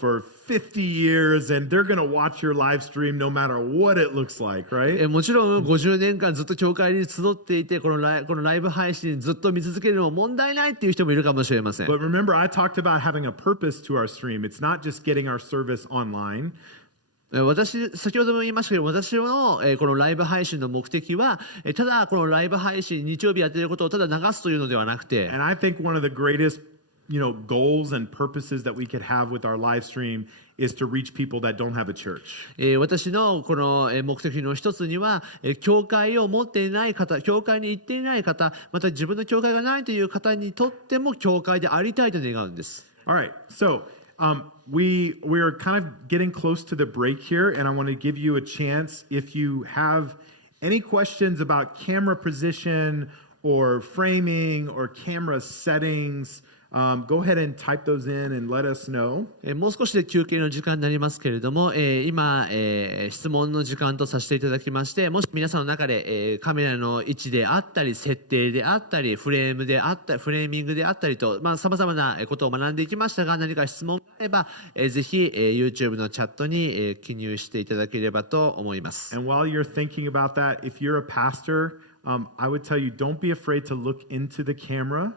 for 50 years, and they're going to watch your live stream no matter what it looks like, right? もちろん50年間ずっと教会に集っていてこのライブ配信ずっと見続けるのも問題ないっていう人もいるかもしれません。But remember, I talked about having a purpose to our stream. It's not just getting our service online. 先ほども言いましたけど、私のこのライブ配信の目的は、ただこのライブ配信、日曜日やっていることをただ流すというのではなくて、And I think one of the greatest, goals and purposes that we could have with our live stream is to reach people that don't have a church. 私のこの目的の一つには、教会を持っていない方、教会に行っていない方、また自分の教会がないという方にとっても教会でありたいと願うんです。All right, so we're kind of getting close to the break here, and I want to give you a chance if you have any questions about camera position or framing or camera settings. Go ahead and type those in and let us know. もう少しで休憩の時間になりますけれども、今、質問の時間とさせていただきまして、もし皆さんの中で、カメラの位置であったり、設定であったり、フレームであったり、フレーミングであったりと、さまざまなことを学んでいきましたが、何か質問があれば、ぜひ、YouTube のチャットに、記入していただければと思います。And while you're thinking about that, if you're a pastor, I would tell you don't be afraid to look into the camera.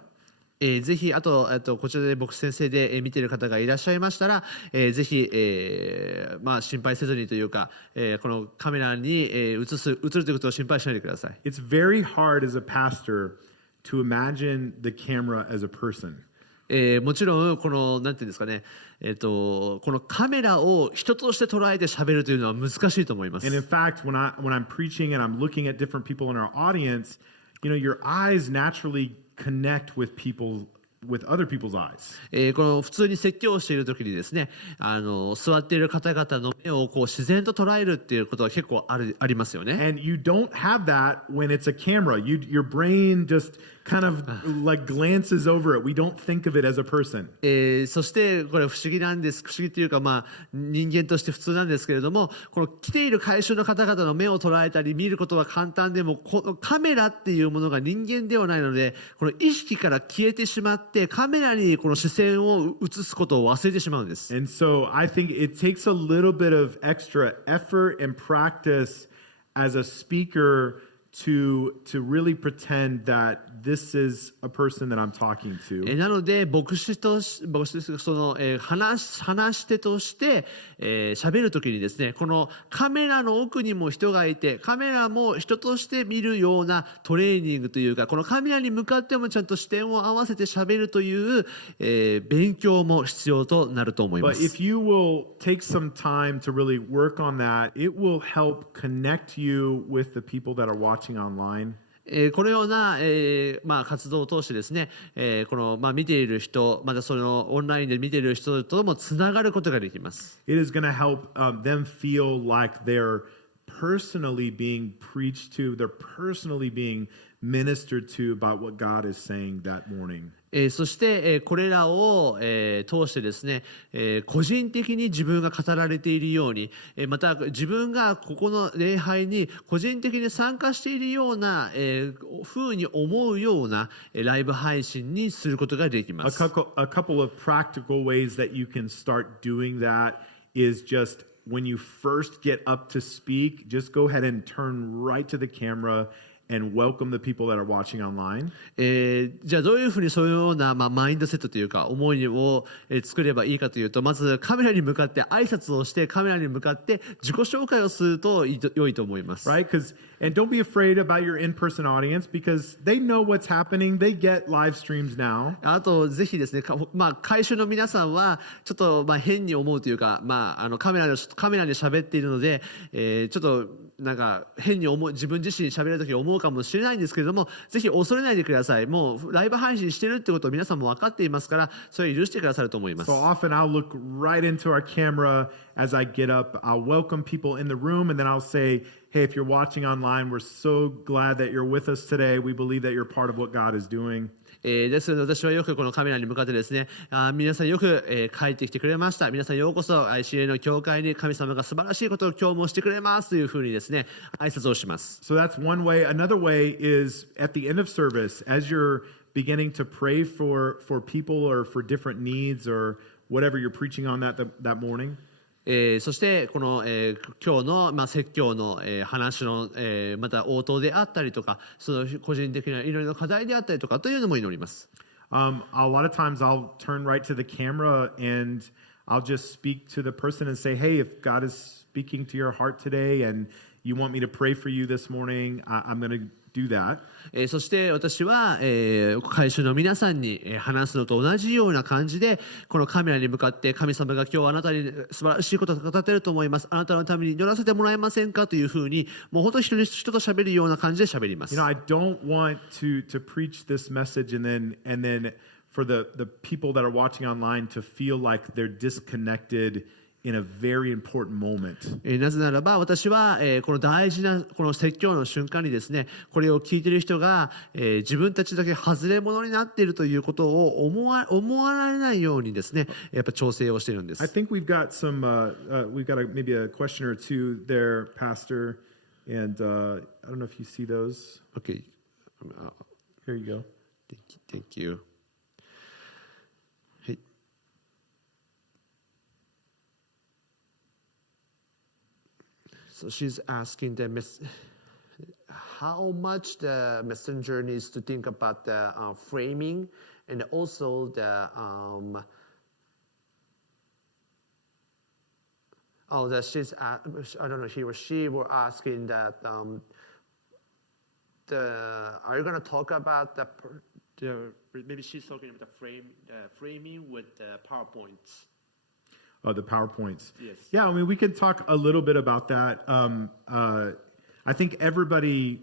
ぜひあとこちらで牧師先生で見ている方がいらっしゃいましたら、ぜひ、心配せずにというか、このカメラに映るということを心配しないでください。It's very hard as a pastor to imagine the camera as a person. もちろんこのなんていうんですかね、このカメラを人として捉えて喋るというのは難しいと思います。And in fact, when I'm preaching and I'm looking at different people in our audience, your eyes naturally connect with other people's eyes. この普通に説教をしている時にですね、座っている方々の目をこう自然と捉えるっていうことは結構ありますよね。And you don't have that when it's a camera. Your brain just kind of like glances over it. We don't think of it as a person. そしてこれ不思議というか、人間として普通なんですけれども、この来ている回収の方々の目を捉えたり見ることは簡単でも、このカメラっていうものが人間ではないので、この意識から消えてしまってカメラにこの視線を移すことを忘れてしまうんです。And so I think it takes a little bit of extra effort and practice as a speaker to really pretend that this is a person that I'm talking to. なので牧師その、話し手として喋るときにですね、このカメラの奥にも人がいて、カメラも人として見るようなトレーニングというか、このカメラに向かってもちゃんと視点を合わせて喋るという、勉強も必要となると思いま But す。 if you will take some time to really work on that, it will help connect you with the people that are watching online. このような、活動を通してですね、この、見ている人、またそのオンラインで見ている人ともつながることができます。It is going to help them feel like they're personally being preached to, they're personally being ministered to about what God is saying that morning. そして、これらを、通してですね、個人的に自分が語られているように、また自分がここの礼拝に個人的に参加しているような、ふうに思うようなライブ配信にすることができます。A couple of practical ways that you can start doing that is just when you first get up to speak, just go ahead and turn right to the camera and welcome the people that are watching online. じゃあどういうふうにそういうような、マインドセットというか思いを、作ればいいかというと、まずカメラに向かって挨拶をしてカメラに向かって自己紹介をすると良いと思います。Right? And don't be afraid about your in-person audience because they know what's happening. They get live streams now. あとぜひですね、回収の皆さんはちょっと変に思うというか、カメラで喋っているので、ちょっとなんか変に自分自身喋るとき思うかもしれないんですけれども、ぜひ恐れないでください。もうライブ配信してるってことを皆さんも分かっていますから、それを許してくださると思います。So often I'll look right into our camera as I get up. I'll welcome people in the room and then I'll say, hey, if you're watching online, we're so glad that you're with us today. We believe that you're part of what God is doing. ですので私はよくこのカメラに向かってですね、皆さんよく、帰ってきてくれました。皆さんようこそ ICA の教会に神様が素晴らしいことを今日もしてくれますというふうにですね、挨拶をします。So that's one way. Another way is at the end of service, as you're beginning to pray for people or for different needs or whatever you're preaching on that morning. そしてこの、今日の、説教の、話の、また応答であったりとか、その個人的な祈りの課題であったりとかというのも祈ります。A lot of times I'll turn right to the camera and I'll just speak to the person and say, hey, if God is speaking to your heart today and you want me to pray for you this morning, I'm going to do that. そして私は、会衆の皆さんに、話すのと同じような感じでこのカメラに向かって神様が今日あなたに素晴らしいことを語っていると思います。あなたのために祈らせてもらえませんかというふうにもう本当に人と喋るような感じで喋ります。I don't want to preach this message and then for the people that are watching online to feel like they're disconnected in a very important moment. なぜならば私は、この大事なこの説教の瞬間にですねこれを聞いている人が、自分たちだけ外れ者になっているということを思われないようにですねやっぱ調整をしているんです。I think we've got maybe a question or two there, Pastor, and I don't know if you see those. Okay. Here you go. Thank you. So she's asking how much the messenger needs to think about the framing and also the she's I don't know he or she were asking that are you going to talk about the maybe she's talking about the framing with the PowerPoints. The PowerPoints. Yes. Yeah, I mean, we can talk a little bit about that. I think we're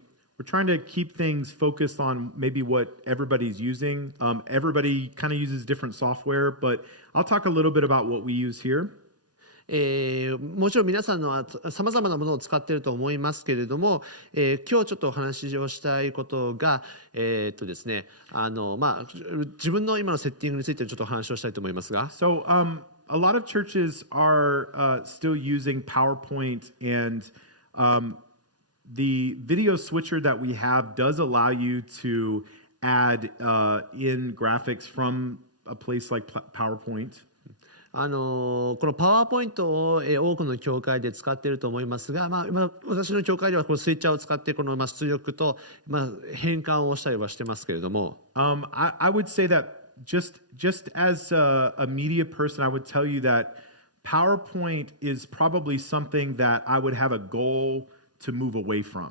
trying to keep things focused on maybe what everybody's using. Everybody kind of uses different software, but I'll talk a little bit about what we use here. もちろん皆さんのはさまざまなものを使っていると思いますけれども、今日ちょっとお話をしたいことが、ですね、自分の今のセッティングについてちょっとお話をしたいと思いますが。So, a lot of churches are still using PowerPoint, and the video switcher that we have does allow you to add in graphics from a place like PowerPoint. このパワーポイントを、多くの教会で使っていると思いますが、今私の教会ではこのスイッチャーを使ってこの、出力と、変換をしたりはしてますけれども、I would say that just as a media person, I would tell you that PowerPoint is probably something that I would have a goal to move away from.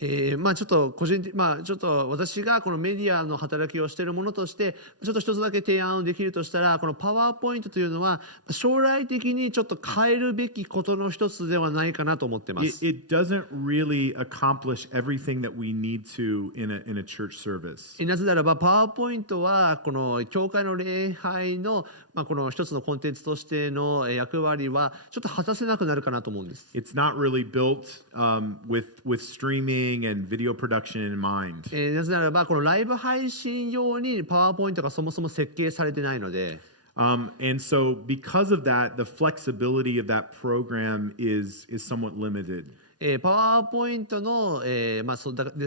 ちょっとちょっと私がこのメディアの働きをしているものとしてちょっと一つだけ提案をできるとしたらこのパワーポイントというのは将来的にちょっと変えるべきことの一つではないかなと思っています。It doesn't really accomplish everything that we need to in a church service. なぜならばパワーポイントはこの教会の礼拝のこの一つのコンテンツとしての役割はちょっと果たせなくなるかなと思うんです。It's not really built with streaming and video production in mind. なぜならばこのライブ配信用にパワーポイントがそもそも設計されてないので。And so because of that, the flexibility of that program is somewhat limited. パワーポイントの、で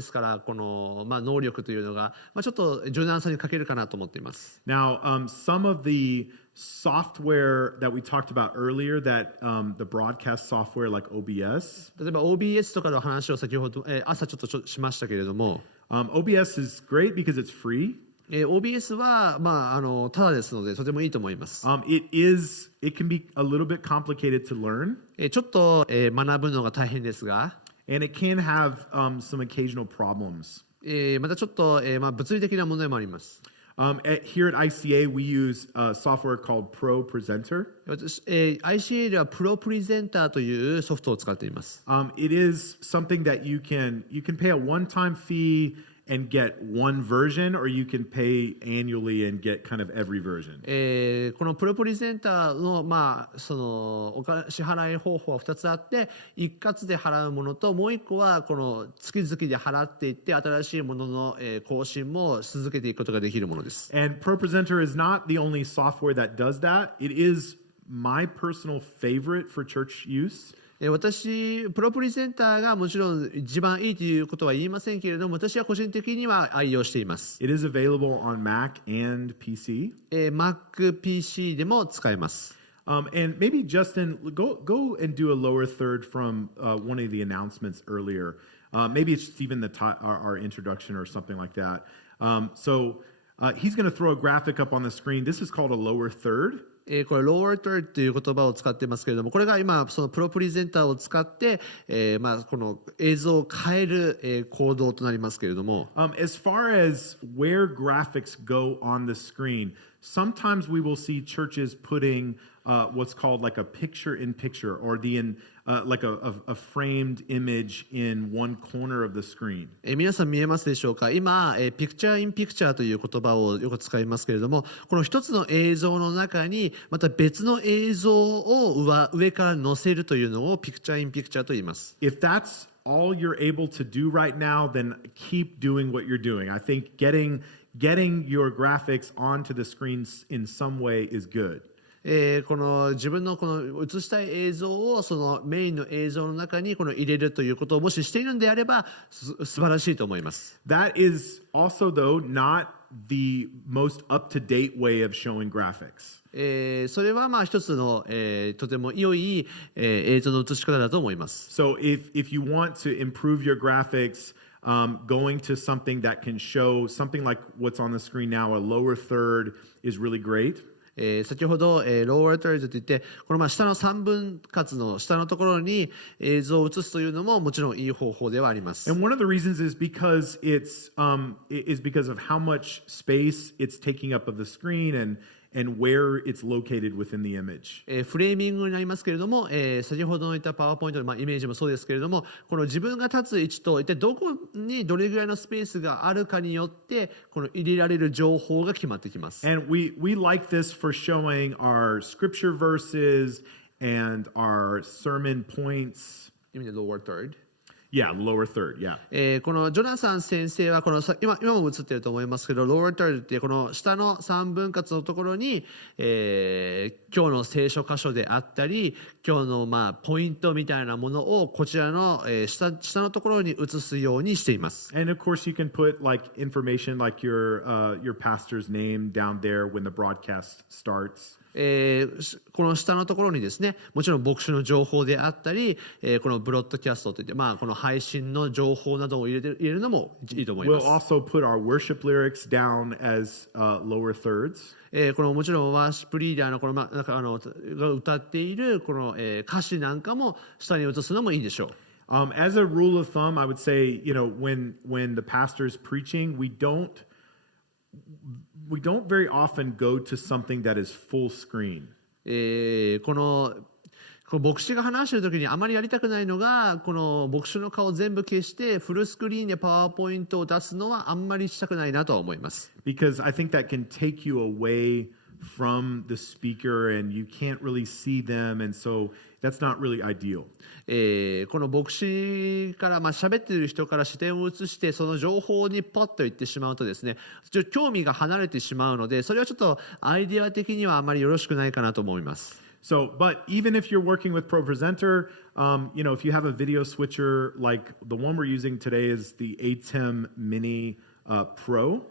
すからこの、能力というのが、ちょっと柔軟さに欠けるかなと思っています。Now, some of the software that we talked about earlier, that the broadcast software like OBS. 例えば OBS とかの話を先ほど、朝ちょっとしましたけれども、OBS is great because it's free. OBS は、ただですのでとてもいいと思います。It can be a little bit complicated to learn. ちょっと、学ぶのが大変ですが、and it can have some occasional problems. またちょっと、物理的な問題もあります。Here at ICA, we use a software called Pro Presenter. ICA ではプロプレゼンターというソフトを使っています。It is something that you can pay a one-time fee and get one version, or you can pay annually and get kind of every version. このプロプレゼンターの、その支払い方法は2つあって一括で払うものともう1個はこの月々で払っていって新しいものの、更新も続けていくことができるものです。And Pro Presenter is not the only software that does that. It is my personal favorite for church use. 私プロプレゼンターがもちろん一番いいということは言いませんけれども私は個人的には愛用しています。It is available on Mac and PC. Mac、PC でも使えます。And maybe Justin, go and do a lower third from one of the announcements earlier. Maybe it's just even our introduction or something like that. So he's going to throw a graphic up on the screen. This is called a lower third. これローラートという言葉を使ってますけれども、これが今そのプロプレゼンターを使って、この映像を変える、行動となりますけれども、As far as where graphics go on the screen, sometimes we will see churches putting what's called like a picture-in-picture, or like a framed image in one corner of the screen. 皆さん見えますでしょうか。今、ピクチャーインピクチャーという言葉をよく使いますけれども、この一つの映像の中にまた別の映像を上から載せるというのをピクチャーインピクチャーと言います。If that's all you're able to do right now, then keep doing what you're doing. I think getting your graphics onto the screens in some way is good. この自分のこの映したい映像をそのメインの映像の中にこの入れるということをもししているのであれば素晴らしいと思います。That is also, though, not the most up-to-date way of showing graphics. それはまあ一つの、とても良い、映像の映し方だと思います。So if you want to improve your graphics, going to something that can show something like what's on the screen now, a lower third, is really great. 先ほど、ローラートレーズといってこのまあ下の3分割の下のところに映像を映すというのももちろんいい方法ではあります。And one of the reasons is because because of how much space it's taking up of the screen and where it's located within the image. フレーミングになりますけれども、先ほどの言ったパワーポイントの、まあ、イメージもそうですけれども、この自分が立つ位置と一体どこにどれぐらいのスペースがあるかによってこの入れられる情報が決まってきます。And we like this for showing our scripture verses and our sermon points. You mean the lower third? Yeah, lower third, yeah. このジョナサン先生はこの今も映ってると思いますけど、ローラートルってこの下の3分割のところに、今日の聖書箇所であったり今日のまあポイントみたいなものをこちらの、下のところに映すようにしています。And of course you can put like information like your pastor's name down there when the broadcast starts. この下のところにですね、もちろん牧師の情報であったり、このブロッドキャストといって、まあ、この配信の情報などを入れるのもいいと思います。We'll also put our worship lyrics down as lower thirds. このもちろんワーシップリーダーのこの、なんかが歌っているこの、歌詞なんかも下に映すのもいいでしょう。As a rule of thumb, I would say, when the pastor's preaching, we don't very often go to something that is full screen. この牧師が話している時にあまりやりたくないのが、この牧師の顔を全部消してフルスクリーンでパワーポイントを出すのはあんまりしたくないなとは思います。Because I think that can take you away from the speaker and you can't really see them, and so that's not really ideal. この牧師から喋っている人から視点を移してその情報にパッといってしまうとですね、興味が離れてしまうので、それはちょっとアイデア的にはあまりよろしくないかなと思います。So, but even if you're working with ProPresenter, if you have a video switcher like the one we're using today is the ATEM Mini Pro.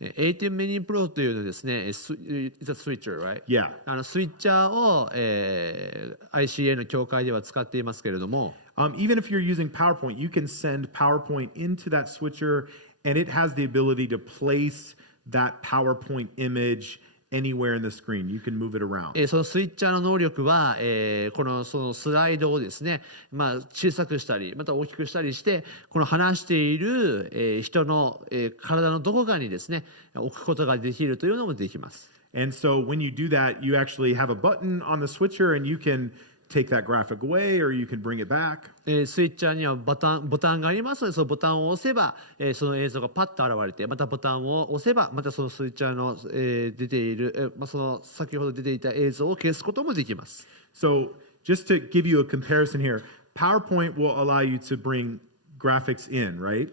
ATEM Mini Pro というのはですね、It's a switcher, right? Yeah. スイッチャーを、ICA の教会では使っていますけれども、Even if you're using PowerPoint, you can send PowerPoint into that switcher, and it has the ability to place that PowerPoint image anywhere in the screen. You can move it around. そのスイッチャーの能力は、そのスライドをですね、小さくしたりまた大きくしたりして、この話している、人の、体のどこかにですね置くことができるというのもできます。And so when you do that, you actually have a button on the switcher, and you can take that graphic away or you can bring it back. スイッチャーにはボタンがありますので、そのボタンを押せば、その映像がパッと現れて、またボタンを押せばまたそのスイッチャーの、出ている、その先ほど出ていた映像を消すこともできます。So just to give you a comparison here, PowerPoint will allow you to bring graphics in, right?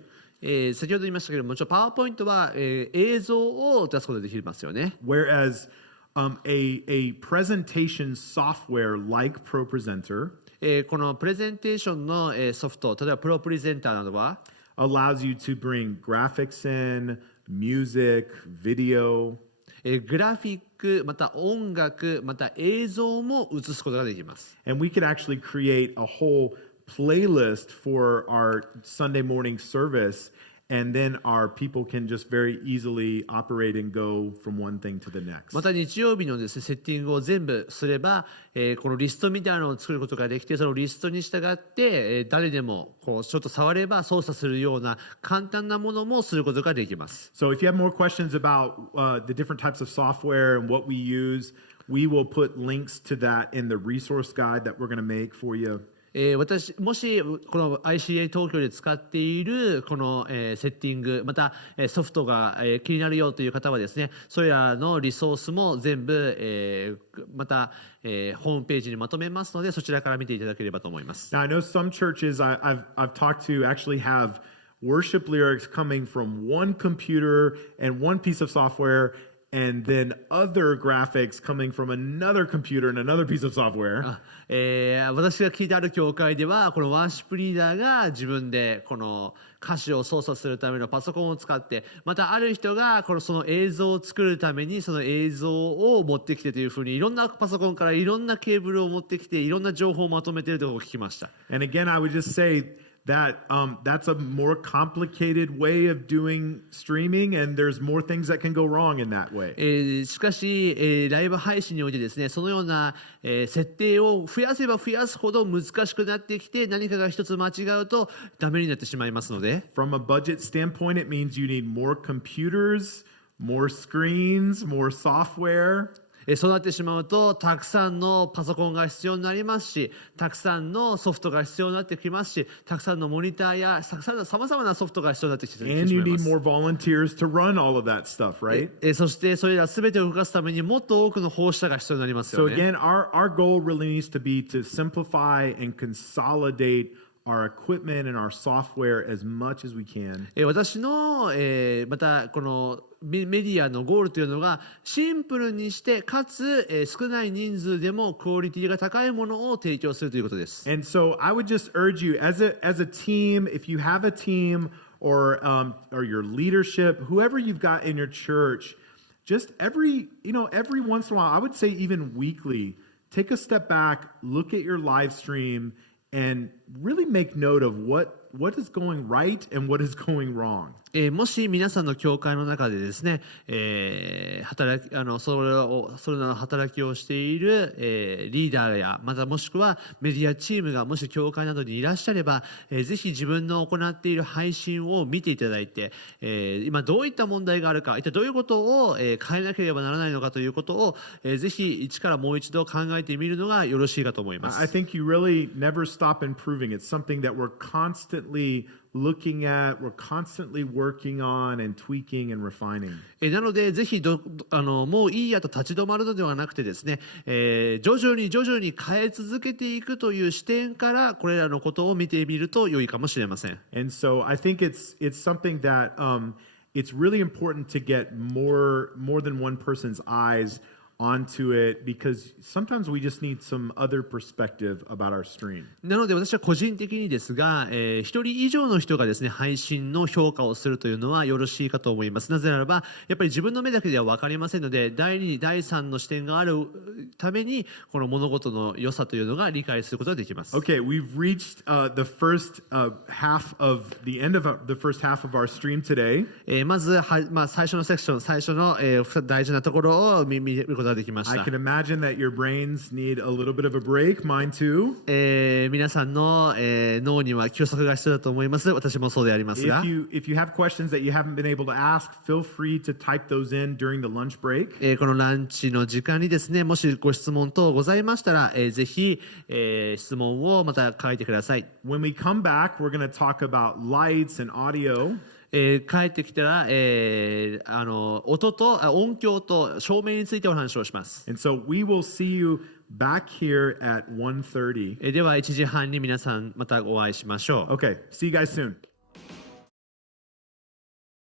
先ほど言いましたけども、パワーポイントは、映像を出すことができますよね。Whereas a presentation software like ProPresenter このプレゼンテーションの、ソフト、例えばプロプレゼンターなどはallows you to bring graphics in, music, video. グラフィック、また音楽、また映像も映すことができます。And we could actually create a whole playlist for our Sunday morning service and then our people can just very easily operate and go from one thing to the next. また日曜日のですね、セッティングを全部すれば、このリストみたいなのを作ることができて、そのリストに従って、誰でもこうちょっと触れば操作するような簡単なものもすることができます。So if you have more questions about the different types of software and what we use, we will put links to that in the resource guide that we're going to make for you. もしこの ICA 東京で使っているこの、セッティングまた、ソフトが、気になるよという方はですね、それらのリソースも全部、また、ホームページにまとめますので、そちらから見ていただければと思います。Now, I know some churches I've talked to actually have worship lyrics coming from one computer and one piece of software, and then other graphics coming from another computer and another piece of software. 私が聞いてある教会ではこのワーシップリーダーが自分でこの歌詞を操作するためのパソコンを使って、またある人がその映像を作るためにその映像を持ってきてというふうにいろんなパソコンからいろんなケーブルを持ってきていろんな情報をまとめているということを聞きました。And again, I would just say that that's a more complicated way of doing streaming, and there's more things that can go wrong in that way. しかし、ライブ配信においてですね、そのような、設定を増やせば増やすほど難しくなってきて、何かが一つ間違うとダメになってしまいますので。From a budget standpoint, it means you need more computers, more screens, more software. そうなってしまうとたくさんのパソコンが必要になりますし、たくさんのソフトが必要になってきますし、たくさんのモニターやさまざまなソフトが必要になってきてしまいます。And you need more volunteers to run all of that stuff, right? そしてそれら全てを動かすためにもっと多くの奉仕者が必要になりますよ So ね。again, our goal really needs to be to simplify and consolidate our equipment and our software as much as we can. 私の、またこのメディアのゴールというのがシンプルにしてかつ、少ない人数でもクオリティが高いものを提供するということです。And so I would just urge you as a team, if you have a team or your leadership, whoever you've got in your church, just every once in a while, I would say even weekly, take a step back, look at your live stream, and really make note of what is going right and what is going wrong. もし皆さんの教会の中でですね、それらの働きをしている、リーダーやまたもしくはメディアチームがもし教会などにいらっしゃれば、ぜひ自分の行っている配信を見ていただいて、今どういった問題があるか、一体どういうことを、変えなければならないのかということを、ぜひ一からもう一度考えてみるのがよろしいかと思います。I think you really never stop improving. It's something that we're constantly looking at, we're constantly working on and tweaking and refining. なのでぜひもういいやと立ち止まるのではなくてですね、徐々に変え続けていくという視点からこれらのことを見てみると良いかもしれません。And so I think it's something that it's really important to get more than one person's eyes onto it, because sometimes we just need some other perspective about our stream. なので私は個人的にですが、一人以上の人がですね配信の評価をするというのはよろしいかと思います。なぜならばやっぱり自分の目だけでは分かりませんので、第2、第3の視点があるためにこの物事の良さというのが理解することができます。Okay, we've reached the first half of the end of the first half of our stream today. まず最初のセクション、最初の、大事なところを見ることができました。I can imagine that your brains need a little bit of a break, mine too. 皆さんの、脳には休息が必要だと思います。私もそうでありますが。If you have questions that you haven't been able to ask, feel free to type those in during the lunch break. このランチの時間にですね、もしご質問等ございましたら、ぜひ、質問をまた書いてください。When we come back, we're going to talk about lights and audio. 帰ってきたら、音と音響と照明についてお話をします。And so we will see you back here at 1:30. では1時半に皆さんまたお会いしましょう。Okay, see you guys soon.